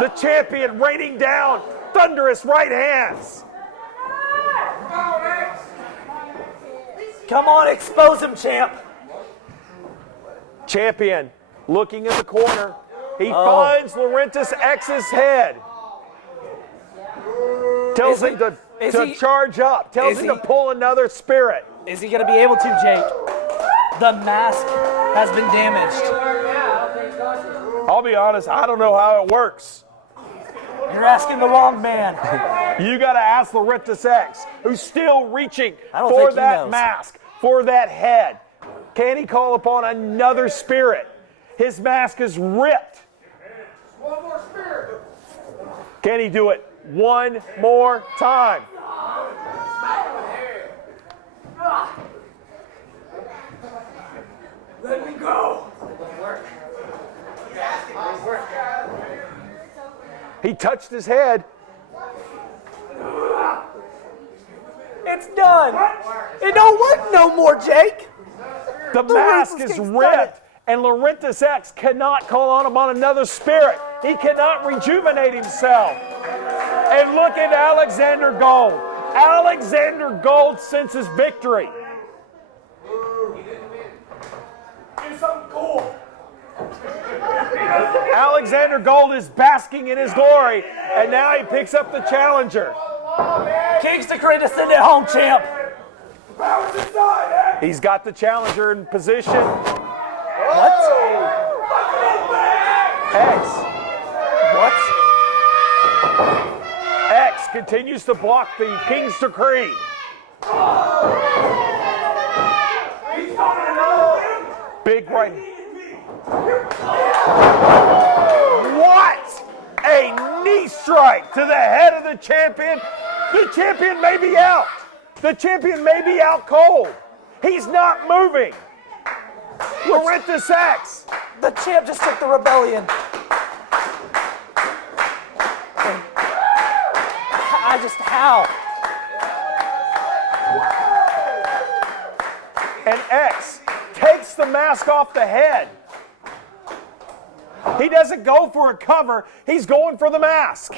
The champion raining down thunderous right hands. Come on, expose him, champ. Champion looking in the corner. He finds Laurentis X's head. Tells him to charge up. Tells him to pull another spirit. Is he going to be able to, Jake? The mask has been damaged. I'll be honest, I don't know how it works. You're asking the wrong man. You got to ask Laurentis X, who's still reaching don't for think he that knows. mask, for that head. Can he call upon another spirit? His mask is ripped. One more spirit. Can he do it one more time? Let me go. He touched his head. It's done. It don't work no more, Jake. The mask is ripped, and Laurinus X cannot call on upon another spirit. He cannot rejuvenate himself. And look at Alexander Gold. Alexander Gold senses victory. Do something cool. Alexander Gold is basking in his glory, and now he picks up the challenger. King's Decree to send it home, champ. He's got the challenger in position. What? X. What? X continues to block the King's Decree. Big right. What? A knee strike to the head of the champion. The champion may be out. The champion may be out cold. He's not moving. Laurinus X. The champ just took the rebellion. How? And X takes the mask off the head. He doesn't go for a cover. He's going for the mask.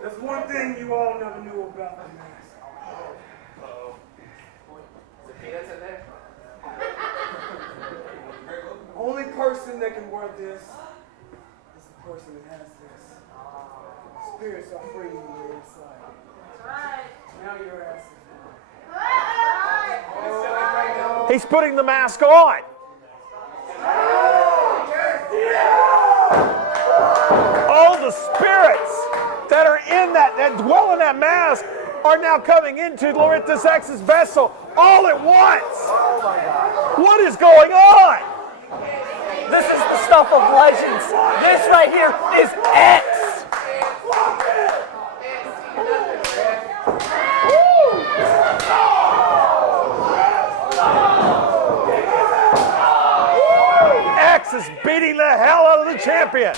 There's one thing you all never knew about the mask. Only person that can wear this is the person that has this. Spirits are free on the inside. That's right. Now your ass is He's putting the mask on. All the spirits that are in that dwell in that mask are now coming into Laurinus X's vessel all at once. Oh my God. What is going on? This is the stuff of legends. This right here is X. X is beating the hell out of the champion.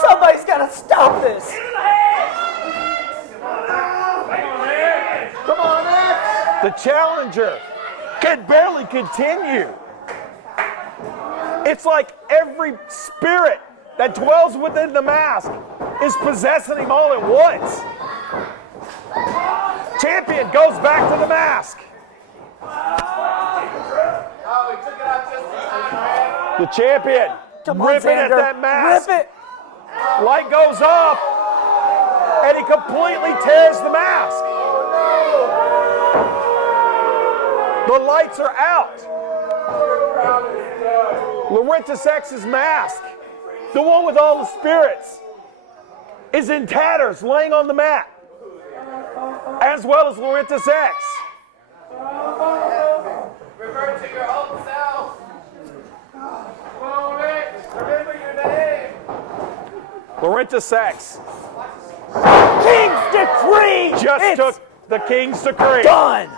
Somebody's got to stop this. Come on, X. The challenger can barely continue. It's like every spirit that dwells within the mask is possessing him all at once. Champion goes back to the mask. The champion ripping at that mask. Rip it. Light goes off, and he completely tears the mask. The lights are out. Laurinus X's mask, the one with all the spirits, is in tatters, laying on the mat, as well as Laurinus X. Revert to your old self. Come on, X. Remember your name. Laurinus X King's Decree just took the King's Decree. Done.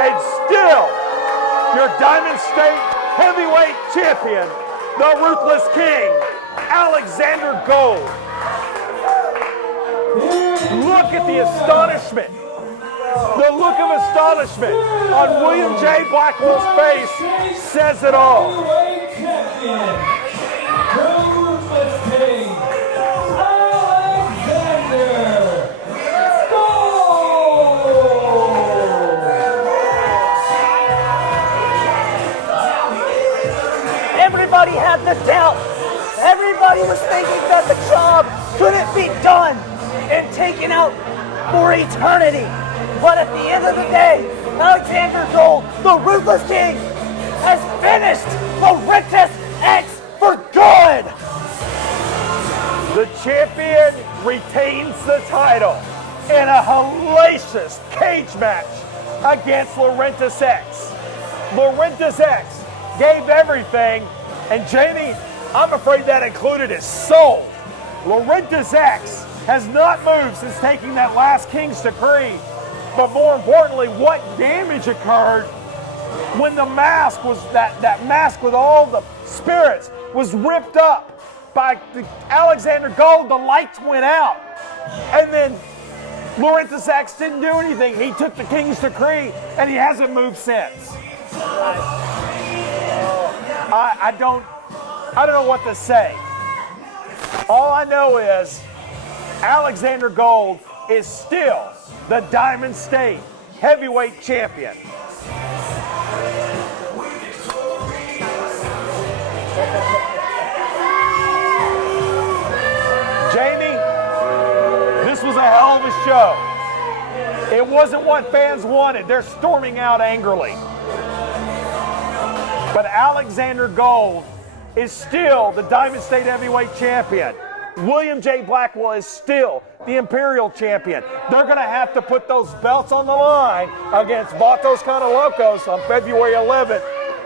And still, your Diamond State Heavyweight Champion, the Ruthless King, Alexander Gold. Look at the astonishment. The look of astonishment on William J. Blackwell's face says it all. Everybody had the doubt. Everybody was thinking that the job couldn't be done and taken out for eternity. But at the end of the day, Alexander Gold, the Ruthless King, has finished Laurinus X for good. The champion retains the title in a hellacious cage match against Laurinus X. Laurinus X gave everything, and Jamie, I'm afraid that included his soul. Laurinus X has not moved since taking that last King's Decree, but more importantly, what damage occurred when the mask was, that mask with all the spirits was ripped up by Alexander Gold, the lights went out. And then Laurentis X didn't do anything. He took the King's Decree, and he hasn't moved since. I don't know what to say. All I know is Alexander Gold is still the Diamond State Heavyweight Champion. Jamie, this was a hell of a show. It wasn't what fans wanted. They're storming out angrily. But Alexander Gold is still the Diamond State Heavyweight Champion. William J. Blackwell is still the Imperial Champion. They're going to have to put those belts on the line against Vatos Locos on February 11th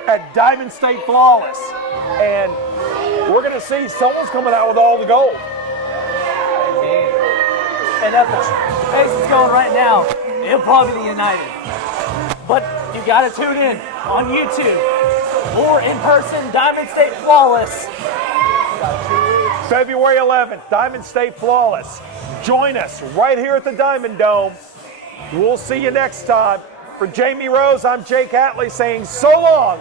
at Diamond State Flawless. And we're going to see someone's coming out with all the gold. And at the pace it's going right now, it'll probably be the United. But you got to tune in on YouTube or in person, Diamond State Flawless. February 11th, Diamond State Flawless. Join us right here at the Diamond Dome. We'll see you next time. For Jamie Rose, I'm Jake Hatley saying so long